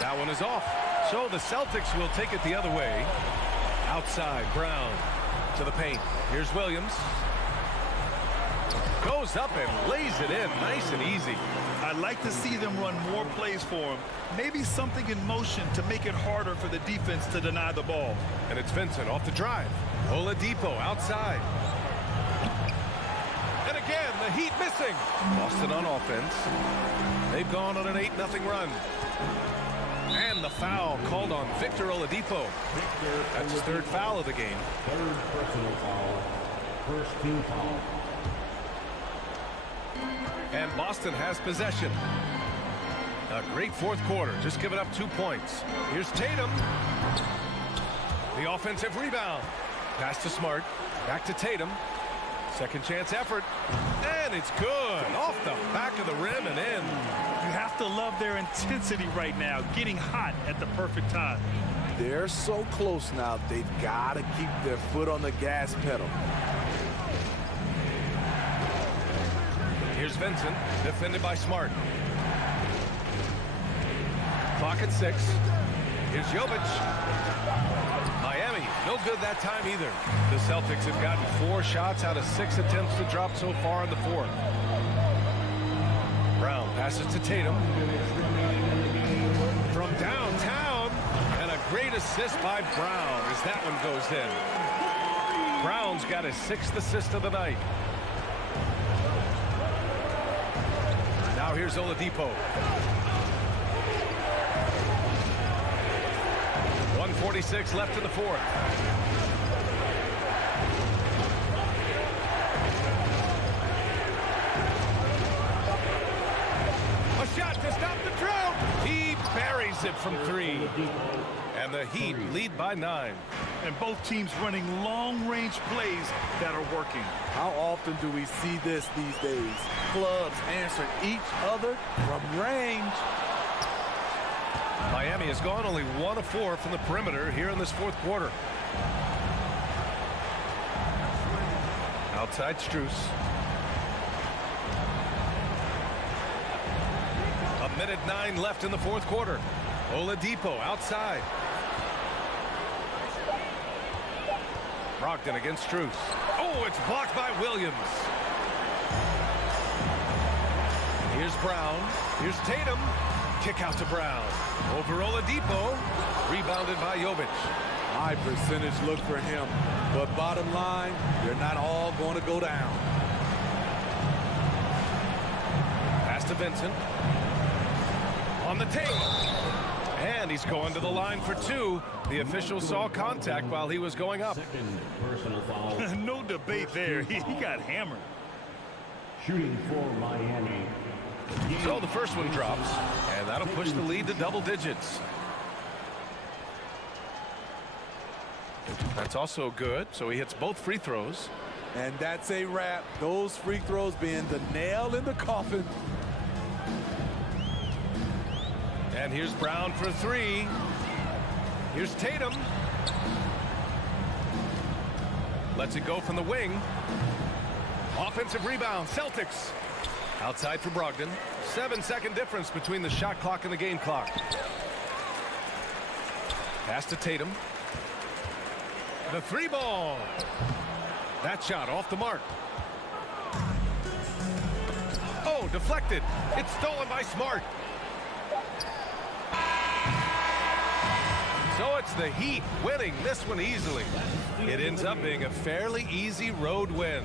That one is off. So the Celtics will take it the other way. Outside, Brown to the paint. Here's Williams. Goes up and lays it in. Nice and easy. I'd like to see them run more plays for him. Maybe something in motion to make it harder for the defense to deny the ball. And it's Vincent off the drive. Oladipo outside. And again, the Heat missing. Boston on offense. They've gone on an 8-0 run. And the foul called on Victor Oladipo. That's his third foul of the game. Third personal foul. First team foul. And Boston has possession. A great fourth quarter. Just giving up 2 points. Here's Tatum. The offensive rebound. Pass to Smart. Back to Tatum. Second chance effort. And it's good. Off the back of the rim and in. You have to love their intensity right now. Getting hot at the perfect time. They're so close now. They've got to keep their foot on the gas pedal. Here's Vincent, defended by Smart. Clock at 6. Here's Jovic. Miami, no good that time either. The Celtics have gotten 4 shots out of 6 attempts to drop so far in the fourth. Brown passes to Tatum. From downtown, and a great assist by Brown as that one goes in. Brown's got his 6th assist of the night. Now here's Oladipo. 1:46 left in the fourth. A shot to stop the drought. He buries it from 3. And the Heat lead by 9. And both teams running long-range plays that are working. How often do we see this these days? Clubs answering each other from range. Miami has gone only 1 of 4 from the perimeter here in this fourth quarter. Outside Strus. A minute 9 left in the fourth quarter. Oladipo outside. Brogdon against Strus. Oh, it's blocked by Williams. Here's Brown. Here's Tatum. Kick out to Brown. Over Oladipo. Rebounded by Jovic. High percentage look for him. But bottom line, they're not all going to go down. Pass to Vincent. On the tape. And he's going to the line for 2. The official saw contact while he was going up. Second personal foul. No debate there. He got hammered. Shooting for Miami. So the first one drops, and that'll push the lead to double digits. That's also good, so he hits both free throws. And that's a wrap. Those free throws being the nail in the coffin. And here's Brown for 3. Here's Tatum. Lets it go from the wing. Offensive rebound, Celtics. Outside for Brogdon. 7-second difference between the shot clock and the game clock. Pass to Tatum. The 3 ball. That shot off the mark. Oh, deflected. It's stolen by Smart. So it's the Heat winning this one easily. It ends up being a fairly easy road win.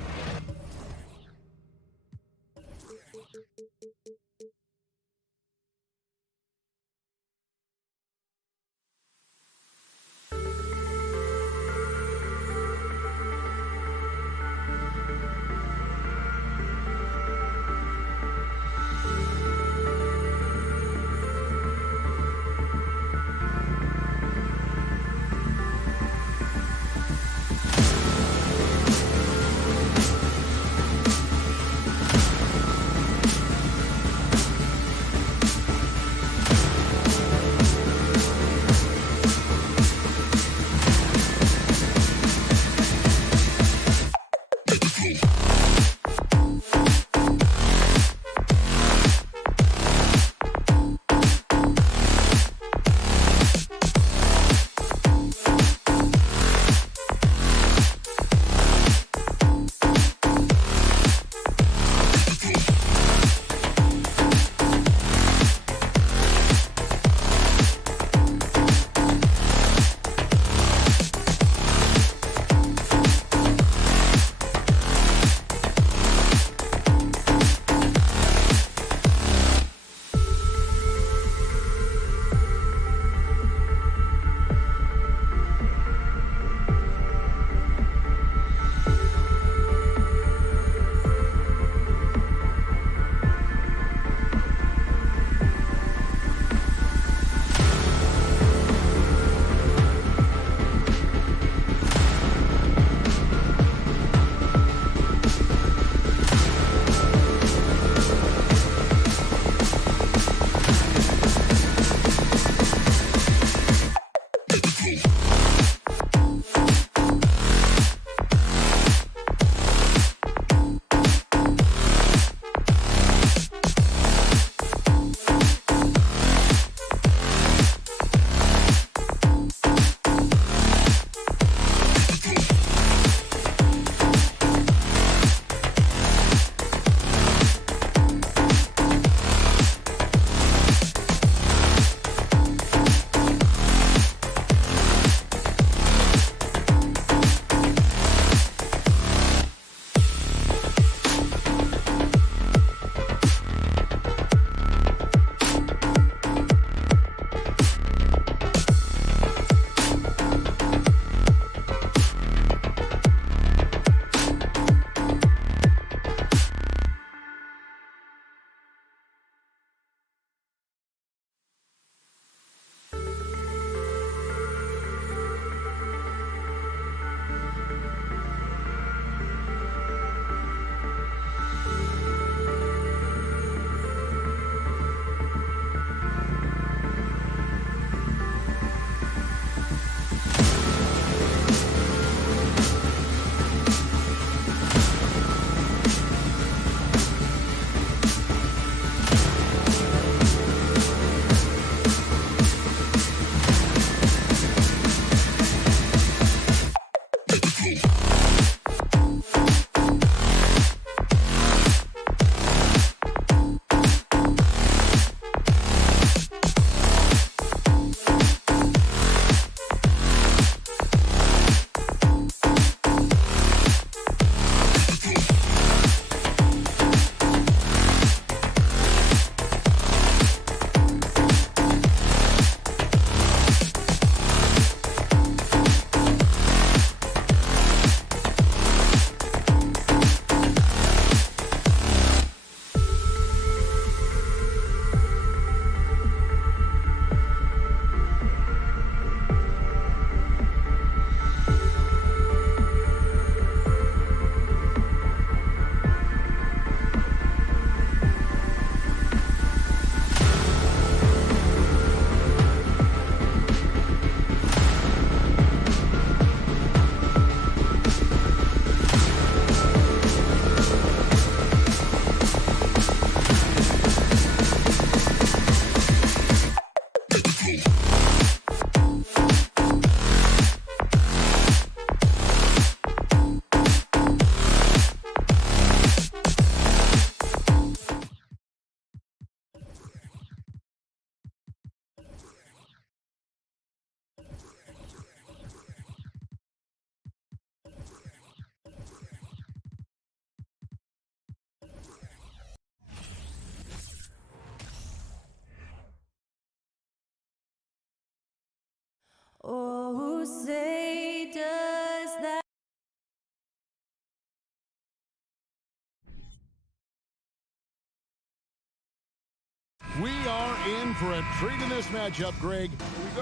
We are in for a treat in this matchup, Greg,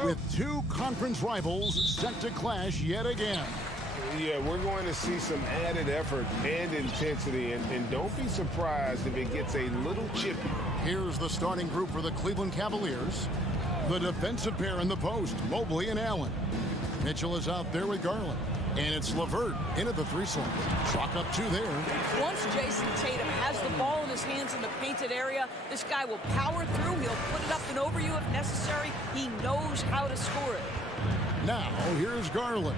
with two conference rivals set to clash yet again. Yeah, we're going to see some added effort and intensity, and don't be surprised if it gets a little chippy. Here's the starting group for the Cleveland Cavaliers. The defensive pair in the post, Mobley and Allen. Mitchell is out there with Garland. And it's LeVert into the three slot. Chalk up two there. Once Jason Tatum has the ball in his hands in the painted area, this guy will power through. He'll put it up and over you if necessary. He knows how to score it. Now, here's Garland.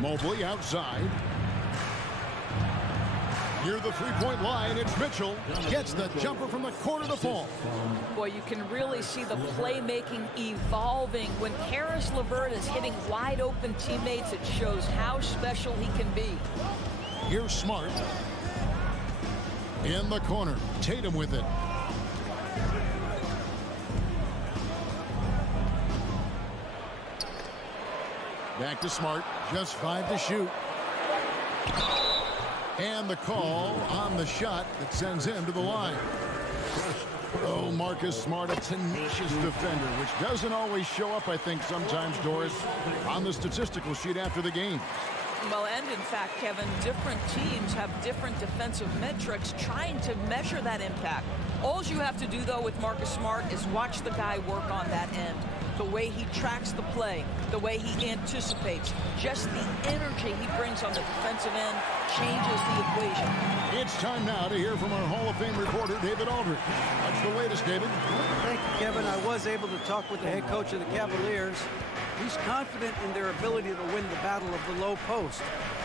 Mobley outside. Near the three-point line, it's Mitchell. Gets the jumper from the corner to fall. Boy, you can really see the playmaking evolving. When Karis LeVert is hitting wide-open teammates, it shows how special he can be. Here's Smart. In the corner, Tatum with it. Back to Smart, just 5 to shoot. And the call on the shot that sends him to the line. Oh, Marcus Smart, a tenacious defender, which doesn't always show up, I think, sometimes, Doris, on the statistical sheet after the game. Well, and in fact, Kevin, different teams have different defensive metrics trying to measure that impact. All you have to do, though, with Marcus Smart is watch the guy work on that end. The way he tracks the play, the way he anticipates, just the energy he brings on the defensive end changes the equation. It's time now to hear from our Hall of Fame reporter, David Aldridge. What's the latest, David? Thank you, Kevin. I was able to talk with the head coach of the Cavaliers. He's confident in their ability to win the battle of the low post.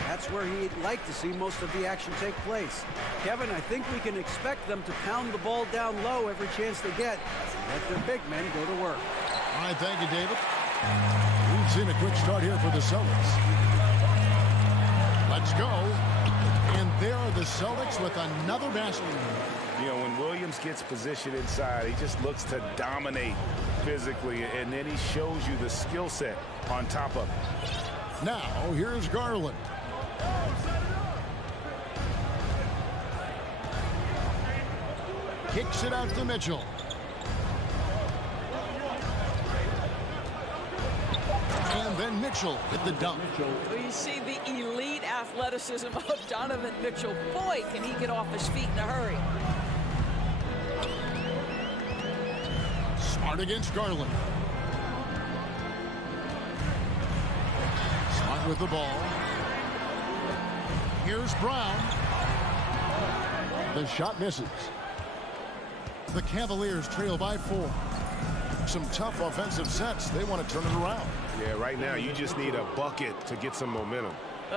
That's where he'd like to see most of the action take place. Kevin, I think we can expect them to pound the ball down low every chance they get and let their big men go to work. All right, thank you, David. We've seen a quick start here for the Celtics. Let's go. And there are the Celtics with another basket. You know, when Williams gets positioned inside, he just looks to dominate physically, and then he shows you the skill set on top of it. Now, here's Garland. Kicks it out to Mitchell. And then Mitchell with the dunk. You see the elite athleticism of Donovan Mitchell. Boy, can he get off his feet in a hurry. Smart against Garland. Smart with the ball. Here's Brown. The shot misses. The Cavaliers trail by 4. Some tough offensive sets. They want to turn it around. Yeah, right now you just need a bucket to get some momentum.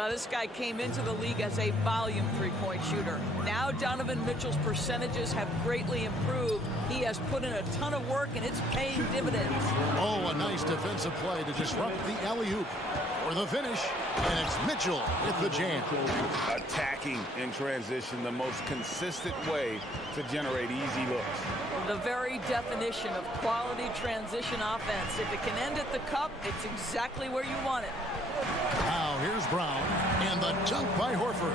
This guy came into the league as a volume three-point shooter. Now Donovan Mitchell's percentages have greatly improved. He has put in a ton of work, and it's paying dividends. Oh, a nice defensive play to disrupt the alley-oop. For the finish, and it's Mitchell with the jam. Attacking in transition, the most consistent way to generate easy looks. The very definition of quality transition offense. If it can end at the cup, it's exactly where you want it. Now here's Brown, and the dunk by Horford.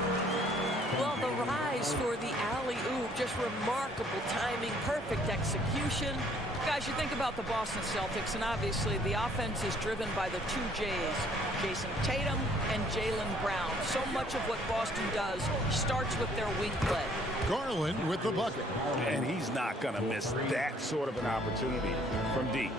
Well, the rise for the alley-oop, just remarkable timing, perfect execution. Guys, you think about the Boston Celtics, and obviously the offense is driven by the two J's, Jason Tatum and Jaylen Brown. So much of what Boston does starts with their wing play. Garland with the bucket. And he's not going to miss that sort of an opportunity from deep.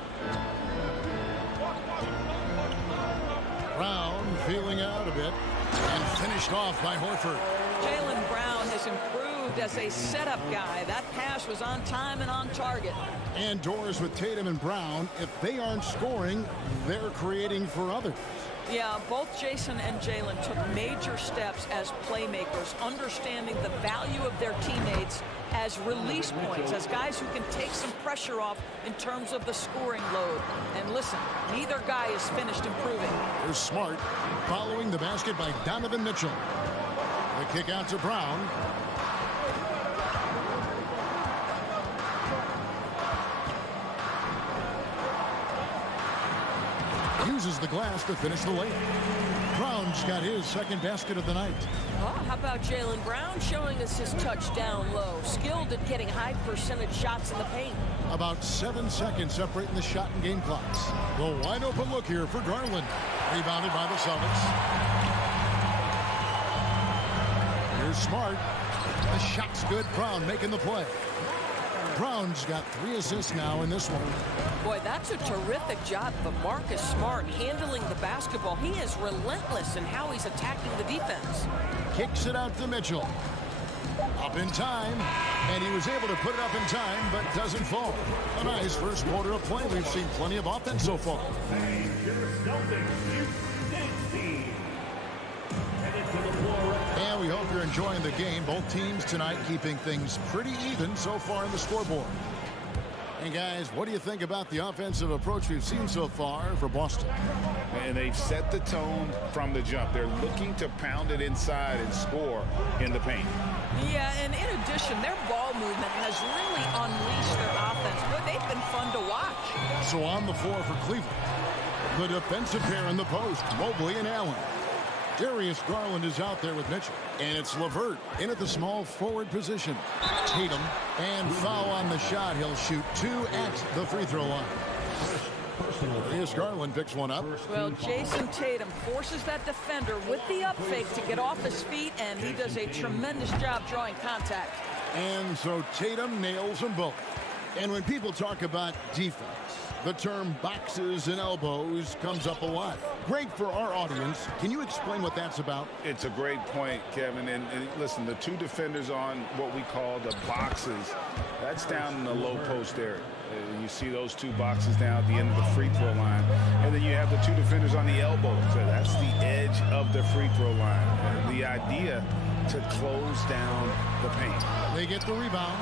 Brown feeling out a bit, and finished off by Horford. Jaylen Brown has improved as a setup guy. That pass was on time and on target. And Doris with Tatum and Brown, if they aren't scoring, they're creating for others. Yeah, both Jason and Jaylen took major steps as playmakers, understanding the value of their teammates as release points, as guys who can take some pressure off in terms of the scoring load. And listen, neither guy is finished improving. Here's Smart following the basket by Donovan Mitchell. The kick out to Brown. Uses the glass to finish the layup. Brown's got his second basket of the night. Oh, how about Jaylen Brown showing us his touchdown low? Skilled at getting high percentage shots in the paint. About 7 seconds separating the shot and game clocks. The wide open look here for Garland. Rebounded by the Celtics. Here's Smart. The shot's good. Brown making the play. Brown's got 3 assists now in this one. Boy, that's a terrific job of Marcus Smart handling the basketball. He is relentless in how he's attacking the defense. Kicks it out to Mitchell. Up in time, and he was able to put it up in time, but doesn't fall. A nice first quarter of play. We've seen plenty of offense so far. And we hope you're enjoying the game. Both teams tonight keeping things pretty even so far in the scoreboard. And guys, what do you think about the offensive approach we've seen so far for Boston? And they've set the tone from the jump. They're looking to pound it inside and score in the paint. Yeah, and in addition, their ball movement has really unleashed their offense. But they've been fun to watch. So on the floor for Cleveland, the defensive pair in the post, Mobley and Allen. Darius Garland is out there with Mitchell. And it's LeVert in at the small forward position. Tatum, and foul on the shot. He'll shoot 2 at the free throw line. Darius Garland picks one up. Well, Jason Tatum forces that defender with the up fake to get off his feet, and he does a tremendous job drawing contact. And so Tatum nails them both. And when people talk about defense, the term boxes and elbows comes up a lot. Great for our audience. Can you explain what that's about? It's a great point, Kevin. And listen, the 2 defenders on what we call the boxes, that's down in the low post area. You see those 2 boxes down at the end of the free throw line. And then you have the 2 defenders on the elbows. So that's the edge of the free throw line. And the idea to close down the paint. They get the rebound.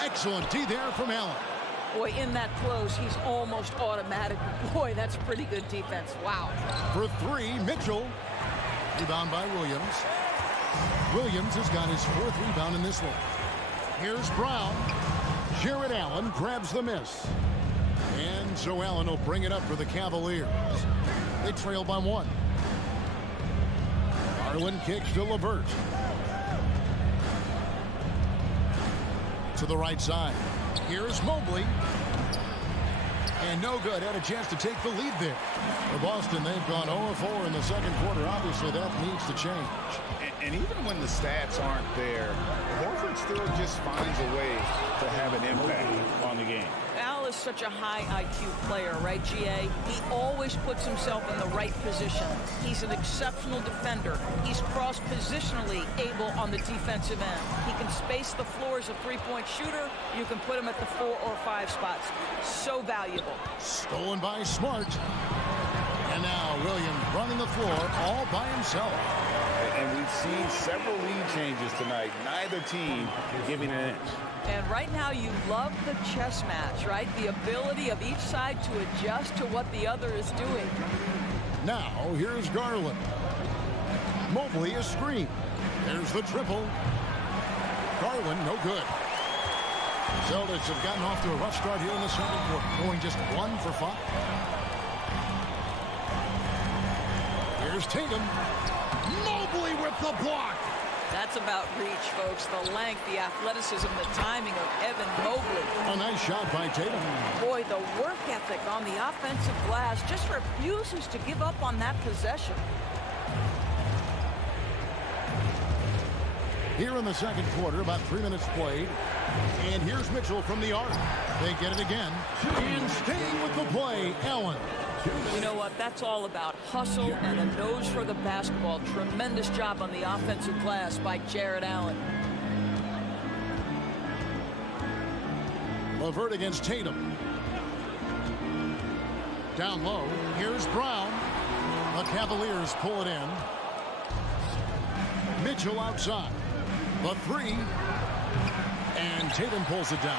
Excellent D there from Allen. Boy, in that close, he's almost automatic. Boy, that's pretty good defense. Wow. For 3, Mitchell. Rebound by Williams. Williams has got his 4th rebound in this one. Here's Brown. Jared Allen grabs the miss. And so Allen will bring it up for the Cavaliers. They trail by 1. Garland kicks to LeVert. To the right side. Here's Mobley. And no good. Had a chance to take the lead there. For Boston, they've gone 0-4 in the second quarter. Obviously, that needs to change. And even when the stats aren't there, Horford still just finds a way to have an impact on the game. Al is such a high IQ player, right, GA? He always puts himself in the right position. He's an exceptional defender. He's cross-positionally able on the defensive end. He can space the floor as a three-point shooter. You can put him at the 4 or 5 spots. So valuable. Stolen by Smart. And now Williams running the floor all by himself. And we've seen several lead changes tonight. Neither team giving an inch. And right now you love the chess match, right? The ability of each side to adjust to what the other is doing. Now here's Garland. Mobley is screen. There's the triple. Garland, no good. Celtics have gotten off to a rough start here in the second quarter, going just 1 for 5. Here's Tatum. Mobley with the block. That's about reach, folks. The length, the athleticism, the timing of Evan Mobley. A nice shot by Tatum. Boy, the work ethic on the offensive glass just refuses to give up on that possession. Here in the second quarter, about 3 minutes played. And here's Mitchell from the arc. They get it again. And staying with the play, Allen. You know what? That's all about hustle and a nose for the basketball. Tremendous job on the offensive glass by Jared Allen. LeVert against Tatum. Down low. Here's Brown. The Cavaliers pull it in. Mitchell outside. The 3. And Tatum pulls it down.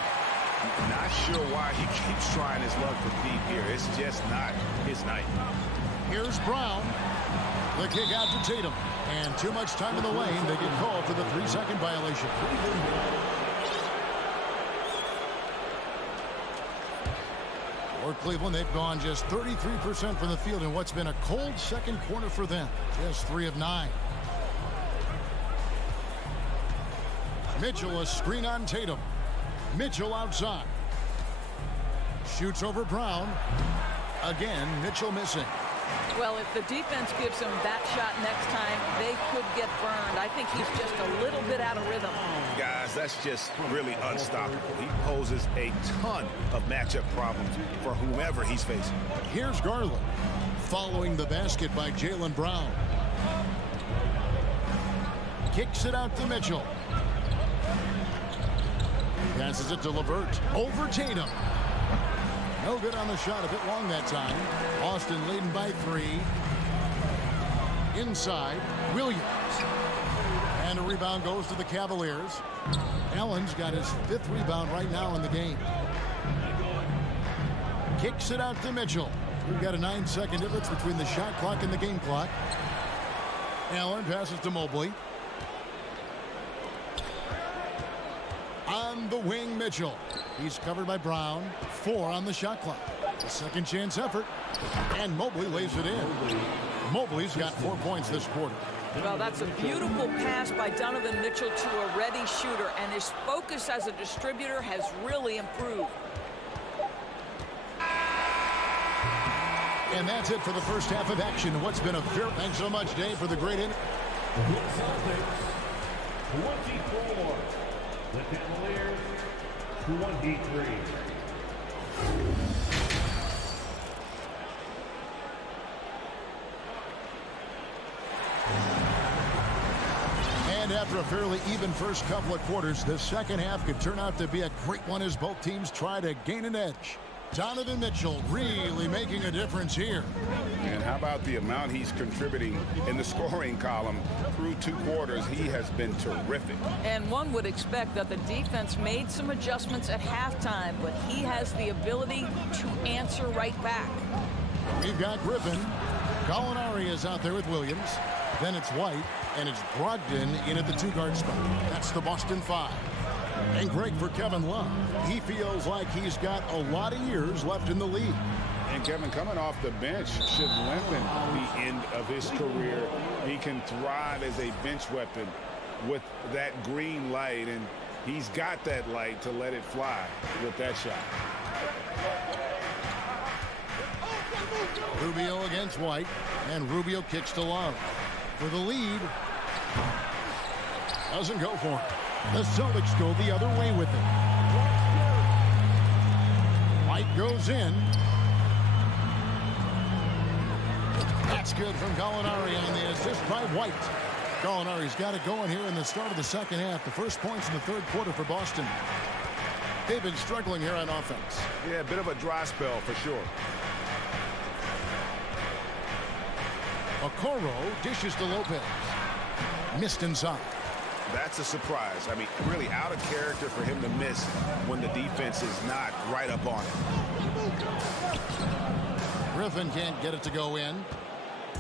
Not sure why he keeps trying his luck for deep here. It's just not his night. Here's Brown. The kick out to Tatum. And too much time in the lane. They get called for the 3-second violation. For Cleveland, they've gone just 33% from the field in what's been a cold second quarter for them. Just 3 of 9. Mitchell, a screen on Tatum. Mitchell outside. Shoots over Brown. Again, Mitchell missing. Well, if the defense gives him that shot next time, they could get burned. I think he's just a little bit out of rhythm. Guys, that's just really unstoppable. He poses a ton of matchup problems for whomever he's facing. Here's Garland. Following the basket by Jaylen Brown. Kicks it out to Mitchell. Passes it to LeVert. Over Tatum. No good on the shot, a bit long that time. Boston leading by 3. Inside, Williams. And a rebound goes to the Cavaliers. Allen's got his 5th rebound right now in the game. Kicks it out to Mitchell. We've got a 9-second difference between the shot clock and the game clock. Allen passes to Mobley. On the wing, Mitchell. He's covered by Brown. 4 on the shot clock. A second chance effort. And Mobley lays it in. Mobley's got 4 points this quarter. Well, that's a beautiful pass by Donovan Mitchell to a ready shooter, and his focus as a distributor has really improved. And that's it for the first half of action. What's been a fair... Thanks so much, Dave, for the great... Celtics 24. The Cavaliers 23. And after a fairly even first couple of quarters, the second half could turn out to be a great one as both teams try to gain an edge. Donovan Mitchell really making a difference here. And how about the amount he's contributing in the scoring column through 2 quarters? He has been terrific. And one would expect that the defense made some adjustments at halftime, but he has the ability to answer right back. We've got Griffin. Gallinari is out there with Williams. Then it's White, and it's Brogdon in at the 2-guard spot. That's the Boston 5. And Greg for Kevin Love. He feels like he's got a lot of years left in the league. And Kevin, coming off the bench should lengthen the end of his career. He can thrive as a bench weapon with that green light, and he's got that light to let it fly with that shot. Rubio against White, and Rubio kicks to Love. For the lead, doesn't go for it. The Celtics go the other way with it. White goes in. That's good from Gallinari on the assist by White. Gallinari's got it going here in the start of the second half. The first points in the third quarter for Boston. They've been struggling here on offense. Yeah, a bit of a dry spell for sure. Okoro dishes to Lopez. Missed inside. That's a surprise. I mean, really out of character for him to miss when the defense is not right up on it. Griffin can't get it to go in.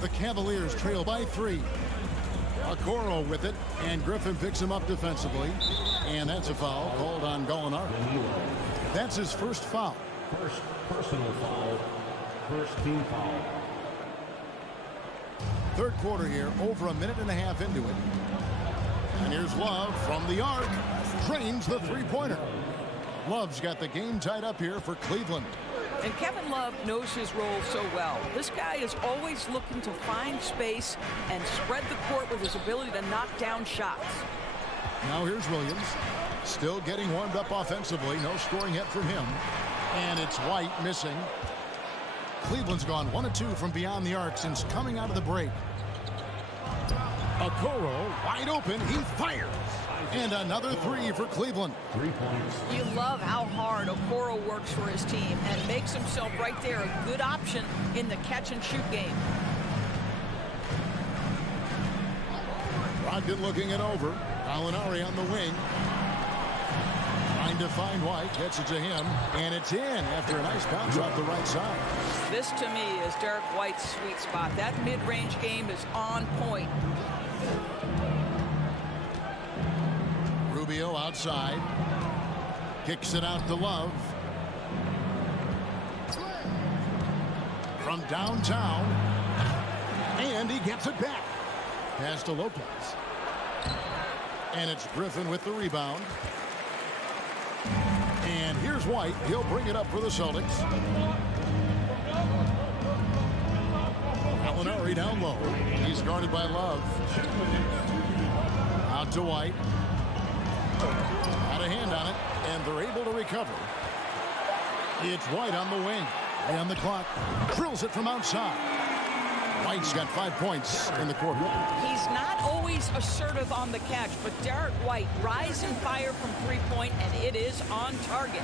The Cavaliers trail by 3. Okoro with it, and Griffin picks him up defensively. And that's a foul called on Gallinari. That's his first foul. First personal foul. First team foul. Third quarter here, over a minute and a half into it. And here's Love from the arc. Drains the three-pointer. Love's got the game tied up here for Cleveland. And Kevin Love knows his role so well. This guy is always looking to find space and spread the court with his ability to knock down shots. Now here's Williams. Still getting warmed up offensively. No scoring yet from him. And it's White missing. Cleveland's gone 1 of 2 from beyond the arc since coming out of the break. Okoro wide open. He fires. And another 3 for Cleveland. 3 points. You love how hard Okoro works for his team and makes himself right there a good option in the catch-and-shoot game. Brogdon looking it over. Gallinari on the wing. Trying to find White. Gets it to him. And it's in after a nice bounce off the right side. This, to me, is Derek White's sweet spot. That mid-range game is on point. Rubio outside. Kicks it out to Love. from downtown. And he gets it back. Pass to Lopez. And it's Griffin with the rebound. And here's White. He'll bring it up for the Celtics. Gallinari down low. He's guarded by Love. Out to White. Got a hand on it, and they're able to recover. It's White on the wing. On the clock. Drills it from outside. White's got 5 points in the quarter. He's not always assertive on the catch, but Derek White rise and fire from three-point, and it is on target.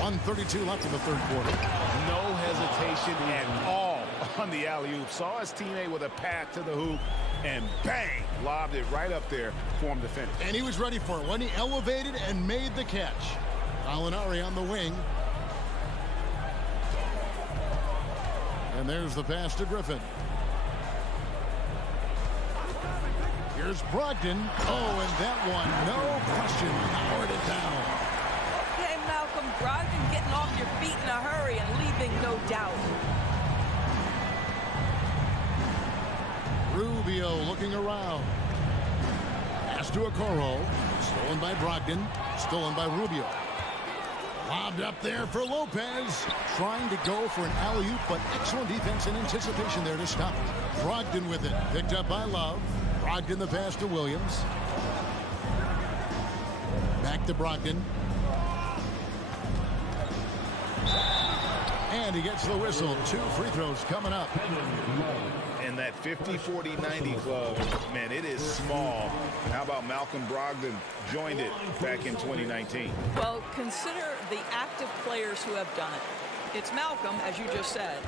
1:32 left in the third quarter. No hesitation at all on the alley-oop. Saw his teammate with a path to the hoop, and bang, lobbed it right up there for him to finish. And he was ready for it when he elevated and made the catch. Gallinari on the wing. And there's the pass to Griffin. Here's Brogdon. Oh, and that one, no question, powered it down. Okay, Malcolm, Brogdon getting off your feet in a hurry and leaving no doubt. Rubio looking around. Pass to Okoro. Stolen by Brogdon. Stolen by Rubio. Lobbed up there for Lopez. Trying to go for an alley-oop, but excellent defense and anticipation there to stop it. Brogdon with it. Picked up by Love. Brogdon the pass to Williams. Back to Brogdon. And he gets the whistle. 2 free throws coming up. And that 50-40-90 club, man, it is small. How about Malcolm Brogdon joined it back in 2019? Well, consider the active players who have done it. It's Malcolm, as you just said,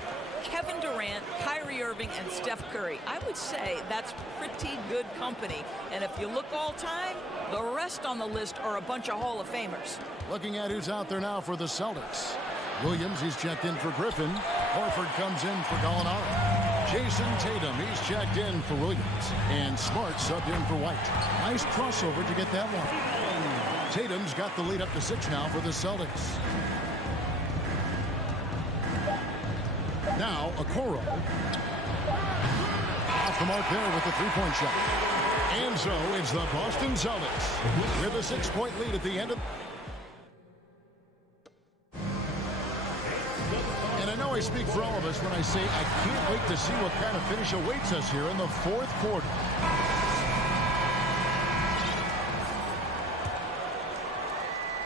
Kevin Durant, Kyrie Irving, and Steph Curry. I would say that's pretty good company. And if you look all time, the rest on the list are a bunch of Hall of Famers. Looking at who's out there now for the Celtics. Williams, he's checked in for Griffin. Horford comes in for Gallinari. Jason Tatum, he's checked in for Williams. And Smart subbed in for White. Nice crossover to get that one. Tatum's got the lead up to 6 now for the Celtics. Now, Okoro. Off the mark there with the three-point shot. And so it's the Boston Celtics with a 6-point lead at the end of... And I know I speak for all of us when I say I can't wait to see what kind of finish awaits us here in the fourth quarter.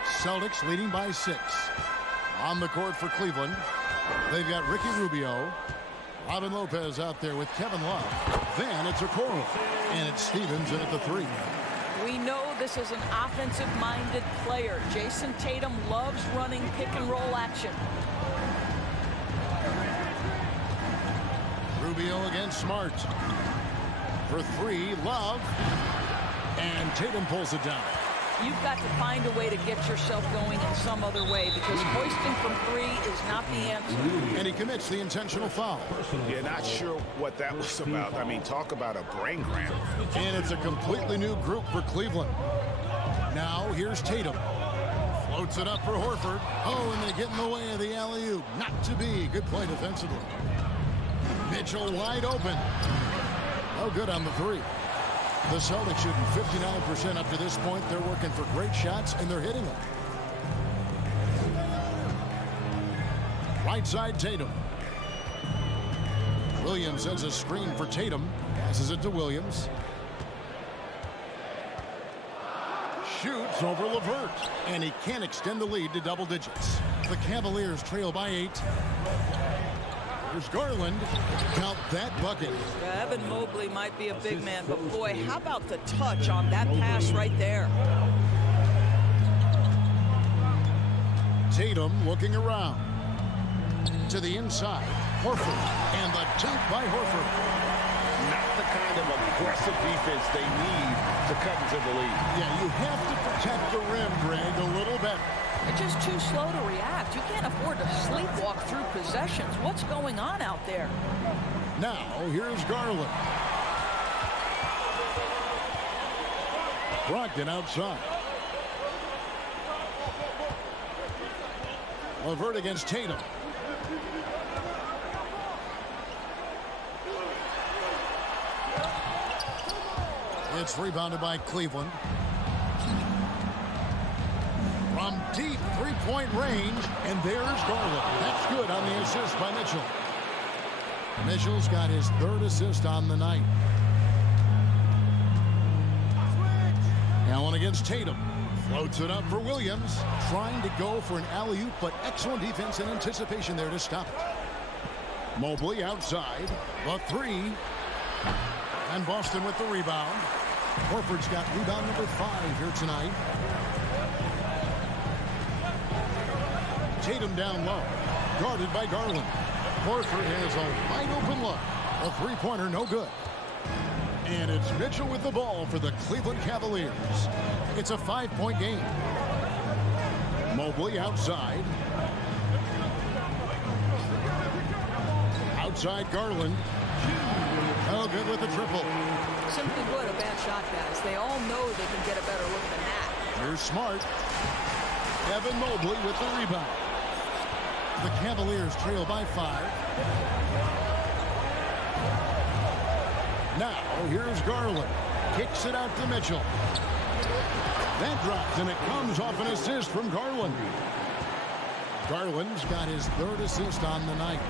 Celtics leading by 6. On the court for Cleveland. They've got Ricky Rubio. Robin Lopez out there with Kevin Love. Then it's Okoro. And it's Stevens in at the 3. We know this is an offensive-minded player. Jason Tatum loves running pick-and-roll action. Rubio against Smart. For 3, Love. And Tatum pulls it down. You've got to find a way to get yourself going in some other way because hoisting from 3 is not the answer. And he commits the intentional foul. Yeah, not sure what that was about. I mean, talk about a brain cramp. And it's a completely new group for Cleveland. Now, here's Tatum. Floats it up for Horford. Oh, and they get in the way of the alley-oop. Not to be. Good play defensively. Mitchell wide open. Oh, good on the 3. The Celtics shooting 59% up to this point. They're working for great shots, and they're hitting them. Right side, Tatum. Williams sends a screen for Tatum. Passes it to Williams. Shoots over Levert. And he can't extend the lead to double digits. The Cavaliers trail by 8. Here's Garland. Count that bucket. Evan Mobley might be a big man, but boy, how about the touch on that pass right there? Tatum looking around. To the inside. Horford. And the dunk by Horford. Not the kind of aggressive defense they need to cut into the lead. Yeah, you have to protect the rim, Greg, a little better. They're just too slow to react. You can't afford to sleepwalk through possessions. What's going on out there? Now, here's Garland. Brogdon outside. LeVert against Tatum. It's rebounded by Cleveland. From deep three-point range, and there's Garland. That's good on the assist by Mitchell. Mitchell's got his third assist on the night. Allen against Tatum. Floats it up for Williams. Trying to go for an alley-oop, but excellent defense and anticipation there to stop it. Mobley outside. The three. And Boston with the rebound. Horford's got rebound number 5 here tonight. Tatum down low. Guarded by Garland. Horford has a wide open look. A three-pointer, no good. And it's Mitchell with the ball for the Cleveland Cavaliers. It's a 5-point game. Mobley outside. Outside Garland. Oh, good with the triple. Simply good, a bad shot, guys. They all know they can get a better look than that. Here's Smart. Evan Mobley with the rebound. The Cavaliers trail by 5. Now, here's Garland. Kicks it out to Mitchell. That drops, and it comes off an assist from Garland. Garland's got his third assist on the night.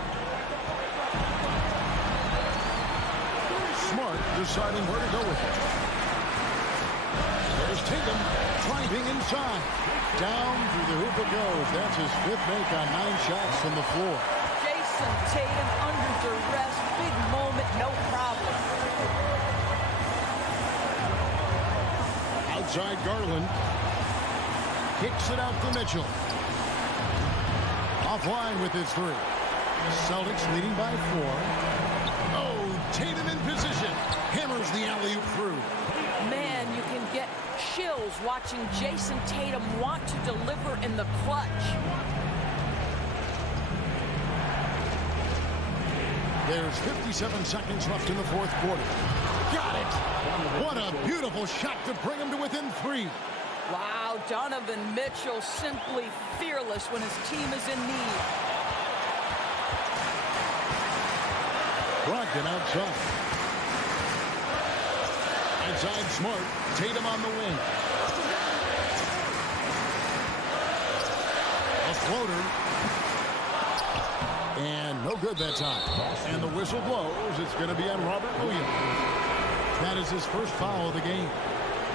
Smart deciding where to go with it. There's Tatum driving inside. Down through the hoop it goes. That's his 5th make on 9 shots from the floor. Jason Tatum under duress. Big moment, no problem. Outside Garland. Kicks it out to Mitchell. Offline with his 3. Celtics leading by 4. Oh, Tatum in position. Hammers the alley-oop through. Man, you can get chills watching Jason Tatum want to deliver in the clutch. There's 57 seconds left in the 4th quarter. Got it! What a beautiful shot to bring him to within 3. Wow, Donovan Mitchell simply fearless when his team is in need. Brogdon outside. Inside Smart. Tatum on the wing. A floater. And no good that time. And the whistle blows. It's going to be on Robert Williams. That is his first foul of the game.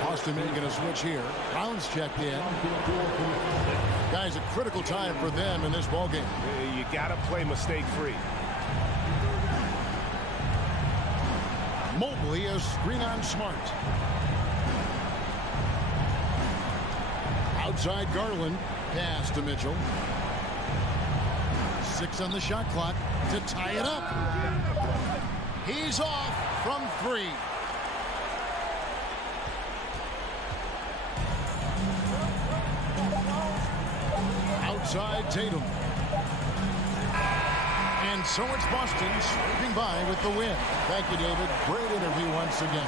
Boston making a switch here. Brown's checked in. Guys, a critical time for them in this ballgame. You got to play mistake-free. Mobley, a screen on Smart. Outside Garland. Pass to Mitchell. 6 on the shot clock to tie it up. He's off from 3. Outside Tatum. And so it's Boston sweeping by with the win. Thank you, David. Great interview once again.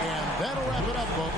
And that'll wrap it up, folks.